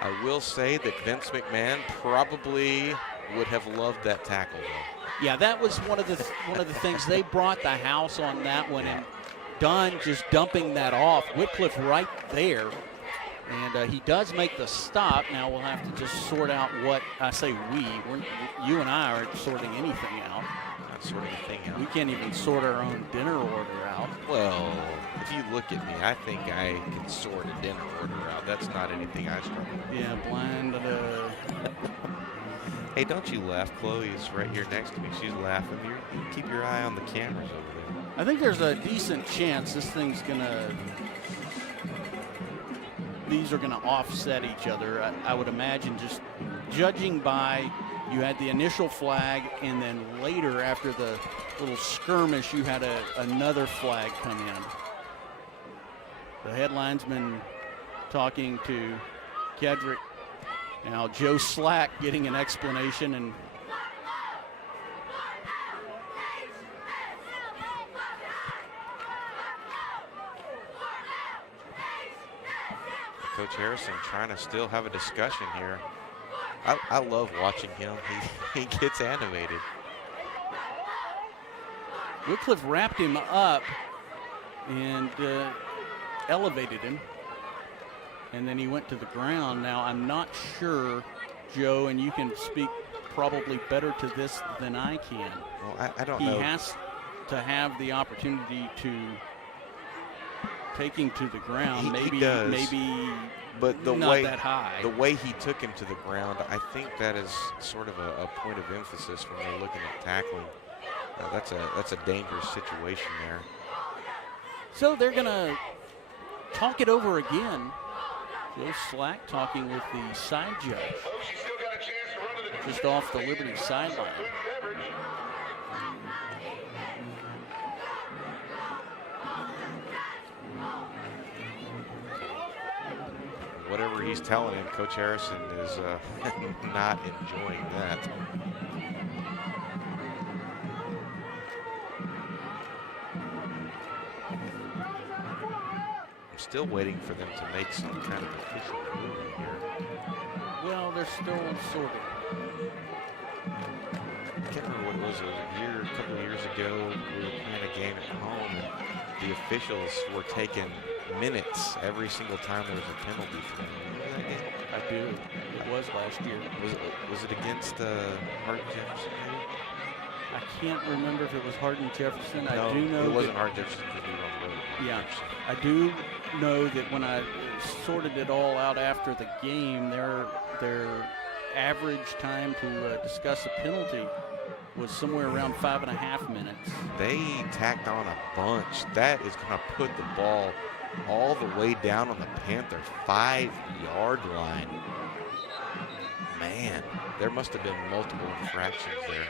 I will say that Vince McMahon probably would have loved that tackle, though. Yeah, that was one of the things. They brought the house on that one, and Dunn just dumping that off. Wycliffe right there, and he does make the stop. Now we'll have to just sort out what I say. You and I aren't sorting anything out. Not sorting anything out. We can't even sort our own dinner order out. Well, if you look at me, I think I can sort a dinner order out. That's not anything I struggle with. Yeah, blind. Hey, don't you laugh. Chloe is right here next to me. She's laughing. You keep your eye on the cameras over there. I think there's a decent chance this thing's these are gonna offset each other. I would imagine, just judging by, you had the initial flag, and then later after the little skirmish, you had another flag come in. The headlinesman talking to Kedrick. Now Joe Slack getting an explanation, and Coach Harrison trying to still have a discussion here. I love watching him. He gets animated. Wycliffe wrapped him up and elevated him, and then he went to the ground. Now I'm not sure, Joe, and you can speak probably better to this than I can. Well, I don't know. He has to have the opportunity to take him to the ground. He does. Maybe but the not way, that high. The way he took him to the ground, I think that is sort of a point of emphasis when they're looking at tackling. That's a dangerous situation there. So they're gonna talk it over again. Joe Slack talking with the side judge just off the Liberty sideline. Whatever he's telling him, Coach Harrison is not enjoying that. I'm still waiting for them to make some kind of official ruling here. Well, they're still sorting. I can't remember what it was, a couple of years ago, we were playing a game at home, and the officials were taking minutes every single time there was a penalty thrown. Remember that game? I do. It was last year. Was it against Hardin Jefferson? Maybe? I can't remember if it was Hardin Jefferson. No, I do know it wasn't Hardin Jefferson because we were on the road. Yeah, I do know that when I sorted it all out after the game, their average time to discuss a penalty was somewhere around 5.5 minutes. They tacked on a bunch. That is going to put the ball all the way down on the Panther 5-yard line. Man, there must have been multiple infractions there.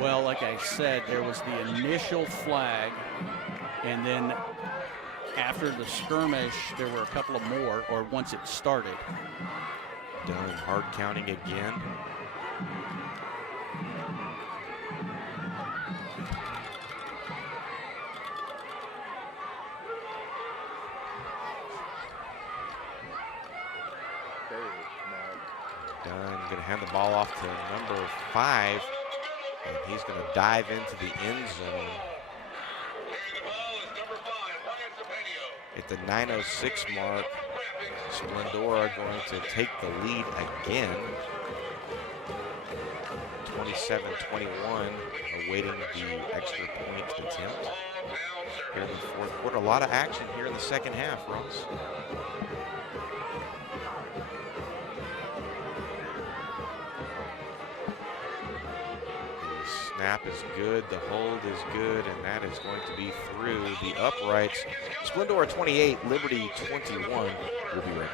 Well, like I said, there was the initial flag, and then after the skirmish, there were a couple of more, or once it started. Done hard counting again. Dunn going to hand the ball off to number 5, and he's going to dive into the end zone. At the 9:06 mark, Splendora going to take the lead again. 27-21, awaiting the extra point attempt here in the fourth quarter. A lot of action here in the second half, Ross. Snap is good, the hold is good, and that is going to be through the uprights. Splendora 28, Liberty 21. We'll be right back.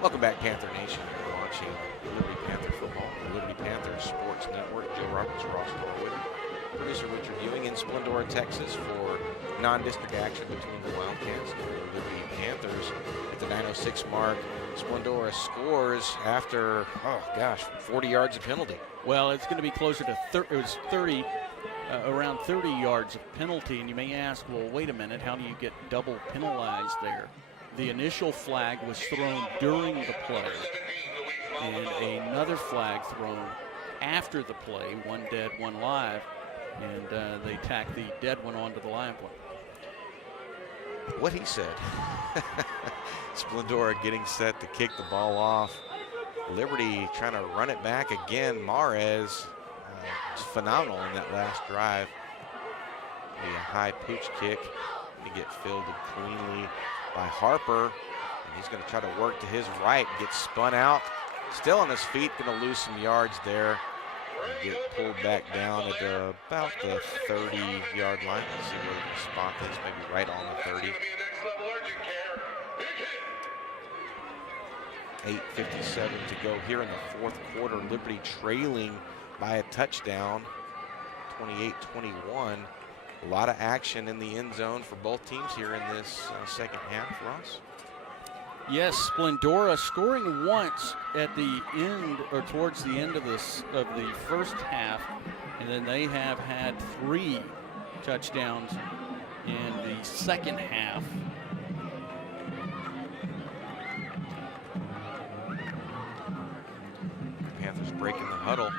Welcome back, Panther Nation. You're watching Liberty Panther football, the Liberty Panther Sports Network. Joe Roberts, Ross Norwood, producer Richard Ewing in Splendora, Texas, for non-district action between the Wildcats and the Liberty Panthers. At the 9:06 mark, Splendora scores after, 40 yards of penalty. Well, it's going to be closer to around 30 yards of penalty, and you may ask, well, wait a minute, how do you get double penalized there? The initial flag was thrown during the play, and another flag thrown after the play, one dead, one live, and they tacked the dead one onto the live one. What he said. Splendora getting set to kick the ball off. Liberty trying to run it back again. Mares was phenomenal in that last drive. A high pitch kick to get fielded cleanly by Harper, and he's going to try to work to his right, get spun out, still on his feet, going to lose some yards there, and get pulled back down at about the 30-yard line. Let's see where the spot is, maybe right on the 30. 8:57 to go here in the fourth quarter. Liberty trailing by a touchdown, 28-21. A lot of action in the end zone for both teams here in this second half, Ross. Yes, Splendora scoring once at the end, or towards the end of the first half, and then they have had 3 touchdowns in the second half. huddle.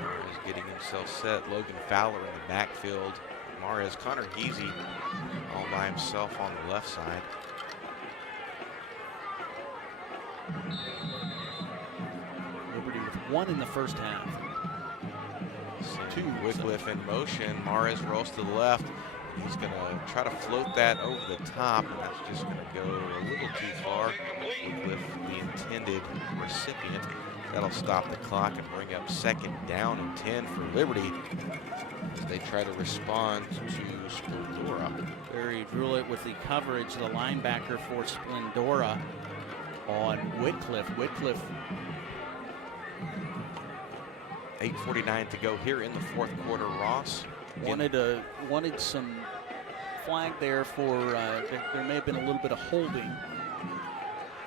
Mares getting himself set. Logan Fowler in the backfield. Mares, Connor Geezy all by himself on the left side. Liberty with 1 in the first half. Two. Wycliffe in motion. Mares rolls to the left. He's going to try to float that over the top, and that's just going to go a little too far. Wycliffe, the intended recipient. That'll stop the clock and bring up 2nd down and 10 for Liberty as they try to respond to Splendora. Barry Drewlett with the coverage, the linebacker for Splendora on Wycliffe. Wycliffe 8:49 to go here in the 4th quarter. Ross wanted some flag there for there may have been a little bit of holding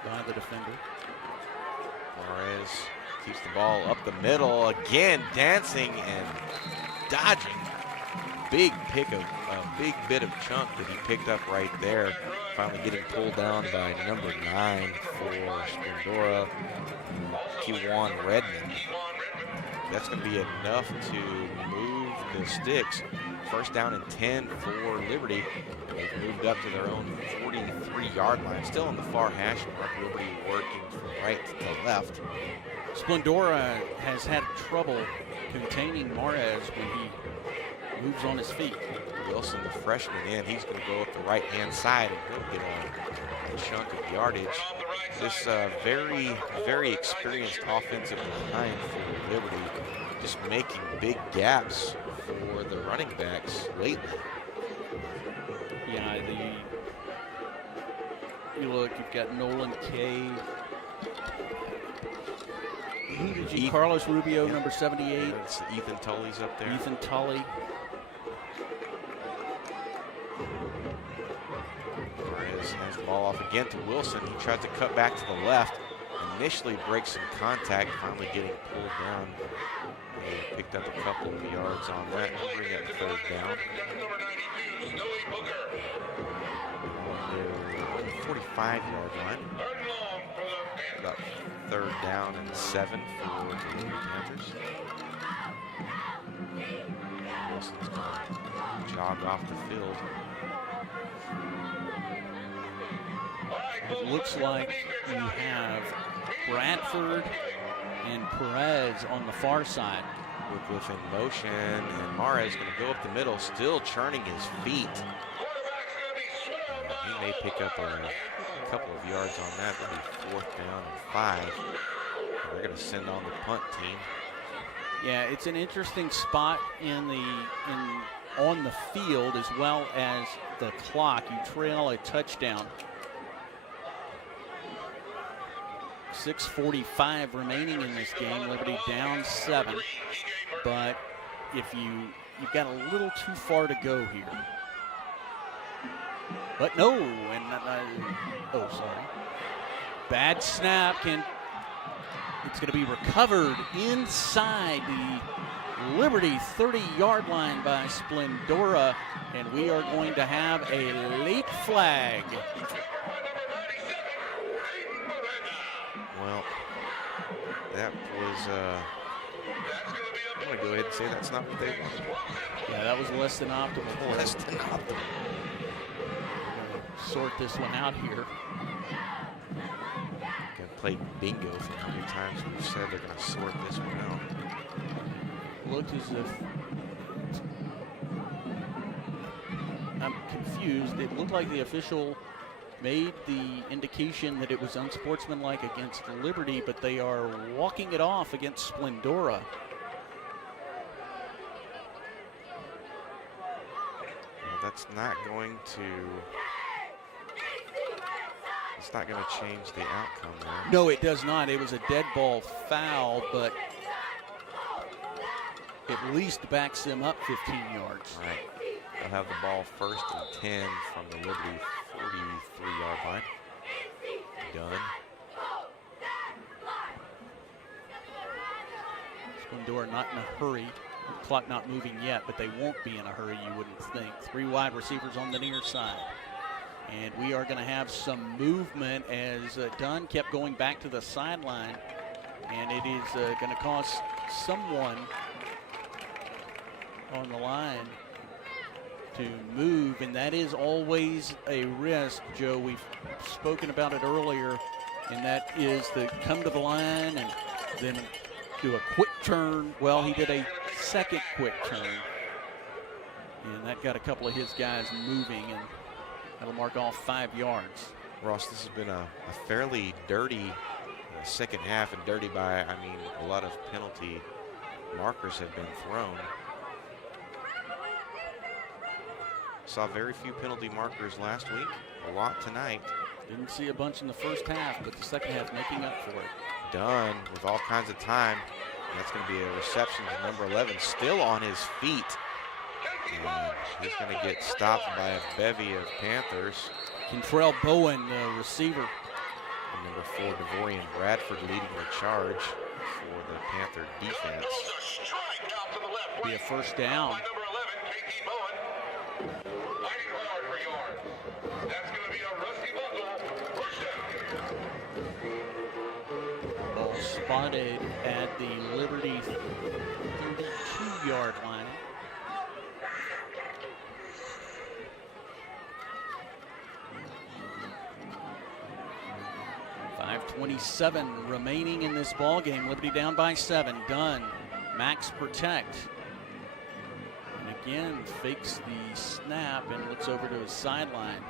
by the defender. Mares keeps the ball up the middle again, dancing and dodging. Big pick of a big bit of chunk that he picked up right there. Finally getting pulled down by number 9 for Splendora, Kiwan Redmond. That's going to be enough to move the sticks. 1st down and 10 for Liberty. They've moved up to their own 43-yard line. Still on the far hash mark. Liberty working from right to left. Splendora has had trouble containing Mares when he moves on his feet. Wilson, the freshman, in. He's going to go up the right-hand side, and he'll get a chunk of yardage. This very, very experienced offensive line for Liberty, just making big gaps for the running backs lately. Yeah, you look, you've got Nolan Kay. Who did you? Carlos Rubio, yeah. number 78. It's Ethan Tully's up there. Ethan Tully. Mares hands the ball off again to Wilson. He tries to cut back to the left. Initially breaks some contact, finally getting pulled down. They picked up a couple of yards on that. They'll bring up 3rd down. 45-yard line. About 3rd down and 7 for the Liberty Panthers. Wilson's going to jog off the field. It looks like you have Bradford and Perez on the far side. Wycliffe in motion, and Mares going to go up the middle, still churning his feet. He may pick up a couple of yards on that. That'll be 4th down and 5. They're going to send on the punt team. Yeah, it's an interesting spot on the field as well as the clock. You trail a touchdown. 6:45 remaining in this game. Liberty down 7, but you've got a little too far to go here. But no, and sorry, bad snap, and it's going to be recovered inside the Liberty 30-yard line by Splendora, and we are going to have a late flag. Well, that was, I'm going to go ahead and say that's not what they wanted. Yeah, that was less than optimal. Less than optimal. Sort this one out here. Gonna play bingo for how many times we've said they're going to sort this one out. Looked as if, I'm confused. It looked like the official made the indication that it was unsportsmanlike against Liberty, but they are walking it off against Splendora. Well, that's not going to. It's not going to change the outcome there. No, it does not. It was a dead ball foul, but at least backs them up 15 yards. Right. They'll have the ball 1st and 10 from the Liberty 43-yard line. Done. Splendora not in a hurry. The clock not moving yet, but they won't be in a hurry, you wouldn't think. 3 wide receivers on the near side. And we are going to have some movement as Dunn kept going back to the sideline. And it is going to cost someone on the line to move, and that is always a risk, Joe. We've spoken about it earlier, and that is to come to the line and then do a quick turn. Well, he did a second quick turn, and that got a couple of his guys moving, and that'll mark off 5 yards. Ross, this has been a fairly dirty second half, and dirty by, I mean, a lot of penalty markers have been thrown. Saw very few penalty markers last week, a lot tonight. Didn't see a bunch in the first half, but the second half making up for it. Dunn with all kinds of time. That's going to be a reception to number 11, still on his feet. And he's going to get stopped by a bevy of Panthers. Kentrell Bowen, the receiver. And number 4, Devorian Bradford leading the charge for the Panther defense. Be a first down. Ball spotted at the Liberty 32-yard line. .5:27 remaining in this ball game. Liberty down by 7. Dunn, max protect. And again, fakes the snap and looks over to his sideline.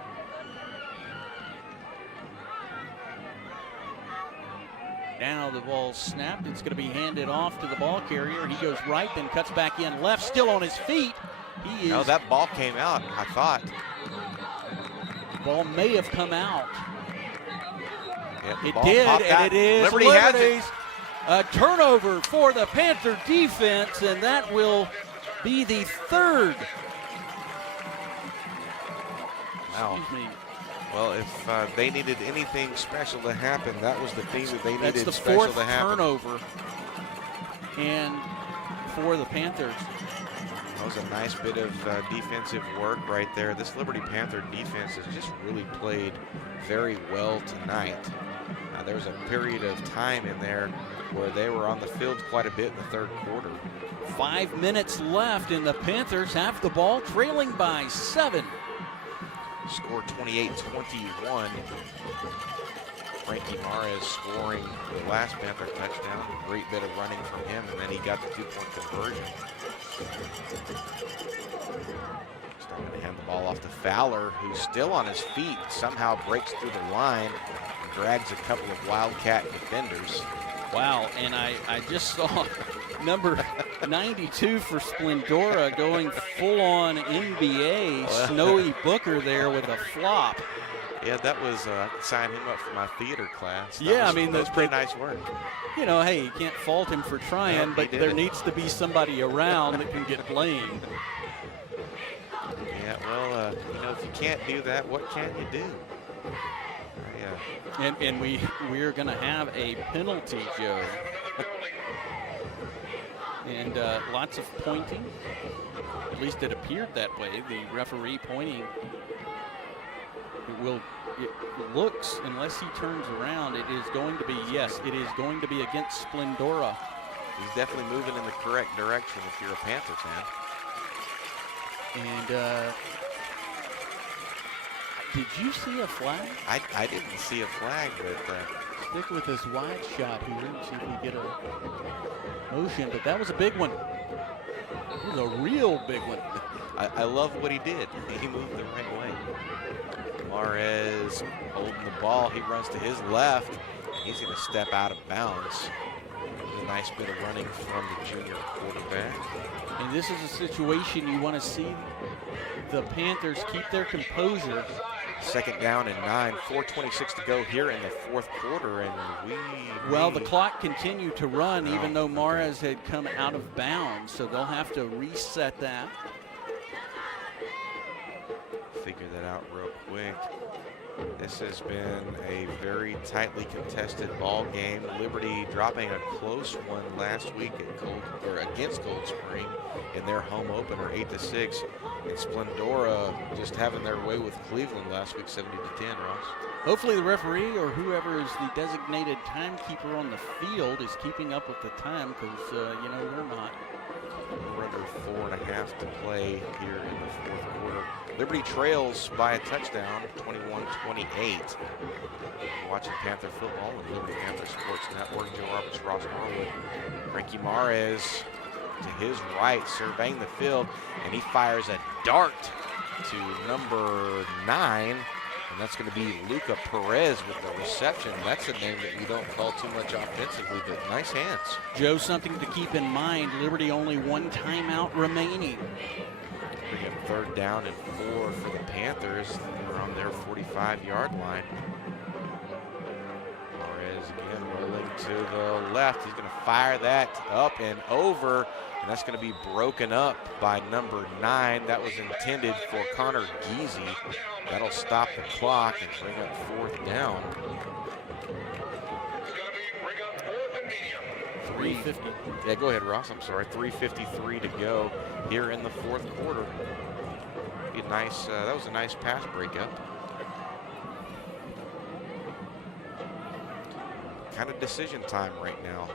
Now the ball snapped. It's going to be handed off to the ball carrier. He goes right, then cuts back in left, still on his feet. He is. No, that ball came out, I thought. The ball may have come out. Yep, It did, and out. it is Liberty has it. Liberty's a turnover for the Panther defense, and that will be the third. Wow. Excuse me. Well, if they needed anything special to happen, that was the thing that they That's needed the special fourth to happen. turnover, and for the Panthers. That was a nice bit of defensive work right there. This Liberty Panther defense has just really played very well tonight. There was a period of time in there where they were on the field quite a bit in the third quarter. 5 minutes left, and the Panthers have the ball, trailing by 7. Score 28-21. Frankie Mares scoring the last Panther touchdown. Great bit of running from him, and then he got the 2-point conversion. Starting to hand the ball off to Fowler, who's still on his feet, somehow breaks through the line and drags a couple of Wildcat defenders. Wow, and I just saw number 92 for Splendora going full-on NBA, Snowy Booker there with a flop. Yeah, that was, I could sign him up for my theater class. I mean, that was pretty nice work. You know, hey, you can't fault him for trying, but there needs to be somebody around that can get blamed. Yeah, well, you know, if you can't do that, what can you do? And we're going to have a penalty, Joe. And lots of pointing. At least it appeared that way. The referee pointing. It looks, unless he turns around, it is going to be, yes, it is going to be against Splendora. He's definitely moving in the correct direction if you're a Panther fan. And did you see a flag? I didn't see a flag, but stick with this wide shot here and see if we get a motion. But that was a big one. It was a real big one. I love what he did. He moved the right way. Mares holding the ball. He runs to his left. He's going to step out of bounds. A nice bit of running from the junior quarterback. And this is a situation you want to see the Panthers keep their composure. Second down and 9, 4:26 to go here in the fourth quarter, and the clock continued to run even though Mares had come out of bounds, so they'll have to reset that. figure that out real quick. This has been a very tightly contested ball game. Liberty dropping a close one last week at against Cold Spring in their home opener, 8-6. And Splendora just having their way with Cleveland last week, 70-10. Ross. Hopefully the referee or whoever is the designated timekeeper on the field is keeping up with the time, because we're not. We're under 4.5 to play here in the fourth quarter. Liberty trails by a touchdown, 21-28. Watching Panther football with Liberty Panther Sports Network. Joe Roberts, Ross Norwood. Frankie Mares to his right, surveying the field, and he fires a dart to number 9. And that's going to be Luca Perez with the reception. That's a name that we don't call too much offensively, but nice hands. Joe, something to keep in mind, Liberty only one timeout remaining. Bring up 3rd down and 4 for the Panthers. They're on their 45-yard line. Perez again rolling to the left. He's going to fire that up and over, and that's going to be broken up by number 9. That was intended for Connor Geezy. That'll stop the clock and bring up 4th down. 3:50. Yeah, go ahead, Ross. I'm sorry. 3:53 to go here in the fourth quarter. Be a nice. That was a nice pass breakup. Kind of decision time right now.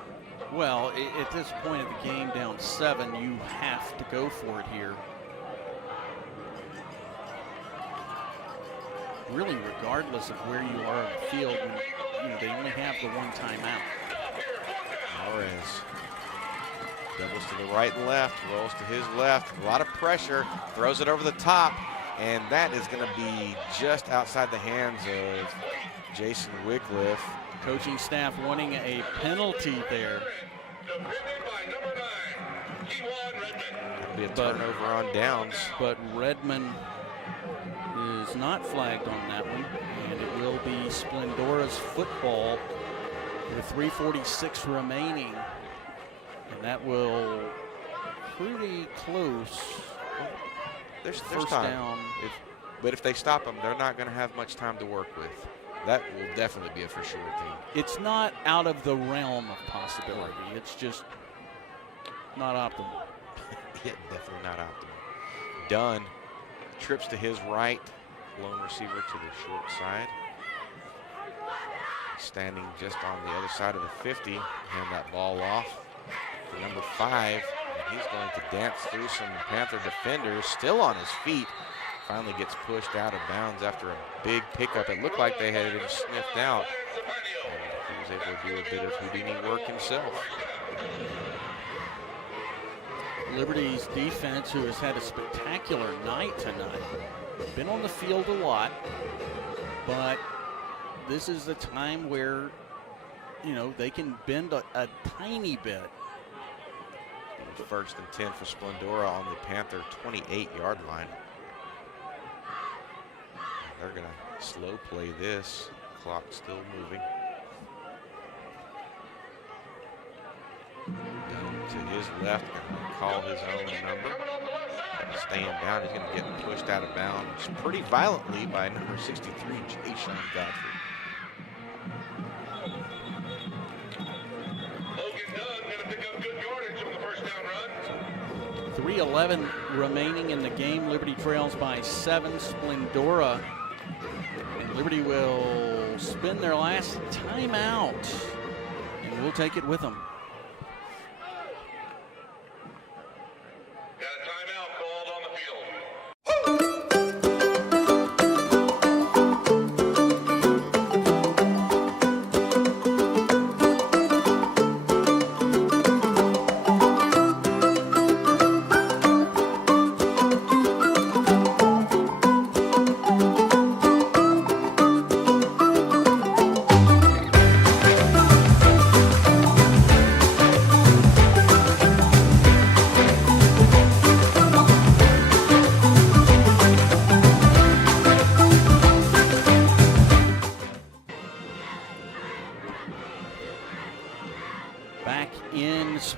Well, at this point of the game, down 7, you have to go for it here. Really, regardless of where you are on the field, they only have the one timeout. Mares doubles to the right and left, rolls to his left. A lot of pressure, throws it over the top, and that is going to be just outside the hands of Jason Wycliffe. Coaching staff wanting a penalty there. It'll be a turnover on downs. But Redmond is not flagged on that one, and it will be Splendora's football with 3:46 remaining, and that will pretty close. There's first time. Down. But if they stop them, they're not going to have much time to work with. That will definitely be a for sure thing. It's not out of the realm of possibility. It's just not optimal. Yeah, definitely not optimal. Dunn trips to his right, lone receiver to the short side. Standing just on the other side of the 50, hand that ball off to number 5. And he's going to dance through some Panther defenders, still on his feet. Finally gets pushed out of bounds after a big pickup. It looked like they had him sniffed out. And he was able to do a bit of Houdini work himself. Liberty's defense, who has had a spectacular night tonight, been on the field a lot, but this is the time where, they can bend a tiny bit. 1st and 10 for Splendora on the Panther 28-yard line. They're going to slow play this. Clock still moving. Down to his left, going to call his own number. Staying down, he's going to get pushed out of bounds pretty violently by number 63, Jay-Sean Godfrey. Logan Dunn going to pick up good yardage on the first down run. 3:11 remaining in the game. Liberty trails by 7. Splendora. And Liberty will spend their last timeout, and we'll take it with them. Got a timeout called on the field.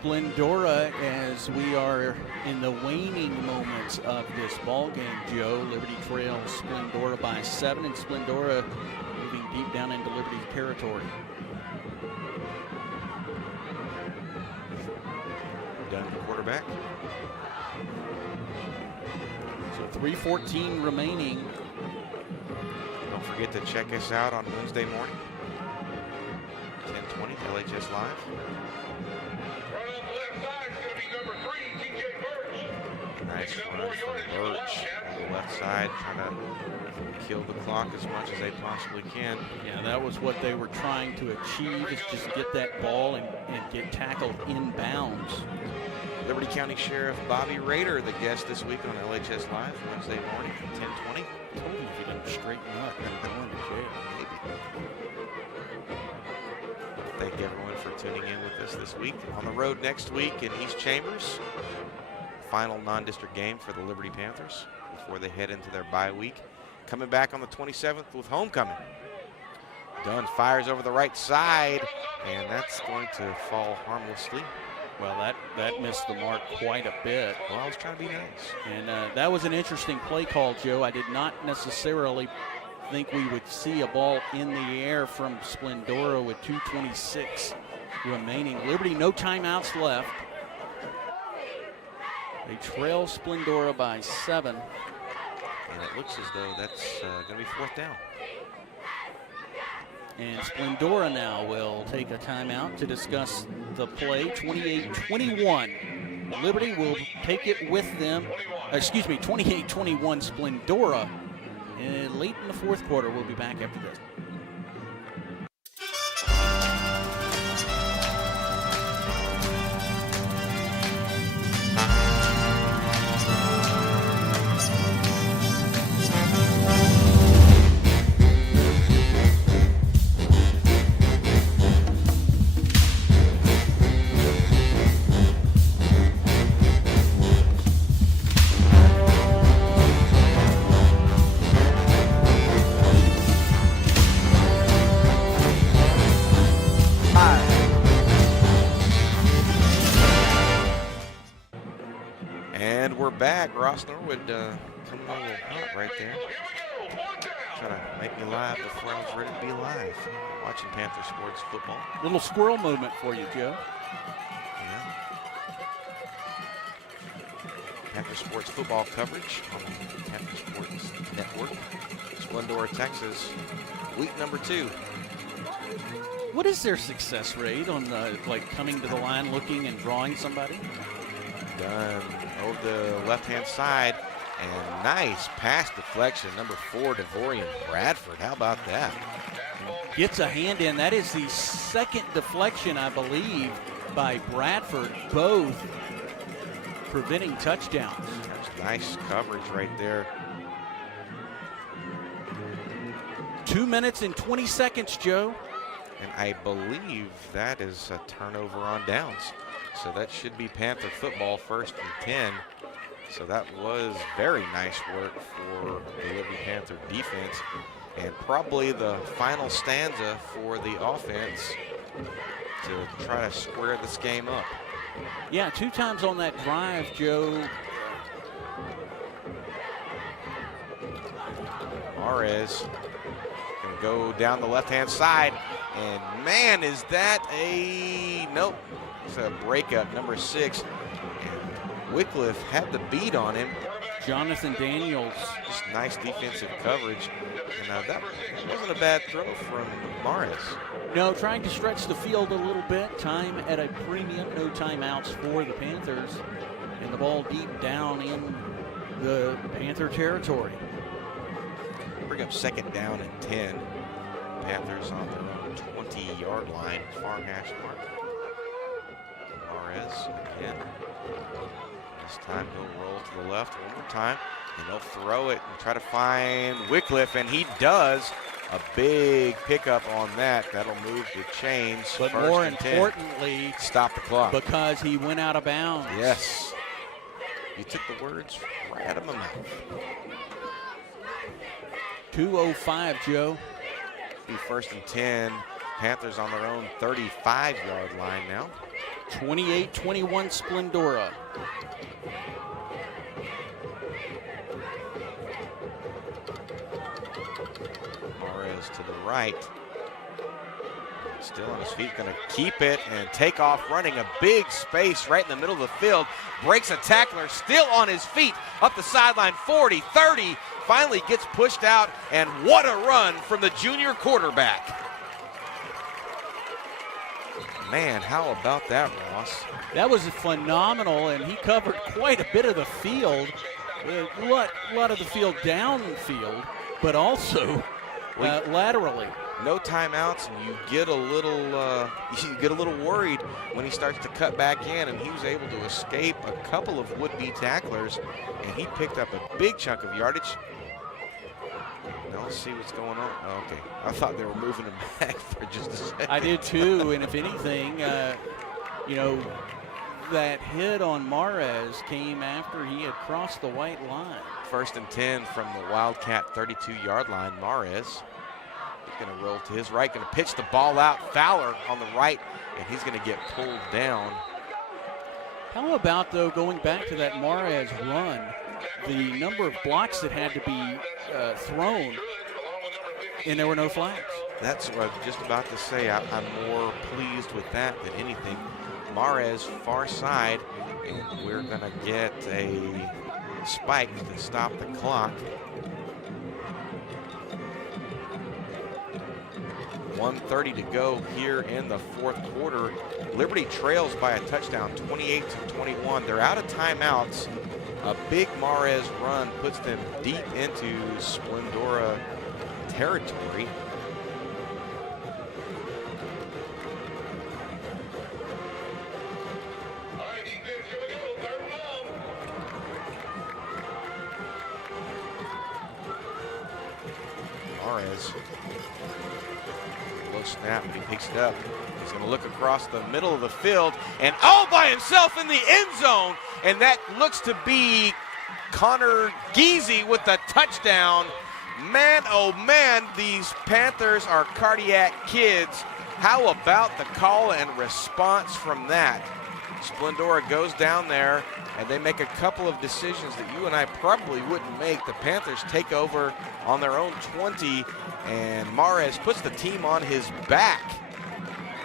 Splendora, as we are in the waning moments of this ball game, Joe. Liberty trails Splendora by 7, and Splendora moving deep down into Liberty territory. Dunn, quarterback. So 3:14 remaining. Don't forget to check us out on Wednesday morning, 10:20, LHS Live. Right on the left side is going to be number 3, TJ Birch. Nice run from Birch on the left side, trying to kill the clock as much as they possibly can. Yeah, that was what they were trying to achieve, is just get that ball and get tackled inbounds. Liberty County Sheriff Bobby Rader, the guest this week on LHS Live, Wednesday morning, 10:20. I told you if you didn't straighten up, you're going to jail. Thank everyone for tuning in with us this week. On the road next week in East Chambers. Final non-district game for the Liberty Panthers before they head into their bye week. Coming back on the 27th with homecoming. Dunn fires over the right side, and that's going to fall harmlessly. Well, that missed the mark quite a bit. Well, I was trying to be nice. And that was an interesting play call, Joe. I did not necessarily think we would see a ball in the air from Splendora with 2:26 remaining. Liberty, no timeouts left. They trail Splendora by 7. And it looks as though that's going to be 4th down. And Splendora now will take a timeout to discuss the play. 28-21. Liberty will take it with them. 28-21 Splendora. And late in the 4th quarter, we'll be back after this. And we're back. Ross Norwood coming a little hot right there. Trying to make me live before I was ready to be live. Watching Panther Sports football. Little squirrel movement for you, Joe. Yeah. Panther Sports football coverage on the Panther Sports Network. Splendora, Texas, week number 2. What is their success rate on like coming to the line, looking and drawing somebody? Dunn over the left-hand side, and nice pass deflection. Number 4, Devorian Bradford. How about that? Gets a hand in. That is the second deflection, I believe, by Bradford, both preventing touchdowns. That's nice coverage right there. 2 minutes and 20 seconds, Joe. And I believe that is a turnover on downs. So that should be Panther football, 1st and 10. So that was very nice work for the Liberty Panther defense. And probably the final stanza for the offense to try to square this game up. Yeah, 2 times on that drive, Joe. Mares can go down the left-hand side. And man, is that a, nope. It's a breakup, number 6. And Wycliffe had the beat on him. Jonathan Daniels. Just nice defensive coverage. And that wasn't a bad throw from Mares. No, trying to stretch the field a little bit. Time at a premium. No timeouts for the Panthers. And the ball deep down in the Panther territory. Bring up 2nd down and 10. Panthers on their own 20-yard line, far hash mark. Mares again. This time he'll roll to the left one more time, and he'll throw it and try to find Wycliffe, and he does. A big pickup on that. That'll move the chains. But more importantly, stop the clock. Because he went out of bounds. Yes. You took the words right out of my mouth. 2:05, Joe. Be 1st and 10. Panthers on their own 35-yard line now. 28-21 Splendora. Mares to the right. Still on his feet, going to keep it and take off running a big space right in the middle of the field. Breaks a tackler, still on his feet, up the sideline, 40, 30, finally gets pushed out, and what a run from the junior quarterback. Man, how about that, Ross? That was phenomenal, and he covered quite a bit of the field, a lot of the field downfield, but also laterally. No timeouts, and you get a little worried when he starts to cut back in, and he was able to escape a couple of would-be tacklers, and he picked up a big chunk of yardage. Now let's see what's going on. Oh, okay, I thought they were moving him back for just a second. I did too, and if anything, you know, that hit on Mares came after he had crossed the white line. 1st and 10 from the Wildcat 32-yard line. Mares going to roll to his right, going to pitch the ball out. Fowler on the right, and he's going to get pulled down. How about, though, going back to that Mares run, the number of blocks that had to be thrown, and there were no flags? That's what I was just about to say. I'm more pleased with that than anything. Mares far side, and we're going to get a spike to stop the clock. 1:30 to go here in the 4th quarter. Liberty trails by a touchdown, 28-21. They're out of timeouts. A big Mares run puts them deep into Splendora territory. Mares. Low snap, and he picks it up. He's going to look across the middle of the field, and all by himself in the end zone. And that looks to be Connor Geezy with the touchdown. Man, oh man, these Panthers are cardiac kids. How about the call and response from that? Splendora goes down there, and they make a couple of decisions that you and I probably wouldn't make. The Panthers take over on their own 20, and Mares puts the team on his back.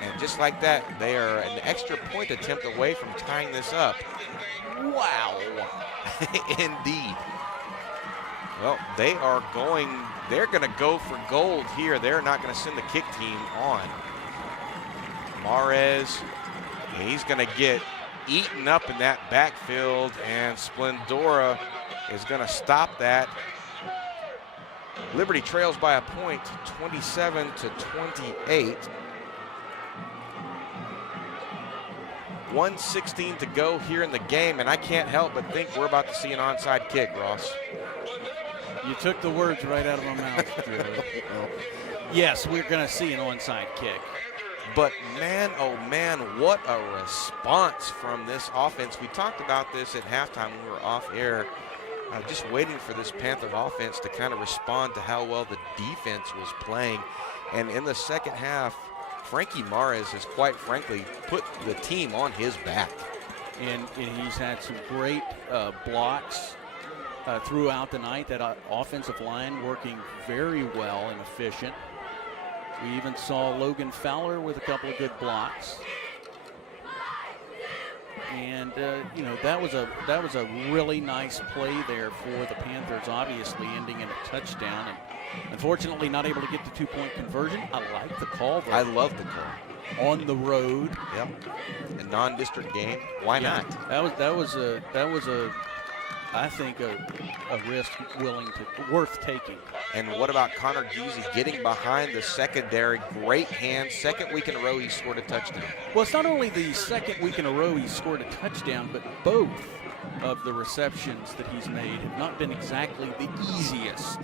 And just like that, they are an extra point attempt away from tying this up. Wow. Indeed. Well, they're going to go for gold here. They're not going to send the kick team on. Mares, he's going to get eaten up in that backfield, and Splendora is going to stop that. Liberty trails by a point, 27-28. 1:16 to go here in the game, and I can't help but think we're about to see an onside kick, Ross. You took the words right out of my mouth, Drew. Yes, we're going to see an onside kick. But man, oh man, what a response from this offense. We talked about this at halftime when we were off air. Just waiting for this Panther offense to kind of respond to how well the defense was playing. And in the second half, Frankie Mares has quite frankly put the team on his back. And he's had some great blocks throughout the night. That offensive line working very well and efficient. We even saw Logan Fowler with a couple of good blocks. And you know, that was a really nice play there for the Panthers, obviously ending in a touchdown, and unfortunately not able to get the 2-point conversion. I like the call, though. I love the call. On the road. Yep. A non-district game. Why not? That was I think a risk worth taking. And what about Connor Geezy getting behind the secondary? Great hands. Second week in a row he scored a touchdown. Well, it's not only the second week in a row he scored a touchdown, but both of the receptions that he's made have not been exactly the easiest.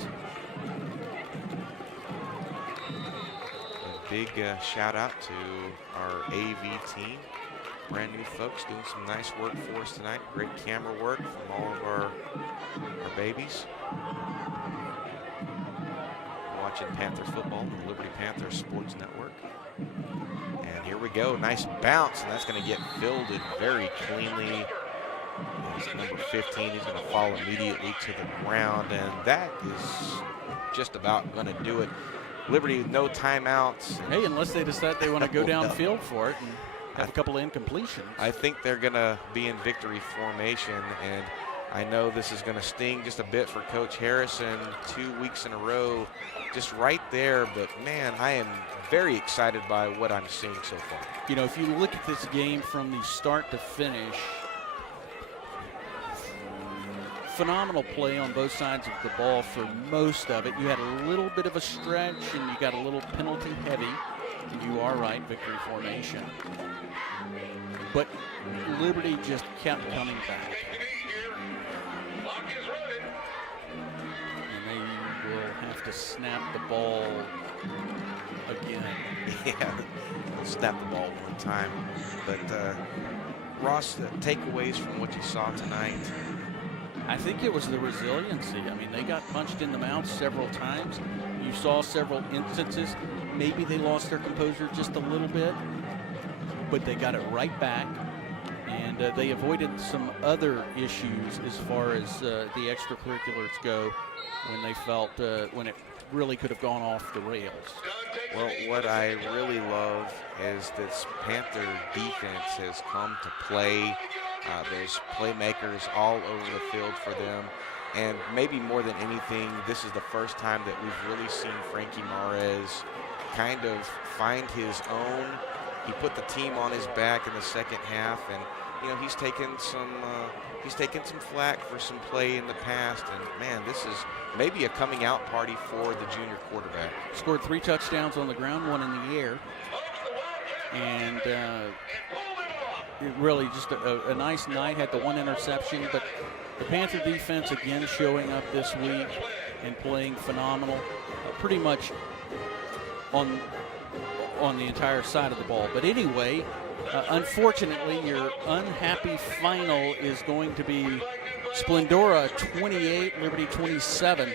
A big shout out to our AV team. Brand new folks doing some nice work for us tonight. Great camera work from all of our babies. Watching Panther football on the Liberty Panther Sports Network. And here we go. Nice bounce, and that's going to get fielded very cleanly. That's number 15. He's going to fall immediately to the ground, and that is just about going to do it. Liberty, no timeouts. Hey, unless they decide they want to go Oh, no. downfield for it and have a couple of incompletions. I think they're going to be in victory formation, and I know this is going to sting just a bit for Coach Harrison. 2 weeks in a row, just right there. But, man, I am very excited by what I'm seeing so far. You know, if you look at this game from the start to finish, phenomenal play on both sides of the ball for most of it. You had a little bit of a stretch, and you got a little penalty heavy. And you are right, victory formation. But Liberty just kept coming back. And they will have to snap the ball again. Yeah, snap the ball one time. But Ross, takeaways from what you saw tonight? I think it was the resiliency. I mean, they got punched in the mouth several times. You saw several instances. Maybe they lost their composure just a little bit, but they got it right back. And they avoided some other issues as far as the extracurriculars go when they felt when it really could have gone off the rails. Well, what I really love is this Panther defense has come to play. There's playmakers all over the field for them. And maybe more than anything, this is the first time that we've really seen Frankie Mares kind of find his own. He put the team on his back in the second half, and you know he's taken some flack for some play in the past. And man, this is maybe a coming out party for the junior quarterback. Scored 3 touchdowns on the ground, 1 in the air, and really just a nice night. Had the 1 interception, but the Panther defense again showing up this week and playing phenomenal, pretty much on the entire side of the ball. But anyway, unfortunately, your unhappy final is going to be Splendora 28, Liberty 27.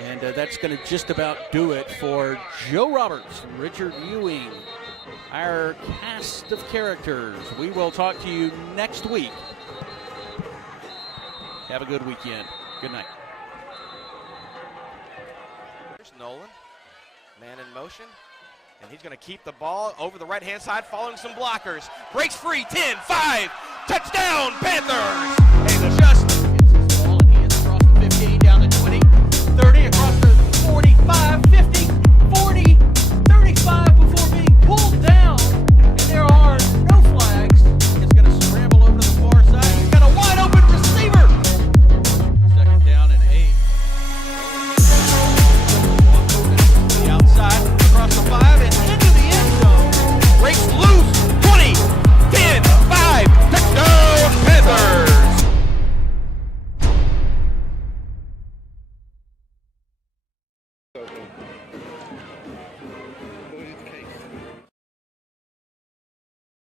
And that's going to just about do it for Joe Roberts, Richard Ewing, our cast of characters. We will talk to you next week. Have a good weekend. Good night. There's Nolan, man in motion. And he's going to keep the ball over the right-hand side, following some blockers. Breaks free, 10, 5, touchdown, Panthers! And just gets his ball, and he is across the 15, down the 20, 30, across the 45, 50, 40, 35 before being pulled down. And there are no flags. He's going to scramble over to the far side. He's got a wide-open receiver. Second down and 8. The outside, across the 5, and into the end zone. Breaks loose, 20, 10, 5, touchdown, Panthers!